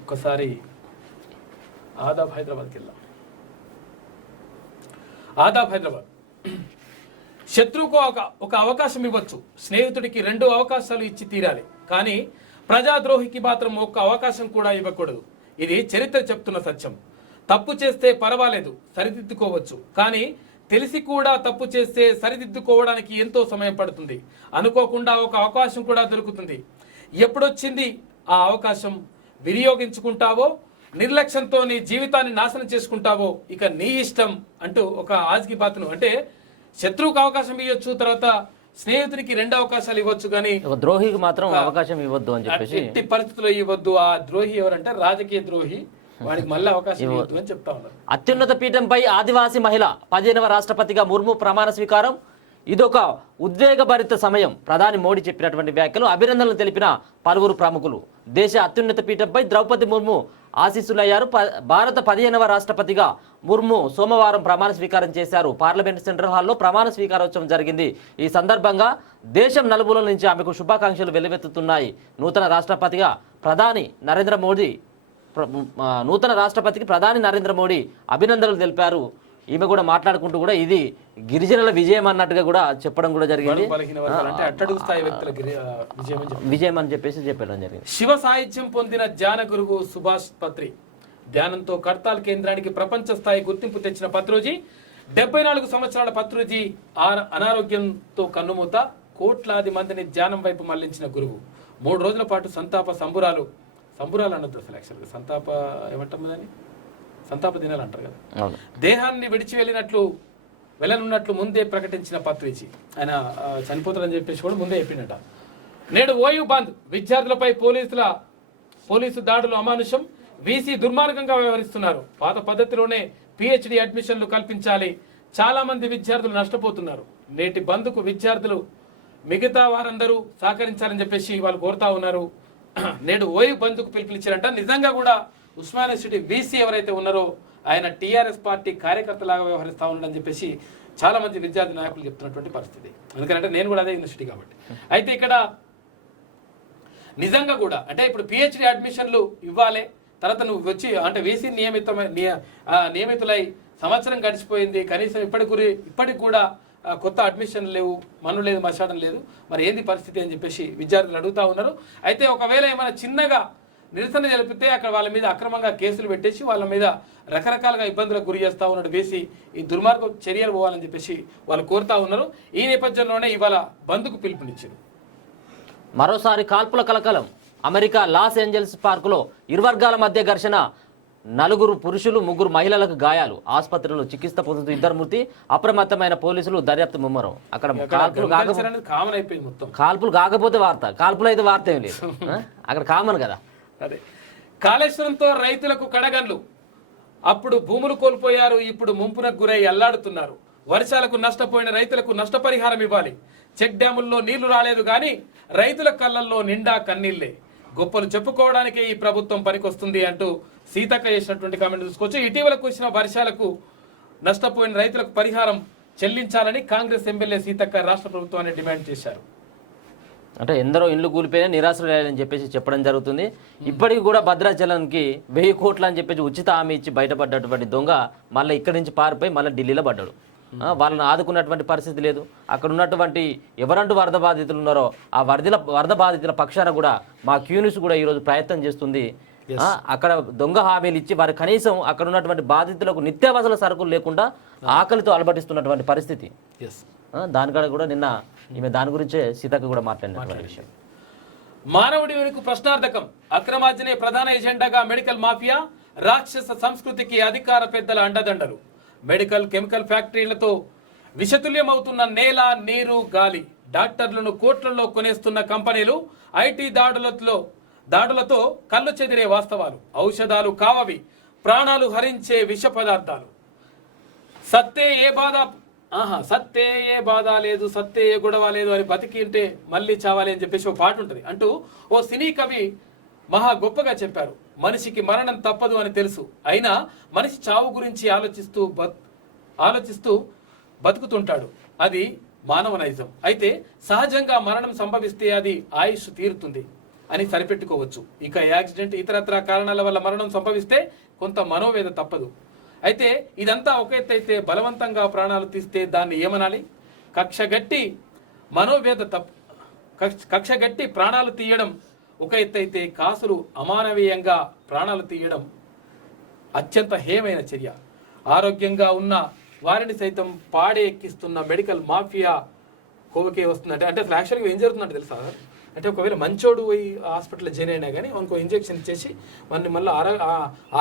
ఒక్కసారి ఆదాబ్ హైదరాబాద్కి వెళ్దాం. ఆదాబ్ హైదరాబాద్. శత్రువుకు ఒక అవకాశం ఇవ్వచ్చు, స్నేహితుడికి 2 అవకాశాలు ఇచ్చి తీరాలి, కానీ ప్రజాద్రోహికి మాత్రం ఒక్క అవకాశం కూడా ఇవ్వకూడదు. ఇది చరిత్ర చెప్తున్న సత్యం. తప్పు చేస్తే పర్వాలేదు, సరిదిద్దుకోవచ్చు, కానీ తెలిసి కూడా తప్పు చేస్తే సరిదిద్దుకోవడానికి ఎంతో సమయం పడుతుంది. అనుకోకుండా ఒక అవకాశం కూడా దొరుకుతుంది. ఎప్పుడొచ్చింది ఆ అవకాశం, వినియోగించుకుంటావో నిర్లక్ష్యంతో నీ జీవితాన్ని నాశనం చేసుకుంటావో ఇక నీ ఇష్టం అంటూ ఒక ఆజ్కి బాతును. అంటే శత్రువుకు అవకాశం ఇవ్వచ్చు, తర్వాత స్నేహితునికి 2 అవకాశాలు ఇవ్వచ్చు, కానీ ద్రోహికి మాత్రం అవకాశం ఇవ్వద్దు అని చెప్పేసి ఎట్టి పరిస్థితుల్లో ఇవ్వద్దు. ఆ ద్రోహి ఎవరంటే రాజకీయ ద్రోహి, వాడికి మళ్ళీ అవకాశం ఇవ్వద్దు అని చెప్తా ఉన్నారు. అత్యున్నత పీఠంపై ఆదివాసీ మహిళ 15వ రాష్ట్రపతిగా ముర్ము ప్రమాణ స్వీకారం. ఇదొక ఉద్వేగభరిత సమయం. ప్రధాని మోడీ చెప్పినటువంటి వ్యాఖ్యలు అభినందనలు తెలిపిన పలువురు ప్రముఖులు. దేశ అత్యున్నత పీఠంపై ద్రౌపది ముర్ము ఆశీస్సులయ్యారు. భారత 15వ రాష్ట్రపతిగా ముర్ము సోమవారం ప్రమాణ స్వీకారం చేశారు. పార్లమెంట్ సెంట్రల్ హాల్లో ప్రమాణ స్వీకారోత్సవం జరిగింది. ఈ సందర్భంగా దేశం నలుమూలల నుంచి ఆమెకు శుభాకాంక్షలు వెల్లువెత్తుతున్నాయి. నూతన రాష్ట్రపతికి ప్రధాని నరేంద్ర మోడీ అభినందనలు తెలిపారు. ఈమె కూడా మాట్లాడుకుంటూ కూడా ఇది గిరిజనుల విజయం అన్నట్టుగా కూడా చెప్పడం కూడా జరిగింది. విజయం అని చెప్పేసి చెప్పడం జరిగింది. శివ సాహిత్యం పొందిన ధ్యాన గురువు సుభాష్ పత్రి ధ్యానంతో కర్తాల్ కేంద్రానికి ప్రపంచ స్థాయి గుర్తింపు తెచ్చిన పత్రుజీ 74 సంవత్సరాల పత్రుజీ అనారోగ్యంతో కన్నుమూత. కోట్లాది మందిని ధ్యానం వైపు మళ్లించిన గురువు 3 రోజుల పాటు సంబురాలు అనొద్దు అసలు, యాక్చువల్గా సంతాప ఏమంటాం దాన్ని, సంతాప దినాలు అంటారు కదా. దేహాన్ని విడిచి వెళ్ళనున్నట్లు ముందే ప్రకటించిన పత్రిజీ. ఆయన చనిపోతారని చెప్పేసి కూడా ముందే చెప్పిండట. నేడు ఓయూ బంద్. విద్యార్థులపై పోలీసు దాడులు అమానుషం. వీసీ దుర్మార్గంగా వ్యవహరిస్తున్నారు. పాత పద్ధతిలోనే PhD అడ్మిషన్లు కల్పించాలి. చాలా మంది విద్యార్థులు నష్టపోతున్నారు. నేటి బంద్కు విద్యార్థులు మిగతా వారందరూ సహకరించాలని చెప్పేసి వాళ్ళు కోరుతా ఉన్నారు. నేడు ఓయూ బంద్కు పిలుపునిచ్చారంట. నిజంగా కూడా ఉస్మానియా యూనివర్సిటీ వీసీ ఎవరైతే ఉన్నారో ఆయన టీఆర్ఎస్ పార్టీ కార్యకర్తలాగా వ్యవహరిస్తా ఉన్నాడని చెప్పేసి చాలా మంది విద్యార్థి నాయకులు చెప్తున్నటువంటి పరిస్థితి. ఎందుకంటే నేను కూడా అదే యూనివర్సిటీ కాబట్టి. అయితే ఇక్కడ నిజంగా కూడా అంటే ఇప్పుడు PhD అడ్మిషన్లు ఇవ్వాలి, తర్వాత నువ్వు వచ్చి అంటే వీసీ నియమితులై సంవత్సరం గడిచిపోయింది, కనీసం ఇప్పటికి కూడా కొత్త అడ్మిషన్ లేవు, మన్ను లేదు, మశాడం లేదు, మరి ఏంది పరిస్థితి అని చెప్పేసి విద్యార్థులు అడుగుతా ఉన్నారు. అయితే ఒకవేళ ఏమైనా చిన్నగా నిరసన తెలిపితే అక్కడ వాళ్ళ మీద అక్రమంగా కేసులు పెట్టేసి వాళ్ళ మీద రకరకాలుగా ఇబ్బందులకు గురి చేస్తూ ఉన్నాడు వీసీ. ఈ దుర్మార్గ చర్యలు పోవాలని చెప్పేసి వాళ్ళు కోరుతా ఉన్నారు. ఈ నేపథ్యంలోనే ఇవాళ బంద్కు పిలుపునిచ్చారు. మరోసారి కాల్పుల కలకలం. అమెరికా లాస్ ఏంజల్స్ పార్కులో ఇరు వర్గాల మధ్య ఘర్షణ. 4 పురుషులు 3 మహిళలకు గాయాలు. ఆసుపత్రిలో చికిత్స పొందుతూ 2 మృతి. అప్రమత్తమైన పోలీసులు దర్యాప్తు ముమ్మరం. అక్కడ కాల్పులు కాకపోతే వార్త, కాల్పులు అయితే వార్త ఏం లేదు. అక్కడ కామన్ కదా. అదే కాళేశ్వరంతో రైతులకు కడగండ్లు. అప్పుడు భూములు కోల్పోయారు, ఇప్పుడు ముంపునకు గురై అల్లాడుతున్నారు. వర్షాలకు నష్టపోయిన రైతులకు నష్టపరిహారం ఇవ్వాలి. చెక్ డ్యాముల్లో నీళ్లు రాలేదు కానీ రైతుల కళ్ళల్లో నిండా కన్నీళ్లే. గొప్పలు చెప్పుకోవడానికే ఈ ప్రభుత్వం పనికొస్తుంది అంటూ సీతక్క చేసినటువంటి కామెంట్ చూసుకోవచ్చు. ఇటీవల కురిసిన వర్షాలకు నష్టపోయిన రైతులకు పరిహారం చెల్లించాలని కాంగ్రెస్ ఎమ్మెల్యే సీతక్క రాష్ట్ర ప్రభుత్వాన్ని డిమాండ్ చేశారు. అంటే ఎందరో ఇండ్లు కూలిపోయినా నిరాశ్రయాలని చెప్పేసి చెప్పడం జరుగుతుంది. ఇప్పటికి కూడా భద్రాచలానికి 1000 కోట్లు అని చెప్పేసి ఉచిత హామీ ఇచ్చి బయటపడ్డటువంటి దొంగ మళ్ళీ ఇక్కడి నుంచి పారిపోయి మళ్ళీ ఢిల్లీలో పడ్డాడు. వాళ్ళని ఆదుకున్నటువంటి పరిస్థితి లేదు. అక్కడ ఉన్నటువంటి ఎవరంటూ వరద బాధితులు ఉన్నారో ఆ వరద బాధితుల పక్షాన కూడా మా క్యూనిస్ కూడా ఈరోజు ప్రయత్నం చేస్తుంది. అక్కడ దొంగ హామీలు ఇచ్చి వారు కనీసం అక్కడ ఉన్నటువంటి బాధితులకు నిత్యావసర సరుకులు లేకుండా ఆకలితో అలబటిస్తున్నటువంటి పరిస్థితి. దానికాడ కూడా నిన్న ఈమె దాని గురించే సీతక్క కూడా మాట్లాడిన విషయం. మానవుడి వెనుక ప్రశ్నార్థకం, అక్రమార్జనే ప్రధాన ఎజెండాగా మెడికల్ మాఫియా, రాక్షస సంస్కృతికి అధికార పెద్దల అండదండలు. మెడికల్ కెమికల్ ఫ్యాక్టరీలతో విషతుల్యమవుతున్న నేల, నీరు, గాలి. డాక్టర్లను కోట్లలో కొనేస్తున్న కంపెనీలు. ఐటీ దాడులతో కళ్ళు చెదిరే వాస్తవాలు. ఔషధాలు కావవి, ప్రాణాలు హరించే విష పదార్థాలు. సత్తే ఏ బాధ లేదు, సత్తే ఏ గొడవ లేదు అని బతికి ఉంటే మళ్ళీ చావాలి అని చెప్పేసి ఒక పాట ఉంటుంది అంటూ ఓ సినీ కవి మహా గొప్పగా చెప్పారు. మనిషికి మరణం తప్పదు అని తెలుసు, అయినా మనిషి చావు గురించి ఆలోచిస్తూ బతుకుతుంటాడు. అది మానవ నైజం. అయితే సహజంగా మరణం సంభవిస్తే అది ఆయుష్ తీరుతుంది అని సరిపెట్టుకోవచ్చు. ఇక యాక్సిడెంట్, ఇతరత్ర కారణాల వల్ల మరణం సంభవిస్తే కొంత మనోవేద తప్పదు. అయితే ఇదంతా ఒక ఎత్తు అయితే బలవంతంగా ప్రాణాలు తీస్తే దాన్ని ఏమనాలి? కక్షగట్టి ప్రాణాలు తీయడం ఒక ఎత్తు అయితే కాసులు అమానవీయంగా ప్రాణాలు తీయడం అత్యంత హేయమైన చర్య. ఆరోగ్యంగా ఉన్న వారిని సైతం పాడే ఎక్కిస్తున్న మెడికల్ మాఫియా కోవకే వస్తుందంటే అంటే అసలు యాక్చువల్గా ఏం జరుగుతుందంటే తెలుసా? అంటే ఒకవేళ మంచోడు పోయి హాస్పిటల్లో జాయిన్ అయినా కానీ మనకు ఇంజెక్షన్ ఇచ్చేసి మనని మళ్ళీ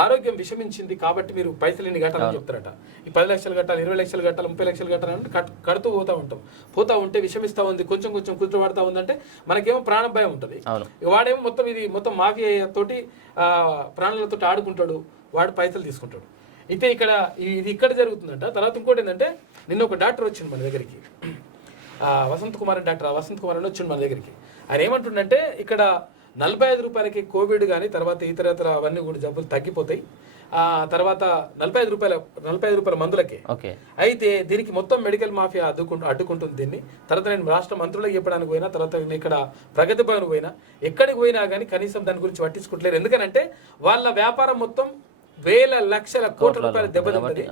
ఆరోగ్యం విషమించింది కాబట్టి మీరు పైసలు ఇన్ని కట్టాలని చెప్తారట. ఈ 10 లక్షలు కట్టాలి, 20 లక్షలు కట్టాలి, 30 లక్షలు కట్టాలంటే కడుతూ పోతా ఉంటే విషమిస్తూ ఉంది, కొంచెం కూర్చోబడతా ఉందంటే మనకేమో ప్రాణ భయం ఉంటుంది. వాడేమో మొత్తం మాఫియా తోటి ప్రాణాలతో ఆడుకుంటాడు, వాడు పైసలు తీసుకుంటాడు. అయితే ఇక్కడ జరుగుతుందంట. తర్వాత ఇంకోటి ఏంటంటే నిన్న ఒక డాక్టర్ వచ్చింది మన దగ్గరికి, వసంత్ కుమార్ అని వచ్చిండు మన దగ్గరికి. ఆయన ఏమంటుండంటే ఇక్కడ 45 రూపాయలకి కోవిడ్ కానీ తర్వాత ఇతర అవన్నీ కూడా జబ్బులు తగ్గిపోతాయి. తర్వాత 45 రూపాయల మందులకే. అయితే దీనికి మొత్తం మెడికల్ మాఫియా అడ్డుకుంటుంది దీన్ని. తర్వాత నేను రాష్ట్ర మంత్రులకు చెప్పడానికి పోయినా, తర్వాత ఇక్కడ ప్రగతి భవన్ పోయినా, ఎక్కడికి పోయినా కానీ కనీసం దాని గురించి పట్టించుకుంటలేరు. ఎందుకనంటే వాళ్ళ వ్యాపారం మొత్తం వేల లక్షల కోట్ల రూపాయల దెబ్బతింటుంది.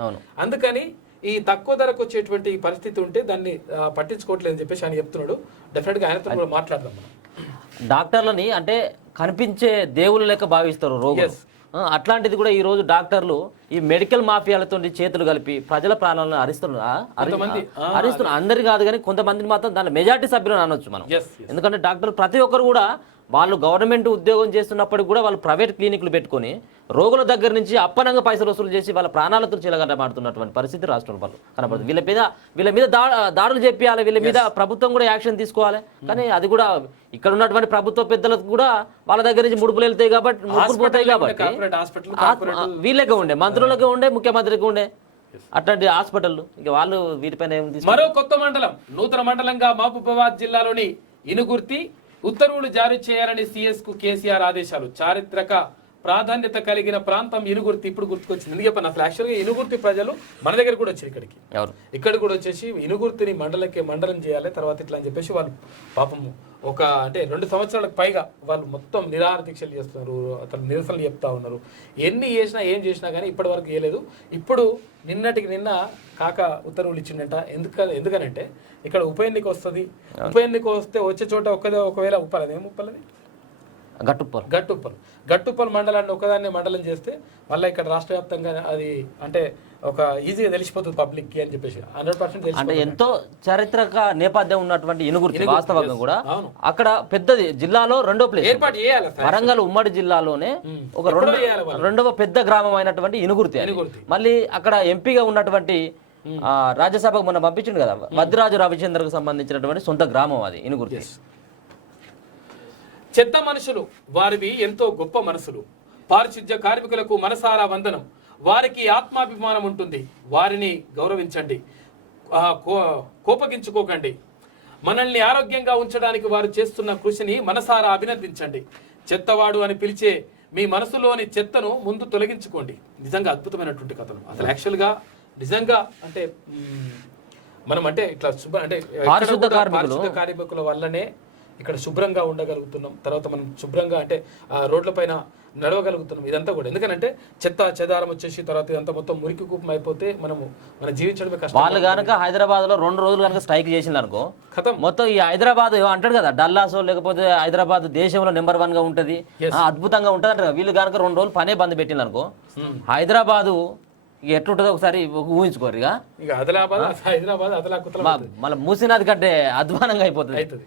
అందుకని ఈ తక్కువ ధరకు వచ్చేటువంటి పరిస్థితి ఉంటే దాన్ని పట్టించుకోవట్లేదని చెప్పేసి ఆయన చెప్తున్నాడు. డెఫినెట్ గా ఆయనతో కూడా మాట్లాడదాం. డాక్టర్లని అంటే కనిపించే దేవుళ్ళ లెక్క భావిస్తారు రోగులు. అట్లాంటిది కూడా ఈ రోజు డాక్టర్లు ఈ మెడికల్ మాఫియాలతో చేతులు కలిపి ప్రజల ప్రాణాలను హరిస్తున్నారు. అందరి కాదు కానీ కొంతమందిని మాత్రం దాని మెజార్టీ సభ్యులను అనొచ్చు మనం. ఎందుకంటే డాక్టర్లు ప్రతి ఒక్కరు కూడా వాళ్ళు గవర్నమెంట్ ఉద్యోగం చేస్తున్నప్పటికి కూడా వాళ్ళు ప్రైవేట్ క్లినిక్లు పెట్టుకొని రోగుల దగ్గర నుంచి అప్పనంగా పైసలు వసూలు చేసి వాళ్ళ ప్రాణాలతో చిలగటమాడుతున్నటువంటి పరిస్థితి రాష్ట్రం వాళ్ళు కనపడుతుంది. వీళ్ళ మీద దాడులు చెప్పాలి, వీళ్ళ మీద ప్రభుత్వం కూడా యాక్షన్ తీసుకోవాలి. కానీ అది కూడా ఇక్కడ ఉన్నటువంటి ప్రభుత్వ పెద్దలకు కూడా వాళ్ళ దగ్గర నుంచి ముడుపులు వెళ్తాయి కాబట్టి వీళ్ళకే ఉండే, మంత్రులకే ఉండే, ముఖ్యమంత్రికి ఉండే అట్లాంటి హాస్పిటల్. ఇక వాళ్ళు వీటిపైన మరో కొత్త మండలం, నూతన మండలంగా మహబూబాబాద్ జిల్లాలోని ఇనుగుర్తి ఉత్తర్వులు జారీ చేయాలని సిఎస్ కు కేసీఆర్ ఆదేశాలు. చారిత్రక ప్రాధాన్యత కలిగిన ప్రాంతం ఇనుగుర్తి ఇప్పుడు గుర్తుకొచ్చింది. ఎందుకు చెప్పాను, అసలు యాక్చువల్గా ఇనుగుర్తి ప్రజలు మన దగ్గర కూడా వచ్చారు ఇక్కడ కూడా వచ్చేసి ఇనుగుర్తిని మండలం చేయాలి తర్వాత ఇట్లా అని చెప్పేసి వాళ్ళు పాపం అంటే 2 సంవత్సరాలకు పైగా వాళ్ళు మొత్తం నిరాహార దీక్షలు చేస్తున్నారు, అతను నిరసనలు చెప్తా ఉన్నారు. ఎన్ని చేసినా ఏం చేసినా కానీ ఇప్పటి వరకు చేయలేదు. ఇప్పుడు నిన్న కాక ఉత్తర్వులు ఇచ్చిండట. ఎందుకనంటే ఇక్కడ ఉప ఎన్నిక వస్తుంది, ఉప ఎన్నిక వస్తే వచ్చే చోట ఒకవేళ ఉప్పలది గట్టుప్పల్ మండలాన్ని ఒకదాన్ని మండలం చేస్తే మళ్ళీ ఇక్కడ రాష్ట్ర వ్యాప్తంగా అది అంటే ఒక ఈజీగా తెలిసిపోతుంది పబ్లిక్ కి అని చెప్పేసి 100% అంటే ఎంతో చారిత్రక నేపథ్యం ఉన్నటువంటి ఇనుగుర్తి వాస్తవంగా కూడా అక్కడ పెద్దది జిల్లాలో 2వ ప్లేస్ ఏర్పాటు చేయాలి. వరంగల్ ఉమ్మడి జిల్లాలోనే ఒక 2వ పెద్ద గ్రామం అయినటువంటి ఇనుగుర్తి. మళ్ళీ అక్కడ ఎంపీగా ఉన్నటువంటి రాజ్యసభకు మొన్న పంపించిండు కదా వద్దిరాజు రవిచంద్రకు సంబంధించినటువంటి సొంత గ్రామం అది ఇనుగుర్తి. చెత్త మనుషులు వారివి ఎంతో గొప్ప మనసులు. పారిశుద్ధ్య కార్మికులకు మనసారా వందనం. వారికి ఆత్మాభిమానం ఉంటుంది, వారిని గౌరవించండి, కోపగించుకోకండి. మనల్ని ఆరోగ్యంగా ఉంచడానికి వారు చేస్తున్న కృషిని మనసారా అభినందించండి. చెత్తవాడు అని పిలిచే మీ మనసులోని చెత్తను ముందు తొలగించుకోండి. నిజంగా అద్భుతమైనటువంటి కథలు. అసలు యాక్చువల్గా నిజంగా అంటే మనం అంటే ఇట్లా అంటే పారిశుద్ధ కార్మికుల వల్లనే ఇక్కడ శుభ్రంగా ఉండగలుగుతున్నాం. తర్వాత మనం శుభ్రంగా అంటే రోడ్ల పైన నడవగలుగుతున్నాం. ఇదంతా కూడా ఎందుకంటే చెత్త చెదారం వచ్చేసి తర్వాత ఇదంతా మొత్తం మురికి కూపం అయిపోతే మన జీవించడమే కష్టం. వాళ్ళు కనుక హైదరాబాద్ లో 2 రోజులు కనుక స్ట్రైక్ చేసింది అనుకో ఖతం. మొత్తం ఈ హైదరాబాద్ అంటాడు కదా డల్లాసో లేకపోతే హైదరాబాద్ దేశంలో నెంబర్ 1 గా ఉంటది, అద్భుతంగా ఉంటది అంటారు. వీళ్ళు కనుక 2 రోజులు పనే బంద్ పెట్టింది అనుకో హైదరాబాదు ఎట్లుంటుందో ఒకసారి ఊహించుకోరు. ఇక హైదరాబాద్ మళ్ళీ మూసినది కంటే అధ్వానంగా అయిపోతుంది.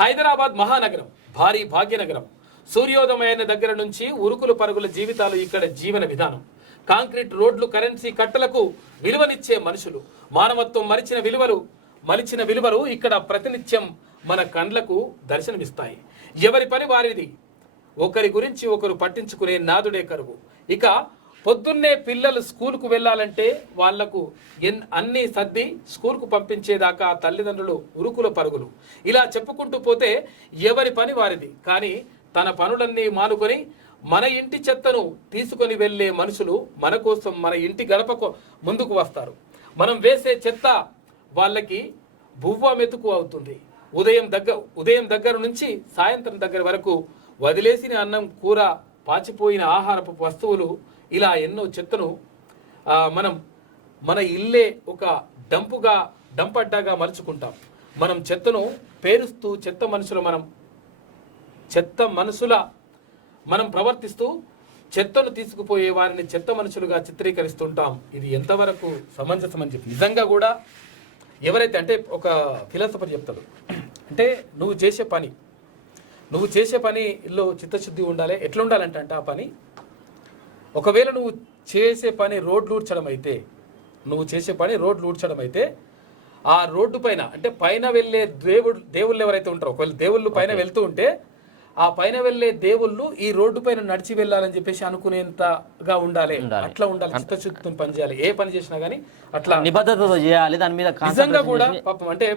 హైదరాబాద్ మహానగరం, భారీ భాగ్యనగరం. సూర్యోదయమైన దగ్గర నుంచి ఉరుకులు పరుగుల జీవితాలు ఇక్కడ జీవన విధానం. కాంక్రీట్ రోడ్లు, కరెన్సీ కట్టలకు విలువనిచ్చే మనుషులు, మానవత్వం మలిచిన విలువలు ఇక్కడ ప్రతినిత్యం మన కండ్లకు దర్శనమిస్తాయి. ఎవరి పని వారిది, ఒకరి గురించి ఒకరు పట్టించుకునే నాదుడే కరువు. ఇక పొద్దున్నే పిల్లలు స్కూల్కు వెళ్ళాలంటే వాళ్లకు అన్ని సర్ది స్కూల్కు పంపించేదాకా తల్లిదండ్రులు ఉరుకుల పరుగులు. ఇలా చెప్పుకుంటూ పోతే ఎవరి పని వారిది. కానీ తన పనులన్నీ మానుకొని మన ఇంటి చెత్తను తీసుకొని వెళ్ళే మనుషులు మన కోసం మన ఇంటి గడపకు ముందుకు వస్తారు. మనం వేసే చెత్త వాళ్ళకి బువ్వ మెతుకు అవుతుంది. ఉదయం దగ్గర నుంచి సాయంత్రం దగ్గర వరకు వదిలేసిన అన్నం, కూర, పాచిపోయిన ఆహారపు వస్తువులు, ఇలా ఎన్నో చెత్తను మనం మన ఇల్లే ఒక డంపడ్డాగా మలుచుకుంటాం. మనం చెత్తను పేరుస్తూ చెత్త మనుషుల మనం ప్రవర్తిస్తూ చెత్తను తీసుకుపోయే వారిని చెత్త మనుషులుగా చిత్రీకరిస్తుంటాం. ఇది ఎంతవరకు సమంజసమని చెప్పి నిజంగా కూడా ఎవరైతే అంటే ఒక ఫిలాసఫర్ చెప్తాడు అంటే నువ్వు చేసే పనిలో చిత్తశుద్ధి ఉండాలి. ఎట్లా ఉండాలంటే ఆ పని ఒకవేళ నువ్వు చేసే పని రోడ్లు ఊడ్చడం అయితే ఆ రోడ్డు పైన అంటే పైన వెళ్ళే దేవుళ్ళు ఎవరైతే ఉంటారో, ఒకవేళ దేవుళ్ళు పైన వెళ్తూ ఉంటే ఆ పైన వెళ్ళే దేవుళ్ళు ఈ రోడ్డు పైన నడిచి వెళ్ళాలని చెప్పేసి అనుకునేంతగా ఉండాలి. అట్లా ఉండాలి, చిత్తశుద్ధితో పని చేయాలి. ఏ పని చేసినా కానీ అట్లా నిబద్ధతతో చేయాలి. దాని మీద నిజంగా కూడా పాపం అంటే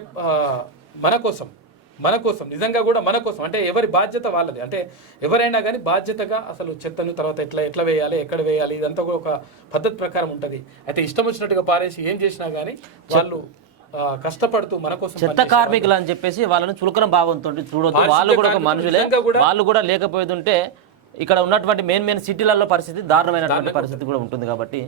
మన కోసం నిజంగా కూడా మన కోసం అంటే ఎవరి బాధ్యత వాళ్ళది. అంటే ఎవరైనా కానీ బాధ్యతగా అసలు చెత్తను తర్వాత ఎట్లా వేయాలి, ఎక్కడ వేయాలి, ఇదంతా కూడా ఒక పద్ధతి ప్రకారం ఉంటుంది. అయితే ఇష్టం వచ్చినట్టుగా పారేసి ఏం చేసినా కానీ వాళ్ళు కష్టపడుతూ మన కోసం చెత్త కార్మికులు అని చెప్పేసి వాళ్ళని చులకన భావంతో చూడొద్దు. వాళ్ళు కూడా ఒక మనుషులే, వాళ్ళు కూడా లేకపోతుంటే ఇక్కడ ఉన్నటువంటి మెయిన్ సిటీలలో పరిస్థితి దారుణమైనటువంటి పరిస్థితి కూడా ఉంటుంది. కాబట్టి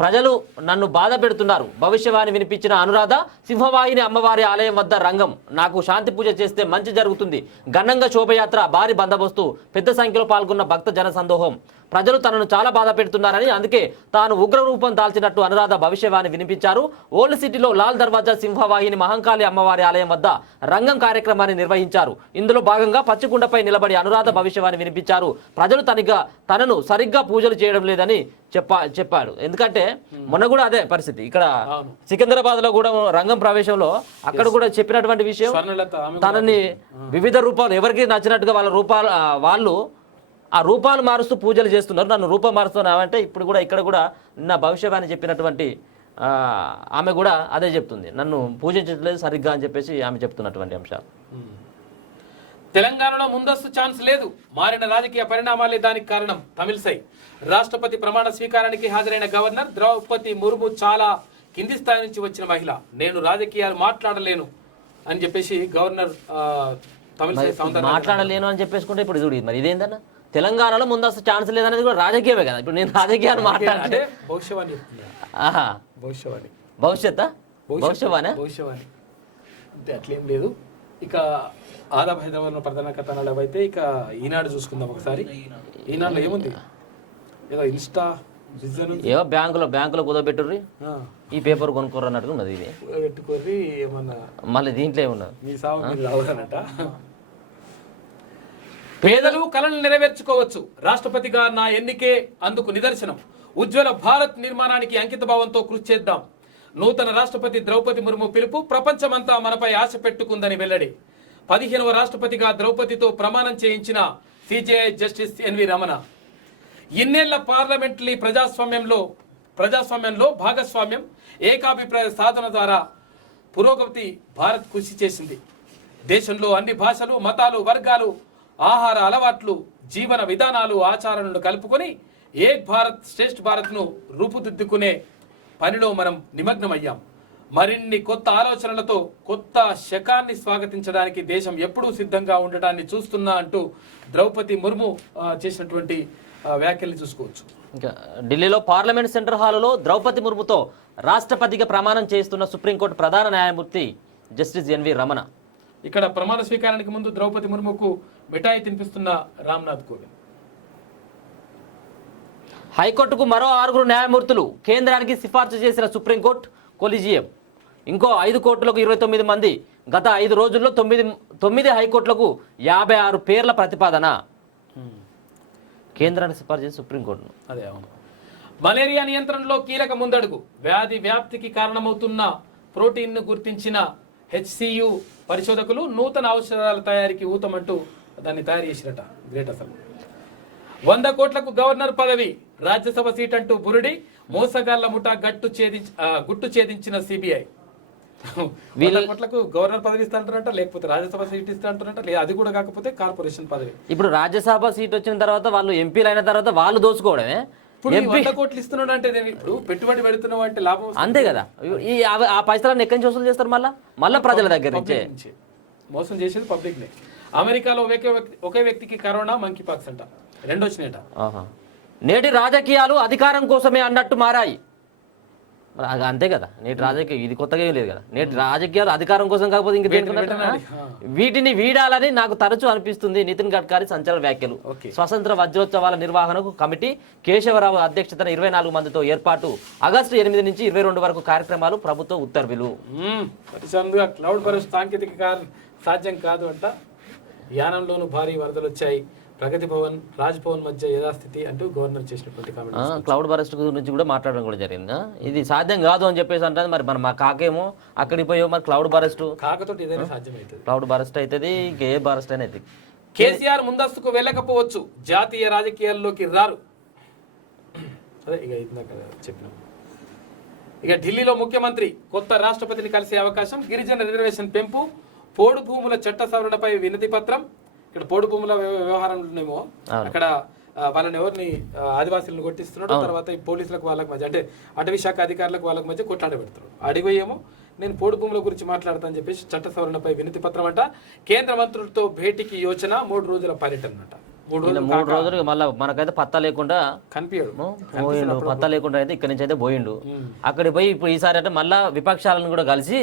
ప్రజలు నన్ను బాధ పెడుతున్నారు. భవిష్యవాణి వినిపించిన అనురాధ, సింహవాహిని అమ్మవారి ఆలయం వద్ద రంగం, నాకు శాంతి పూజ చేస్తే మంచి జరుగుతుంది. ఘనంగా శోభయాత్ర, భారీ బందోబస్తు, పెద్ద సంఖ్యలో పాల్గొన్న భక్త జన సందోహం. ప్రజలు తనను చాలా బాధ పెడుతున్నారని, అందుకే తాను ఉగ్ర రూపం దాల్చినట్టు అనురాధ భవిష్యవాణి వినిపించారు. ఓల్డ్ సిటీలో లాల్ దర్వాజా సింహవాహిని మహంకాళి అమ్మవారి ఆలయం వద్ద రంగం కార్యక్రమాన్ని నిర్వహించారు. ఇందులో భాగంగా పచ్చికుండపై నిలబడి అనురాధ భవిష్యవాణి వినిపించారు. ప్రజలు తనను సరిగ్గా పూజలు చేయడం లేదని చెప్పాడు. ఎందుకంటే మొన్న కూడా అదే పరిస్థితి. ఇక్కడ సికింద్రాబాద్ లో కూడా రంగం ప్రవేశంలో అక్కడ కూడా చెప్పినటువంటి విషయం, తనని వివిధ రూపాలు ఎవరికి నచ్చినట్టుగా వాళ్ళు ఆ రూపాలు మారుస్తూ పూజలు చేస్తున్నారు. నన్ను రూపం మారుస్తున్నావంటే ఇప్పుడు కూడా ఇక్కడ కూడా నా భవిష్యవాణి చెప్పినటువంటి ఆమె కూడా అదే చెప్తుంది, నన్ను పూజించట్లేదు సరిగ్గా అని చెప్పేసి ఆమె చెప్తున్నటువంటి అంశాలు. తెలంగాణలో ముందస్తు ఛాన్స్ లేదు. మారిన రాజకీయ పరిణామాలే దానికి కారణం. తమిళసై రాష్ట్రపతి ప్రమాణ స్వీకారానికి హాజరైన గవర్నర్ ద్రౌపది ముర్ము చాలా కింది స్థాయి నుంచి వచ్చిన మహిళ. నేను రాజకీయాలు మాట్లాడలేను అని చెప్పేసి గవర్నర్ తమిళసై మాట్లాడలేను అని చెప్పేసుకుంటే ఇప్పుడు చూడు మరి ఇదేందన్నా తెలంగాణలో ముందస్తు ఛాన్స్ లేదనేది కూడా రాజకీయమే కదా. ఇప్పుడు నేను రాజకీయాలు మాట్లాడితే భవిష్యవాణి అంటే అట్లేం లేదు. ఇక ఆదాబ్ హైదరాబాద్ ప్రధాన కథనాలు అయితే ఇక ఈనాడు చూసుకుందాం ఒకసారి. ఈనాడులో ఏముంది, ఏదో ఇన్స్టా ఏవో బ్యాంకులో కుదపెట్టుర్రి, ఈ పేపర్ కొనుక్కోరు అన్నట్టు ఉన్నది. ఇది పెట్టుకోర్రి ఏమన్నా మళ్ళీ దీంట్లో ఏమున్నది, మీ సాగు రావాలన్నట. పేదలు కళలు నెరవేర్చుకోవచ్చు, రాష్ట్రపతిగా నా ఎన్నికే అందుకు నిదర్శనం. ఉజ్వల భారత్ నిర్మాణానికి అంకిత భావంతో కృషి చేద్దాం. నూతన రాష్ట్రపతి ద్రౌపది ముర్ము పిలుపు ప్రపంచమంతా మనపై ఆశ పెట్టుకుందని వెల్లడి. 15వ రాష్ట్రపతిగా ద్రౌపదితో ప్రమాణం చేయించిన సిజేఐ జస్టిస్ ఎన్వి రమణ. ఇన్నేళ్ల పార్లమెంటరీ ప్రజాస్వామ్యంలో ప్రజాస్వామ్యంలో భాగస్వామ్యం, ఏకాభిప్రాయ సాధన ద్వారా పురోగతి భారత్ కృషి చేసింది. దేశంలో అన్ని భాషలు, మతాలు, వర్గాలు, ఆహార అలవాట్లు, జీవన విధానాలు, ఆచారాలను కలుపుకొని ఏక్ భారత్ శ్రేష్ఠ భారత్ను రూపుదిద్దుకునే పనిలో మనం నిమగ్నమయ్యాం. మరిన్ని కొత్త ఆలోచనలతో కొత్త శకాన్ని స్వాగతించడానికి దేశం ఎప్పుడూ సిద్ధంగా ఉండటాన్ని చూస్తున్నా అంటూ ద్రౌపది ముర్ము చేసినటువంటి వ్యాఖ్యల్ని చూసుకోవచ్చు. ఇంకా ఢిల్లీలో పార్లమెంట్ సెంట్రల్ హాలులో ద్రౌపది ముర్ముతో రాష్ట్రపతిగా ప్రమాణం చేస్తున్న సుప్రీంకోర్టు ప్రధాన న్యాయమూర్తి జస్టిస్ ఎన్వి రమణ. ఇక్కడ ప్రమాణ స్వీకారానికి ముందు ద్రౌపది ముర్ముకు మిఠాయి తినిపిస్తున్న రామ్నాథ్ కోవింద్. హైకోర్టుకు మరో 6 న్యాయమూర్తులు, కేంద్రానికి సిఫార్సు చేసిన సుప్రీంకోర్టు కొలిజియం. ఇంకో 5 కోర్టులకు 29 మంది. గత 5 రోజుల్లో 9 హైకోర్టులకు 56 పేర్ల ప్రతిపాదన. కేంద్రానికి సిఫార్సు చేసిన సుప్రీంకోర్టును. అదే అవును. మలేరియా నియంత్రణలో కీలక ముందడుగు. వ్యాధి వ్యాప్తికి కారణమవుతున్న ప్రోటీన్ను గుర్తించిన HCU పరిశోధకులు నూతన ఔషధాల తయారీకి ఊతమంటూ దాన్ని తయారు చేసిరట. గ్రేట్ అసలు. 100 కోట్లకు గవర్నర్ పదవి, రాజ్యసభ సీట్ అంటూ బురుడి, మోసగాళ్ల ముఠా గుట్టు ఛేదించిన CBI. 100 కోట్లకు గవర్నర్ పదవి ఇస్తాంటారంట, లేకపోతే రాజ్యసభ సీట్ ఇస్తాంటారంట, లేదా అది కూడా కాకపోతే కార్పొరేషన్ పదవి. ఇప్పుడు రాజ్యసభ సీట్ వచ్చిన తర్వాత వాళ్ళు ఎంపీలు అయిన తర్వాత వాళ్ళు దోచుకోవడమే. ఇప్పుడు 100 కోట్లు ఇస్తున్నాడు అంటే ఇప్పుడు పెట్టుబడి పెడుతున్నావు అంటే లాభం అంతే కదా. ఆ పైసలను ఎక్కడి నుంచి వసూలు చేస్తారు? మళ్ళా ప్రజల దగ్గర నుంచే. మోసం చేసేది పబ్లిక్ నే. అమెరికాలో ఒకే వ్యక్తికి కరోనా, మంకీ పాక్స్ అంట, 2 వచ్చినాయట. నేటి రాజకీయాలు అధికారం కోసమే అన్నట్టు మారాయి. అంతే కదా, నేటి రాజకీయం ఇది కొత్తగా ఏం లేదు కదా. నేటి రాజకీయాలు అధికారం కోసం కాకపోతే ఇంక వీటిని వీడాలని నాకు తరచూ అనిపిస్తుంది. నితిన్ గడ్కరీ సంచలన వ్యాఖ్యలు. స్వతంత్ర వజ్రోత్సవాల నిర్వహణకు కమిటీ, కేశవరావు అధ్యక్షతన 24 మందితో ఏర్పాటు. ఆగస్టు 8 నుంచి 22 వరకు కార్యక్రమాలు, ప్రభుత్వ ఉత్తర్వులు. క్లౌడ్ బరస్ట్ సాంకేతిక సాధ్యం కాదు అంట. యానంలోనూ భారీ వరదలు వచ్చాయి. ప్రగతి భవన్, రాజ్ భవన్ మధ్య యథాస్థితి అంటూ గవర్నర్ చేసినటువంటి కామెంట్స్. క్లౌడ్ బరస్ట్ గురించి కూడా మాట్లాడడం కూడా జరిగింది. ఇది సాధ్యం కాదు అని చెప్పేసి అంటారు. మరి మా కాకేమో అక్కడికి పోయో మరి క్లౌడ్ బరస్ట్, కాకతో ఏదైనా సాధ్యమవుతుంది. క్లౌడ్ బరస్ట్ అవుతుంది, ఇంకే బరస్ట్ అయినా అవుతుంది. కేసీఆర్ ముందస్తుకు వెళ్ళకపోవచ్చు, జాతీయ రాజకీయాల్లోకి రారు. అదే ఇక ఇందాక చెప్పినాం. ఇక ఢిల్లీలో ముఖ్యమంత్రి కొత్త రాష్ట్రపతిని కలిసే అవకాశం. గిరిజన రిజర్వేషన్ పెంపు, పోడు భూముల చట్ట సవరణపై వినతి పత్రం. ఇక్కడ పోడు భూముల వ్యవహారంలోనేమో అక్కడ వాళ్ళని ఎవరిని ఆదివాసీలను కొట్టిస్తున్నాడు. తర్వాత ఈ పోలీసులకు వాళ్ళకి మధ్య, అంటే అటవీ శాఖ అధికారులకు వాళ్ళకి మధ్య కొట్లాడ పెడతాడు. అడిగోయేమో నేను పోడు భూముల గురించి మాట్లాడతానని చెప్పేసి చట్ట సవరణపై వినతి పత్రం అంట. కేంద్ర మంత్రులతో భేటీకి యోచన, 3 రోజుల పర్యటన అంట. 3 రోజులు మళ్ళీ మనకైతే పత్తా లేకుండా కనిపించాడు. పోయిండు, పత్తా లేకుండా అయితే ఇక్కడి నుంచి అయితే పోయిండు. అక్కడికి పోయి ఇప్పుడు ఈసారి అంటే మళ్ళా విపక్షాలను కూడా కలిసి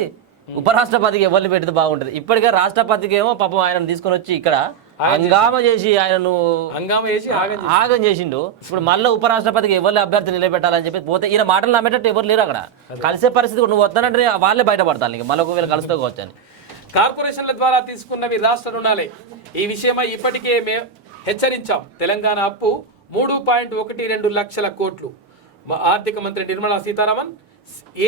ఉపరాష్ట్రపతికి ఎవరిని పెడితే బాగుంటది. ఇప్పటికే రాష్ట్రపతికి ఏమో పాపం ఆయనను తీసుకొని వచ్చి ఇక్కడ హంగామా చేసి ఆయనను ఆగం చేసిండు. ఇప్పుడు మళ్ళీ ఉపరాష్ట్రపతికి ఎవరి అభ్యర్థి నిలబెట్టాలని చెప్పి పోతే ఈయన మాటలు నమ్మేటట్టు ఎవరు లేరు అక్కడ. కలిసే పరిస్థితి నువ్వు వస్తానంటే వాళ్ళే బయటపడతాను. మళ్ళీ ఒకవేళ కలుసుకోవచ్చు అని. కార్పొరేషన్ల ద్వారా తీసుకున్నవి రాష్ట్ర రుణాలే. ఈ విషయమై ఇప్పటికే మేము హెచ్చరించాం. తెలంగాణ అప్పు 3.12 లక్షల కోట్లు. ఆర్థిక మంత్రి నిర్మలా సీతారామన్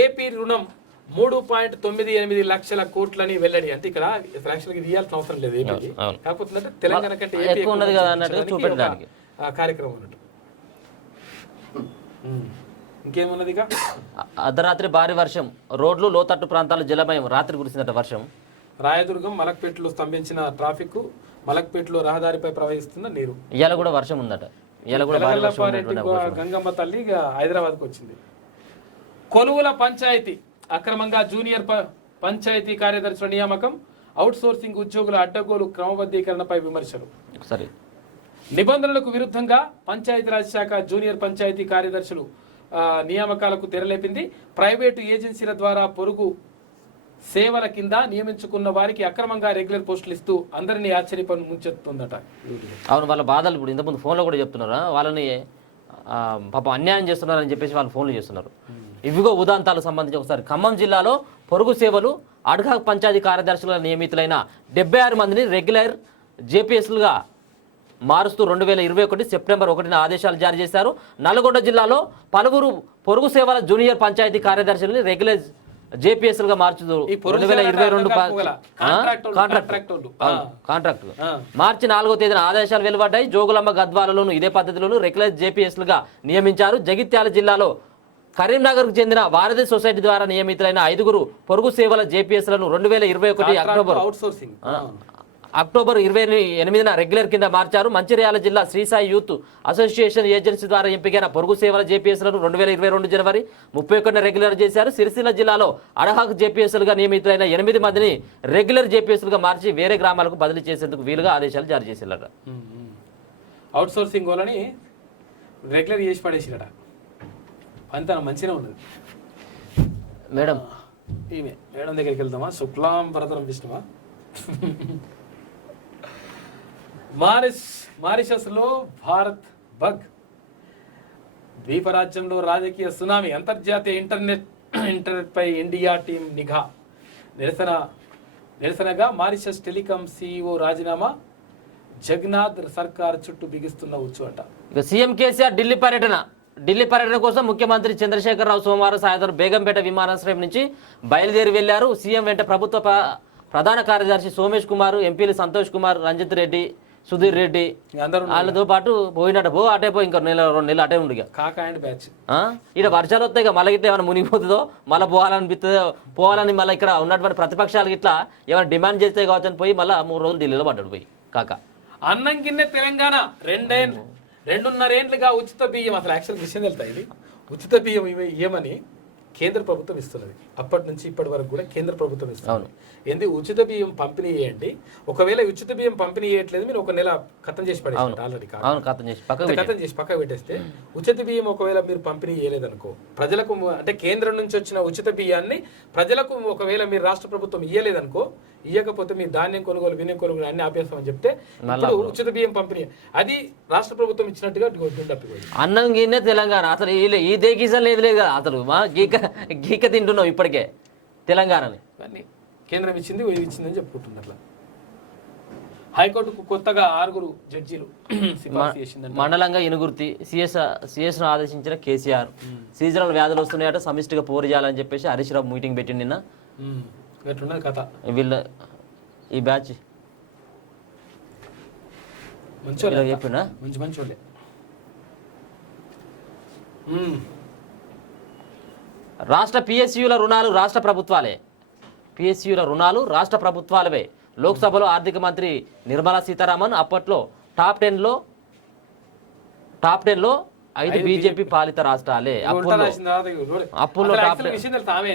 ఏపీ రుణం 3.98 లక్షల కోట్లని వెల్లడి. అంటే ఇక్కడ యాక్చువల్గా ఇవ్వాల్సిన అవసరం లేదు ఏపీకి, కాకపోతే తెలంగాణ కంటే ఎక్కువ ఉన్నది కదా అన్నట్టు చూపెట్టడానికి కార్యక్రమం అన్నట్టు. ఇంకేమున్నది? ఇక అర్ధరాత్రి భారీ వర్షం, రోడ్లు లోతట్టు ప్రాంతాలు జలమయం. రాత్రి కురిసిందట వర్షం. రాయదుర్గం, మలక్పేటలో స్తంభించిన ట్రాఫిక్, మలక్పేటలో రహదారిపై ప్రవహిస్తున్న నీరు. ఇవాళ కూడా వర్షం ఉందట. ఇవాళ కూడా గంగమ్మ తల్లి హైదరాబాద్కు వచ్చింది. కొలువుల పంచాయతీ అక్రమంగా జూనియర్ పంచాయతీ కార్యదర్శుల నియామకం, అవుట్ సోర్సింగ్ ఉద్యోగుల అడ్డగోలు క్రమబద్ధీకరణపై విమర్శలు. సరే, నిబంధనలకు విరుద్ధంగా పంచాయతీరాజ్ శాఖ జూనియర్ పంచాయతీ కార్యదర్శులు నియామకాలకు తెరలేపింది. ప్రైవేటు ఏజెన్సీల ద్వారా పొరుగు సేవల కింద నియమించుకున్న వారికి అక్రమంగా రెగ్యులర్ పోస్టులు ఇస్తూ అందరినీ ఆశ్చర్యపడి ముంచెత్తుందట. అవును, వాళ్ళ బాధలు ఇప్పుడు ఇంతకుముందు ఫోన్లో కూడా చెప్తున్నారా, వాళ్ళని పాపం అన్యాయం చేస్తున్నారని చెప్పేసి వాళ్ళు ఫోన్లు చేస్తున్నారు. ఇవిగో ఉదాంతాలకు సంబంధించి ఒకసారి. ఖమ్మం జిల్లాలో పొరుగు సేవలు అడ్హాక్ పంచాయతీ కార్యదర్శులుగా నియమితులైన 76 మందిని రెగ్యులర్ జేపీఎస్లుగా మారుస్తూ 2021 సెప్టెంబర్ 1న ఆదేశాలు జారీ చేశారు. నల్గొండ జిల్లాలో పలువురు పొరుగు సేవల జూనియర్ పంచాయతీ కార్యదర్శులని రెగ్యులర్ జేపీఎస్లుగా మార్చుతూ 2022 కాంట్రాక్ట్ మార్చి 4వ తేదీన ఆదేశాలు వెలువడ్డాయి. జోగులమ్మ, గద్వాలలోను ఇదే పద్ధతిలోను రెగ్యులర్ జేపీఎస్లుగా నియమించారు. జగిత్యాల జిల్లాలో కరీంనగర్కు చెందిన వారధి సొసైటీ ద్వారా నియమితులైన 5 పొరుగు సేవల జేపీఎస్లను 2021 అక్టోబర్ 28న రెగ్యులర్ కింద మార్చారు. మంచిర్యాల జిల్లా శ్రీసాయి యూత్ అసోసియేషన్ ఏజెన్సీ ద్వారా ఎంపికైన పొరుగు సేవల జేపీఎస్లను 2022 జనవరి 31న రెగ్యులర్ చేశారు. సిరిసిల్ల జిల్లాలో అడహాక్ జేపీఎస్లుగా నియమితులైన 8 మందిని రెగ్యులర్ జేపీఎస్లుగా మార్చి వేరే గ్రామాలకు బదిలీ చేసేందుకు వీలుగా ఆదేశాలు జారీ చేశారట. అవుట్ సోర్సింగ్ వాళ్ళని రెగ్యులర్ చేసి పడేసిరట. అంత మంచిగా ఉన్నది. మేడం ఈమె మేడం దగ్గరికి వెళ్దామా? శుక్లాం భరతరం విష్ణువా? మారిషస్లో భారత్ బగ్ ద్వీపరాజ్యంలో రాజకీయ సునామీ. అంతర్జాతీయ ఇంటర్నెట్ పై ఇండియా టీం నిఘా. నిరసనగా మారిషస్ టెలికాం సీఈఓ రాజీనామా. జగన్నాథ్ సర్కార్ చుట్టూ బిగిస్తున్న ఉచ్చు అంట. ఇక సీఎం కేసీఆర్ ఢిల్లీ పర్యటన కోసం ముఖ్యమంత్రి చంద్రశేఖరరావు సోమవారం సాయంత్రం బేగంపేట విమానాశ్రయం నుంచి బయలుదేరి వెళ్లారు. సీఎం వెంట ప్రభుత్వ ప్రధాన కార్యదర్శి సోమేష్ కుమార్, ఎంపీలు సంతోష్ కుమార్, రంజిత్ రెడ్డి, సుధీర్ రెడ్డి వాళ్ళతో పాటు పోయినట్టు అటే పోయి ఇంకా 2 నెలలు అటే ఉండి కాకా అండ్ బ్యాచ్. ఇక్కడ వర్షాలు వస్తాయి ఇక మళ్ళీ ఇట్లా ఏమైనా మునిగిపోతుందో మళ్ళీ పోవాలని మళ్ళీ ఇక్కడ ఉన్నటువంటి ప్రతిపక్షాలకు ఇట్లా ఏమైనా డిమాండ్ చేస్తే కావచ్చు అని పోయి మళ్ళీ 3 రోజులు ఢిల్లీలో పడ్డాడు పోయి కాక. అన్నం కింద తెలంగాణ 2.5 ఏళ్లుగా ఉచిత బియ్యం. అసలు యాక్చువల్ విషయం తెలుతా, ఇది ఉచిత బియ్యం ఏమని కేంద్ర ప్రభుత్వం ఇస్తున్నది. అప్పటి నుంచి ఇప్పటి వరకు కూడా కేంద్ర ప్రభుత్వం ఇస్తుంది. ఏంది ఉచిత బియ్యం పంపిణీ చేయండి. ఒకవేళ ఉచిత బియ్యం పంపిణీ చేయట్లేదు, మీరు 1 నెల ఖతం చేసి పడేస్తారు. ఆల్రెడీ ఖతం చేసి పక్క పెట్టేస్తే ఉచిత బియ్యం ఒకవేళ మీరు పంపిణీ చేయలేదనుకో, ప్రజలకు అంటే కేంద్రం నుంచి వచ్చిన ఉచిత బియ్యాన్ని ప్రజలకు ఒకవేళ మీరు రాష్ట్ర ప్రభుత్వం ఇయ్యలేదనుకో, ఇయ్యకపోతే మీ ధాన్యం కొనుగోలు బియ్యం కొనుగోలు అన్ని ఆపేస్తామని చెప్తే ఇప్పుడు ఉచిత బియ్యం పంపిణీ అది రాష్ట్ర ప్రభుత్వం ఇచ్చినట్టుగా గుండెప్పిపోయింది. అన్నం గిన్నె తెలంగాణ అసలు ఈ దేశం లేదు కదా అసలు మా గీక తింటున్నాం ఇప్పటికే తెలంగాణని. కేంద్రం ఇచ్చింది ఇచ్చిందని చెప్పుకుంటుంది. అట్లా హైకోర్టుకు కొత్తగా 6 జడ్జీలు సిఫార్సు చేసిందంట. మండలంగా ఇనుగుర్తి సిఎస్ ను ఆదేశించిన కేసీఆర్. సీజనల్ వ్యాధులు వస్తున్నాయట, సమిష్టిగా పోరు చేయాలని చెప్పేసి హరీష్ రావు మీటింగ్ పెట్టింది నిన్న. ఎట్లున్నది కథ? వీళ్ళ ఈ బ్యాచ్ మంచి చెప్పినా మంచి వాళ్ళే. రాష్ట్ర పిఎస్యుల రుణాలు రాష్ట్ర ప్రభుత్వాలే. పిఎస్యుల రుణాలు రాష్ట్ర ప్రభుత్వాలవే. లోక్సభలో ఆర్థిక మంత్రి నిర్మలా సీతారామన్ అప్పట్లో టాప్ 10లో 5 బీజేపీ పాలిత రాష్ట్రాలే. అప్పుల్లో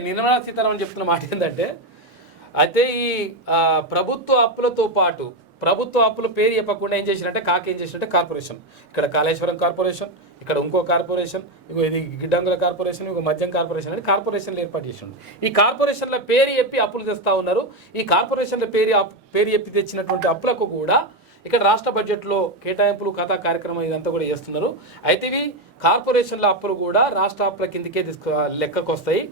నిర్మలా సీతారామన్ చెప్తున్న మాట ఏంటంటే, అయితే ఈ ప్రభుత్వ అప్పులతో పాటు ప్రభుత్వ అప్పుల పేరు చెప్పకుండా ఏం చేసినట్టే ఏం చేసినట్టే కార్పొరేషన్, ఇక్కడ కాళేశ్వరం కార్పొరేషన్, ఇక్కడ ఇంకో కార్పొరేషన్, ఇది గిడ్డంగుల కార్పొరేషన్, ఇంకో మద్యం కార్పొరేషన్ అని కార్పొరేషన్లు ఏర్పాటు చేసిండు. ఈ కార్పొరేషన్ల పేరు చెప్పి అప్పులు తెస్తా ఉన్నారు. ఈ కార్పొరేషన్ల పేరు చెప్పి తెచ్చినటువంటి అప్పులకు కూడా ఇక్కడ రాష్ట్ర బడ్జెట్లో కేటాయింపులు కథా కార్యక్రమం ఇదంతా కూడా చేస్తున్నారు. అయితే ఇవి కార్పొరేషన్ల అప్పులు కూడా రాష్ట్ర అప్పుల కిందకే లెక్కకు వస్తాయి.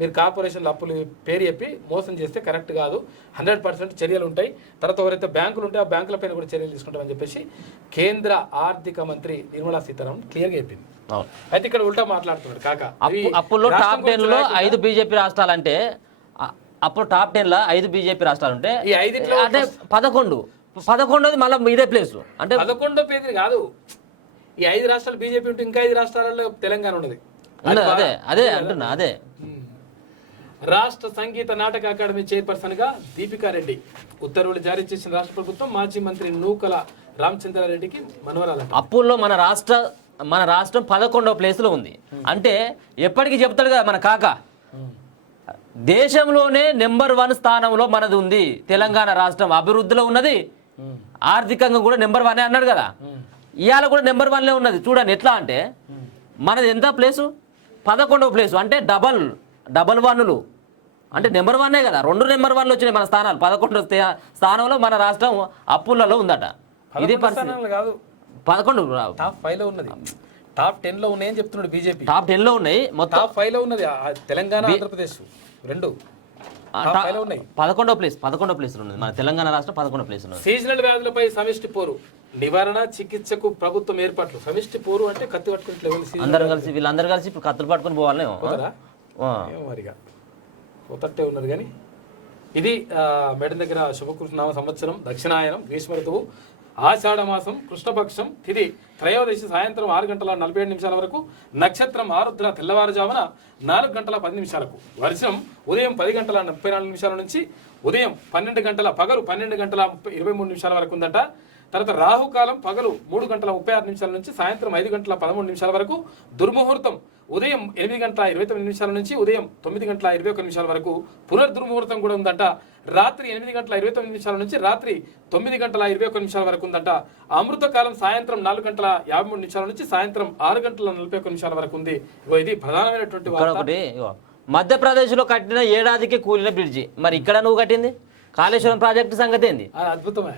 మీరు కార్పొరేషన్ల అప్పులు పేరు చెప్పి మోసం చేస్తే కరెక్ట్ కాదు, 100% చర్యలు ఉంటాయి. తర్వాత ఎవరైతే బ్యాంకులు ఉంటాయో ఆ బ్యాంకుల పైన కూడా చర్యలు తీసుకుంటామని చెప్పేసి కేంద్ర ఆర్థిక మంత్రి నిర్మలా సీతారామన్ క్లియర్గా చెప్పింది. అయితే ఇక్కడ ఉల్టా మాట్లాడుతున్నాడు కాక. అప్పుల్లో టాప్ 10లో 5 బీజేపీ రాష్ట్రాలంటే అప్పుడు టాప్ 10లో 5 బీజేపీ రాష్ట్రాలు ఈ 5 అంటే 11 మళ్ళీ ఇదే ప్లేస్ అంటే 11వ పేరు కాదు. ఈ 5 రాష్ట్రాలు బీజేపీ ఉంటే ఇంకా 5 రాష్ట్రాలలో తెలంగాణ ఉన్నది. అదే అంటున్నా. అదే రాష్ట్ర సంగీత నాటక అకాడమీ చైర్పర్సన్ గా దీపికా రెడ్డి ఉత్తర్వులు జారీ చేసిన రాష్ట్ర ప్రభుత్వం మాజీ మంత్రి నూకల రామచంద్రారెడ్డికి మనవరాలు. అప్పుల్లో మన రాష్ట్రం 11వ ప్లేస్లో ఉంది. అంటే ఎప్పటికీ చెప్తాడు కదా మన కాక, దేశంలోనే నెంబర్ 1 స్థానంలో మనది ఉంది తెలంగాణ రాష్ట్రం. అభివృద్ధిలో ఉన్నది, ఆర్థికంగా కూడా నెంబర్ 1 అన్నాడు కదా. ఇవాళ కూడా నెంబర్ 1లో ఉన్నది. చూడండి ఎట్లా అంటే మనది ఎంత ప్లేసు, 11వ ప్లేసు. అంటే డబల్ 1లు అంటే నెంబర్ 1 కదా. 2 నెంబర్ 1లు వచ్చినాయి మన స్థానాలు. 11వ స్థానంలో మన రాష్ట్రం అప్పులలో ఉందట. ఇది పరిస్థితి కాదు, 11 టాప్ 5లో ఉన్నది. టాప్ 10లో ఉన్నాయని చెప్తున్నాడు బీజేపీ. టాప్ 10లో ఉన్నాయి, మొత్తం టాప్ 5లో ఉన్నది తెలంగాణ ఆంధ్రప్రదేశ్ 2 ఉన్నాయి. 11వ ప్లేస్ ఉన్నది మన తెలంగాణ రాష్ట్రం. 11వ ప్లేస్ ఉన్నది. సీజనల్ వ్యాధులపై సమిష్టి పోరు నివారణ చికిత్సకు ప్రభుత్వం ఏర్పాట్లు. సమిష్టి పోరు అంటే కత్తి పట్టుకుని వీళ్ళందరూ కలిసి ఇప్పుడు కత్తులు పట్టుకుని పోవాలేమో మరిగా పోతట్టే ఉన్నారు. కానీ ఇది మేడం దగ్గర శుభకృష్ణ సంవత్సరం, దక్షిణాయనం, గ్రీష్మ ఋతువు, ఆషాఢ మాసం కృష్ణపక్షం తిథి త్రయోదశి సాయంత్రం 6:47 వరకు, నక్షత్రం ఆరుద్ర తెల్లవారుజామున 4:10 వర్షం ఉదయం 10:34 నుంచి ఉదయం 12:23 వరకు ఉందట. తర్వాత రాహుకాలం పగలు 3:36 నుంచి సాయంత్రం 5:13 వరకు, దుర్ముహూర్తం ఉదయం 8:29 నుంచి ఉదయం 9:21 వరకు, పునర్దుర్ముహూర్తం కూడా ఉందంట. రాత్రి 8:29 నుంచి రాత్రి 9:21 వరకు ఉందంట. అమృతకాలం సాయంత్రం 4:53 నుంచి సాయంత్రం 6:41 వరకు ఉంది. ఇది ప్రధానమైనటువంటి ఒకటి మధ్యప్రదేశ్లో కట్టిన ఏడాదికి కూలిన బ్రిడ్జి, మరి ఇక్కడ నువ్వు కట్టింది కాళేశ్వరం ప్రాజెక్టు సంగతి ఏంది? అద్భుతమే.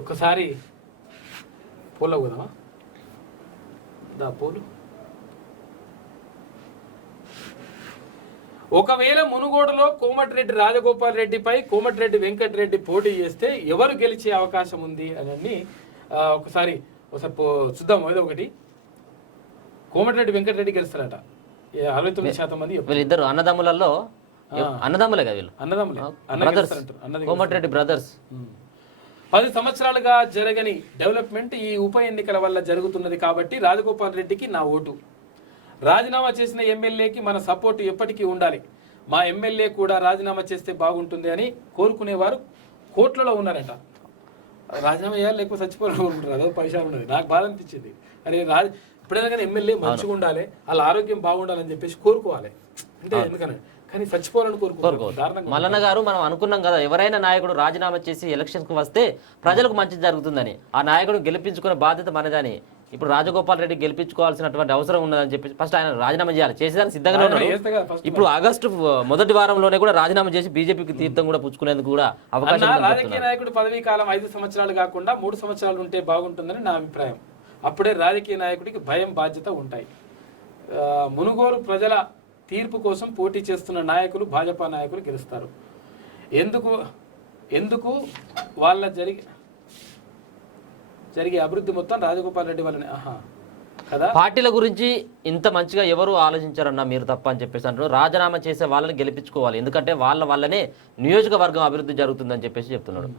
ఒక్కసారి పూల పోదామా? దా పూలు. ఒకవేళ మునుగోడులో కోమటిరెడ్డి రాజగోపాల్ రెడ్డిపై కోమటిరెడ్డి వెంకటరెడ్డి పోటీ చేస్తే ఎవరు గెలిచే అవకాశం ఉంది అని ఒకసారి చూద్దాం. ఏదో ఒకటి కోమటిరెడ్డి వెంకటరెడ్డి గెలుస్తారట 69% మంది. వీళ్ళిద్దరు అన్నదమ్ములలో అన్నదమ్ములే కదా వీళ్ళు, అన్నదమ్ములే, కోమటిరెడ్డి బ్రదర్స్. 10 సంవత్సరాలుగా జరగని డెవలప్మెంట్ ఈ ఉప ఎన్నికల వల్ల జరుగుతున్నది కాబట్టి రాజగోపాల్ రెడ్డికి నా ఓటు. రాజీనామా చేసిన ఎమ్మెల్యేకి మన సపోర్ట్ ఎప్పటికీ ఉండాలి. మా ఎమ్మెల్యే కూడా రాజీనామా చేస్తే బాగుంటుంది అని కోరుకునేవారు కోట్లలో ఉన్నారట. రాజీనామా చేయాలి లేకపోతే చచ్చిపోవాలని కోరుకుంటారు. అదో పైసా ఉన్నది. నాకు బాధ అనిపించింది. అరే ఇప్పుడైనా కానీ ఎమ్మెల్యే మంచిగా ఉండాలి, వాళ్ళ ఆరోగ్యం బాగుండాలని చెప్పేసి కోరుకోవాలి. అంటే ఎందుకని కానీ చచ్చిపోవాలని కోరుకోవాలి. మల్లన్న గారు, మనం అనుకున్నాం కదా ఎవరైనా నాయకుడు రాజీనామా చేసి ఎలక్షన్స్కి వస్తే ప్రజలకు మంచి జరుగుతుందని. ఆ నాయకుడు గెలిపించుకునే బాధ్యత మనదని. ఇప్పుడు రాజగోపాల్ రెడ్డి గెలిపించుకోవాల్సినటువంటి అవసరం ఉన్నదని చెప్పి ఫస్ట్ ఆయన రాజీనామా చేయాలి. చేసేదానికి సిద్ధంగానే ఉన్నాడు. ఇప్పుడు ఆగస్టు మొదటి వారంలోనే కూడా రాజీనామా చేసి బీజేపీకి తీర్థం కూడా పుచ్చుకునేందుకు కూడా అవకాశం. రాజకీయ నాయకుడు పదవీ కాలం 5 సంవత్సరాలు కాకుండా 3 సంవత్సరాలు ఉంటే బాగుంటుందని నా అభిప్రాయం. అప్పుడే రాజకీయ నాయకుడికి భయం, బాధ్యత ఉంటాయి. మునుగోరు ప్రజల తీర్పు కోసం పోటీ చేస్తున్న నాయకులు, భాజపా నాయకులు గెలుస్తారు. ఎందుకు వాళ్ళ జరిగే అభివృద్ధి మొత్తం రాజగోపాల్ రెడ్డి వల్లనే కదా. పార్టీల గురించి ఇంత మంచిగా ఎవరు ఆలోచించారన్నా మీరు తప్ప అని చెప్పేసి అంటారు. రాజీనామా చేసే వాళ్ళని గెలిపించుకోవాలి, ఎందుకంటే వాళ్ళ వల్లనే నియోజకవర్గం అభివృద్ధి జరుగుతుందని చెప్పేసి చెప్తున్నాడు.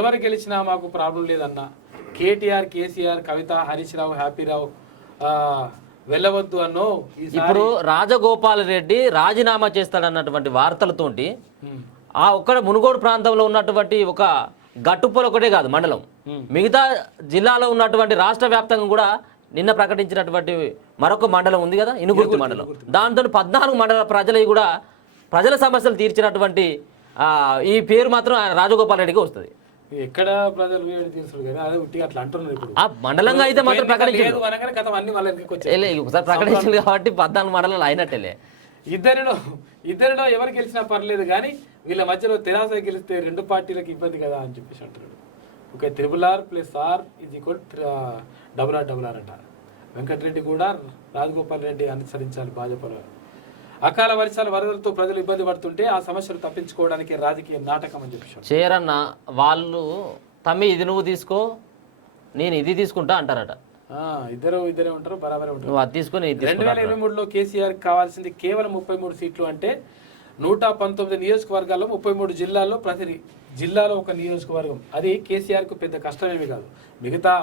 ఎవరు గెలిచినా మాకు ప్రాబ్లం లేదన్న. కేటీఆర్, కేసీఆర్, కవిత, హరీష్ రావు, హ్యాపీరావు వెళ్ళవద్దు అన్నో. ఇప్పుడు రాజగోపాల్ రెడ్డి రాజీనామా చేస్తాడన్నటువంటి వార్తలతోటి ఆ ఒక్కడ మునుగోడు ప్రాంతంలో ఉన్నటువంటి ఒక గట్టుపొల ఒకటే కాదు మండలం, మిగతా జిల్లాలో ఉన్నటువంటి రాష్ట్ర వ్యాప్తంగా కూడా నిన్న ప్రకటించినటువంటి మరొక మండలం ఉంది కదా, ఇనుగుర్తి మండలం. దాంతో 14 మండల ప్రజలు కూడా ప్రజల సమస్యలు తీర్చినటువంటి ఈ పేరు మాత్రం రాజగోపాల్ రెడ్డికి వస్తుంది. ఎక్కడ ప్రజలు తీర్చుడు కదా, అదే ఉట్టి అట్లా అంటున్నారు. ఇప్పుడు ఆ మండలంగా అయితే మాత్రం ప్రకటించారు, ఒకసారి ప్రకటించింది కాబట్టి 14 మండలాలు అయినట్టేలే. ఇద్దరిలో ఎవరు గెలిచినా పర్లేదు కానీ వీళ్ళ మధ్యలో తెరాస గెలిస్తే 2 పార్టీలకు ఇబ్బంది కదా అని చెప్పేసి అంటున్నాడు. ఓకే, RRR + R = RR అంట. వెంకటరెడ్డి కూడా రాజగోపాల్ రెడ్డి అనుసరించాలి భాజపాలో. అకాల వర్షాల వరదలతో ప్రజలు ఇబ్బంది పడుతుంటే ఆ సమస్యలు తప్పించుకోవడానికి రాజకీయ నాటకం అని చెప్పేసి చేయరన్న. వాళ్ళు తమ్మి ఇది నువ్వు తీసుకో, నేను ఇది తీసుకుంటా అంటారట. ఇద్దరే ఉంటారు, బరాబరే ఉంటారు. నువ్వు అది తీసుకుని 2023లో కేసీఆర్ కావాల్సింది కేవలం 33 సీట్లు. అంటే 119 నియోజకవర్గాల్లో 33 జిల్లాల్లో ప్రతి జిల్లాలో ఒక నియోజకవర్గం. అది కేసీఆర్కు పెద్ద కష్టమేమి కాదు. మిగతా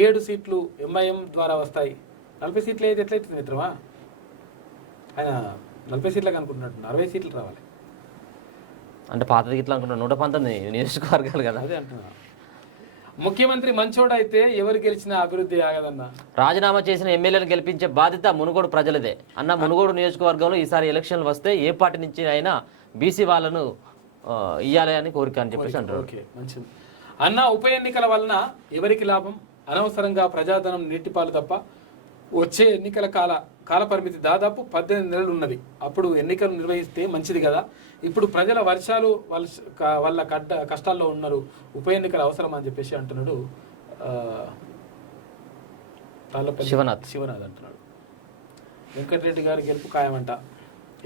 7 సీట్లు ఎంఐఎం ద్వారా వస్తాయి. 40 సీట్లు అయితే ఎట్లయితుంది మిత్రమా? ఆయన 40 సీట్లకు అనుకుంటున్నట్టు 60 సీట్లు రావాలి. అంటే పాతది ఇట్లా అనుకుంటున్నా 119 నియోజకవర్గాలు కదా. అదే అంటున్నా. ముఖ్యమంత్రి మంచోడైతే ఎవరు గెలిచినా అభివృద్ధి ఆగదన్న. రాజీనామా చేసిన ఎమ్మెల్యేలు గెలిపించే బాధ్యత మునుగోడు ప్రజలదే అన్న. మునుగోడు నియోజకవర్గంలో ఈసారి ఎలక్షన్లు వస్తే ఏ పార్టీ నుంచి అయినా బీసీ వాళ్ళను ఇయ్యాలి అని కోరిక అని చెప్పేసి అంటారు. ఓకే, మంచిది అన్న. ఉప ఎన్నికల వలన ఎవరికి లాభం? అనవసరంగా ప్రజాధనం నీటిపాలు తప్ప. వచ్చే ఎన్నికల కాల పరిమితి దాదాపు 18 నెలలు ఉన్నది. అప్పుడు ఎన్నికలు నిర్వహిస్తే మంచిది కదా. ఇప్పుడు ప్రజల వర్షాలు వాళ్ళ కష్టాల్లో ఉన్నారు. ఉప ఎన్నికలు అవసరం అని చెప్పేసి అంటున్నాడు శివనాథ్ అంటున్నాడు. వెంకటరెడ్డి గారి గెలుపు ఖాయమంట.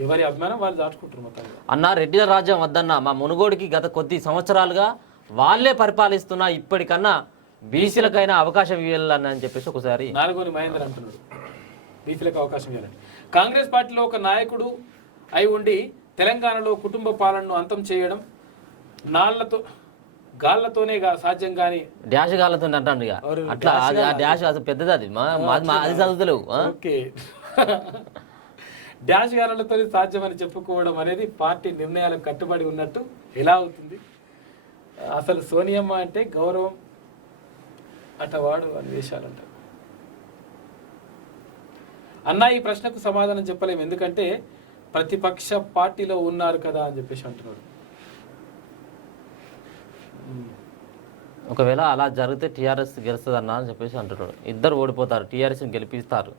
ఎవరి అభిమానం వాళ్ళు దాచుకుంటారు మొత్తంగా. అన్న రెడ్డిల రాజ్యం వద్దన్న. మా మునుగోడికి గత కొద్ది సంవత్సరాలుగా వాళ్ళే పరిపాలిస్తున్నా, ఇప్పటికన్నా బీసీలకైనా అవకాశం ఇవ్వాలని అని చెప్పేసి ఒకసారి నాలుగోని మహేందర్ అంటున్నాడు. బీసీలకు అవకాశం ఇవ్వాలని. కాంగ్రెస్ పార్టీలో ఒక నాయకుడు అయి ఉండి తెలంగాణలో కుటుంబ పాలనను అంతం చేయడం, గాళ్ళతోనే సాధ్యం కానీ డాష్ గాలతో అంటాను ఇక ఎవరు? అట్లా అది ఆ డాష్ అసలు పెద్దది అది అది చదువుతలేవు ఓకే డాష్ గాలతో సాధ్యమని చెప్పుకోవడం అనేది పార్టీ నిర్ణయాలకు కట్టుబడి ఉన్నట్టు ఎలా అవుతుంది? అసలు సోనియమ్మ అంటే గౌరవం అటవాడు అని వేషాలంటారు. అన్న ఈ ప్రశ్నకు సమాధానం చెప్పలేము, ఎందుకంటే ప్రతిపక్ష పార్టీలో ఉన్నారు కదా అని చెప్పేసి అంటున్నాడు. ఒకవేళ అలా జరిగితే టీఆర్ఎస్ గెలుస్తుంది అన్న అని చెప్పేసి అంటున్నాడు. ఇద్దరు ఓడిపోతారు, టీఆర్ఎస్ గెలిపిస్తారు.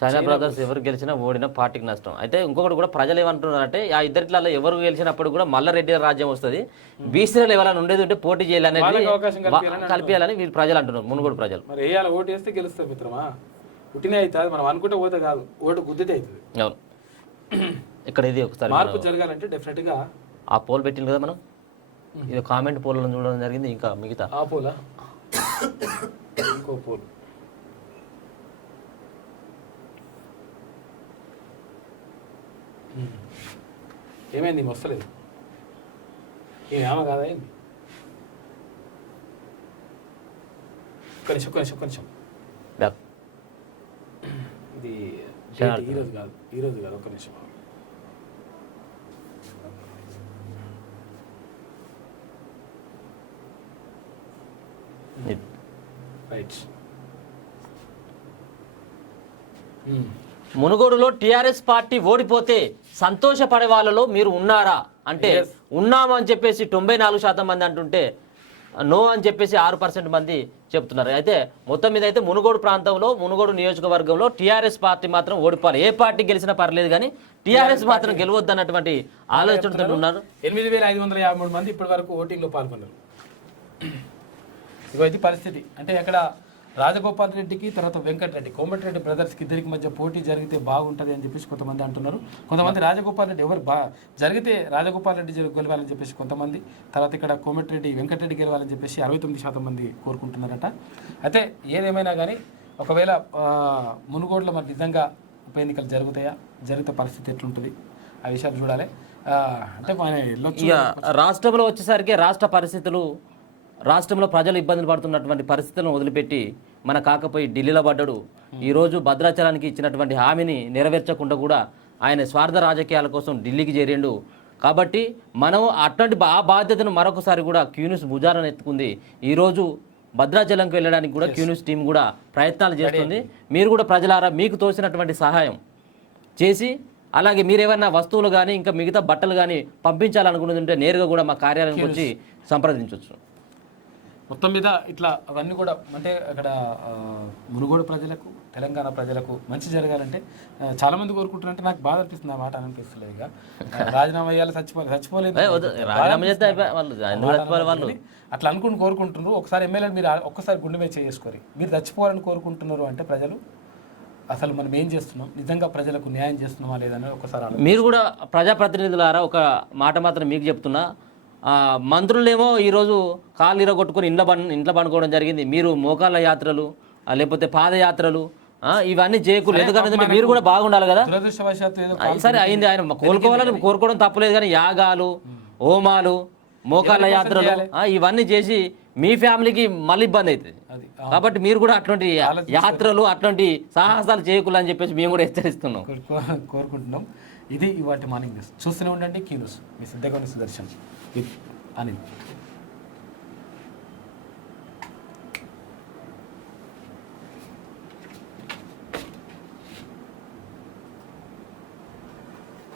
చైనా బ్రదర్స్ ఎవరు గెలిచినా ఓడినా పార్టీకి నష్టం. అయితే ఇంకొకటి కూడా ప్రజలు ఏమంటున్నారంటే ఆ ఇద్దరిలో ఎవరు గెలిచినప్పుడు కూడా మల్లారెడ్డి రాజ్యం వస్తుంది, బీసీలలో ఎవరైనా ఉండేది ఉంటే పోటీ చేయాలనేది కలిపేయాలని వీళ్ళు ప్రజలు అంటున్నారు, మునుగోడు ప్రజలు. మరి వేయాలి, ఓటు వేస్తే గెలుస్తారు మిత్రమా. పుట్టినే అవుతుంది, మనం అనుకుంటే పోతే కాదు, ఓటు గుద్దితే అవుతుంది. అవును, ఇక్కడ ఇది ఒకసారి మార్పు జరగాలంటే డెఫినెట్ గా ఆ పోల్ పెట్టింది కదా మనం, ఇది కామెంట్ పోల్లో చూడడం జరిగింది. ఇంకా మిగతా ఆ పోలా ఇంకో పోల్ ఏమైంది? వస్తలేదు, ఏమి ఆమె కాదా ఏంది? కొంచెం బ్యాక్ ఇది ఈరోజు కాదు ఒక్క నిమిషం. రైట్. మునుగోడులో టీఆర్ఎస్ పార్టీ ఓడిపోతే సంతోషపడే వాళ్ళలో మీరు ఉన్నారా అంటే ఉన్నాము అని చెప్పేసి 94% మంది అంటుంటే నో అని చెప్పేసి 6% మంది చెప్తున్నారు. అయితే మొత్తం మీద అయితే మునుగోడు ప్రాంతంలో మునుగోడు నియోజకవర్గంలో టీఆర్ఎస్ పార్టీ మాత్రం ఓడిపోవాలి, ఏ పార్టీ గెలిచినా పర్లేదు కానీ టీఆర్ఎస్ మాత్రం గెలవద్దు అన్నటువంటి ఆలోచనతో ఉన్నారు. 8553 మంది ఇప్పటి వరకు ఓటింగ్లో పాల్గొన్నారు. ఇగో ఇది పరిస్థితి. అంటే అక్కడ రాజగోపాల్ రెడ్డికి తర్వాత వెంకటరెడ్డి కోమటిరెడ్డి బ్రదర్స్కి ఇద్దరికి మధ్య పోటీ జరిగితే బాగుంటుంది అని చెప్పేసి కొంతమంది అంటున్నారు. కొంతమంది రాజగోపాల్ రెడ్డి జరిగితే రాజగోపాల్ రెడ్డి గెలవాలని చెప్పేసి కొంతమంది, తర్వాత ఇక్కడ కోమటిరెడ్డి వెంకటరెడ్డి గెలవాలని చెప్పేసి 69% మంది కోరుకుంటున్నారట. అయితే ఏదేమైనా కానీ ఒకవేళ మునుగోడులో మరి నిజంగా ఉప ఎన్నికలు జరుగుతాయా, జరిగితే పరిస్థితి ఎట్లుంటుంది ఆ విషయాలు చూడాలి. అంటే రాష్ట్రంలో వచ్చేసరికి రాష్ట్రంలో ప్రజలు ఇబ్బందులు పడుతున్నటువంటి పరిస్థితులను వదిలిపెట్టి మన కాకపోయి ఢిల్లీలో పడ్డాడు. ఈరోజు భద్రాచలానికి ఇచ్చినటువంటి హామీని నెరవేర్చకుండా కూడా ఆయన స్వార్థ రాజకీయాల కోసం ఢిల్లీకి చేరిండు. కాబట్టి మనం అట్లాంటి ఆ బాధ్యతను మరొకసారి కూడా క్యూన్యూస్ భుజాలను ఎత్తుకుంది. ఈరోజు భద్రాచలంకి వెళ్ళడానికి కూడా క్యూన్యూస్ టీం కూడా ప్రయత్నాలు చేస్తుంది. మీరు కూడా ప్రజలారా మీకు తోసినటువంటి సహాయం చేసి, అలాగే మీరు ఏమైనా వస్తువులు కానీ ఇంకా మిగతా బట్టలు కానీ పంపించాలనుకుంటుంటే నేరుగా కూడా మా కార్యాలయానికి వచ్చి సంప్రదించవచ్చు. మొత్తం మీద ఇట్లా అవన్నీ కూడా అంటే అక్కడ మునుగోడు ప్రజలకు తెలంగాణ ప్రజలకు మంచి జరగాలంటే చాలామంది కోరుకుంటున్నారంటే నాకు బాధ అనిపిస్తుంది, ఆ మాట అనిపిస్తలేదు. ఇక రాజీనామా అయ్యాలి, చచ్చిపోలేదు అట్లా అనుకుని కోరుకుంటున్నారు. ఒకసారి ఎమ్మెల్యే మీరు ఒక్కసారి గుండె మీద చేసుకోరు, మీరు చచ్చిపోవాలని కోరుకుంటున్నారు అంటే ప్రజలు అసలు మనం ఏం చేస్తున్నాం, నిజంగా ప్రజలకు న్యాయం చేస్తున్నామా లేదని ఒకసారి మీరు కూడా ప్రజాప్రతినిధులారా ఒక మాట మాత్రం మీకు చెప్తున్నా. మంత్రులేమో ఈరోజు కాళ్ళు ఇరగొట్టుకుని ఇంట్లో పండుకోవడం జరిగింది. మీరు మోకాళ్ళ యాత్రలు లేకపోతే పాదయాత్రలు ఇవన్నీ చేయకూడదు, ఎందుకంటే మీరు కూడా బాగుండాలి కదా. సరే అయింది, ఆయన కోలుకోవాలని కోరుకోవడం తప్పలేదు, కానీ యాగాలు హోమాలు మోకాళ్ళ యాత్రలు ఇవన్నీ చేసి మీ ఫ్యామిలీకి మళ్ళీ ఇబ్బంది అవుతుంది. కాబట్టి మీరు కూడా అటువంటి యాత్రలు అటువంటి సాహసాలు చేయకూడదని చెప్పేసి మేము కూడా హెచ్చరిస్తున్నాం, కోరుకుంటున్నాం. ఇది ఇవాటి మార్నింగ్ న్యూస్. చూస్తూనే ఉండండి క్యూ న్యూస్. మీ సిద్ధంగా సుదర్శన్ విత్ అనిల్.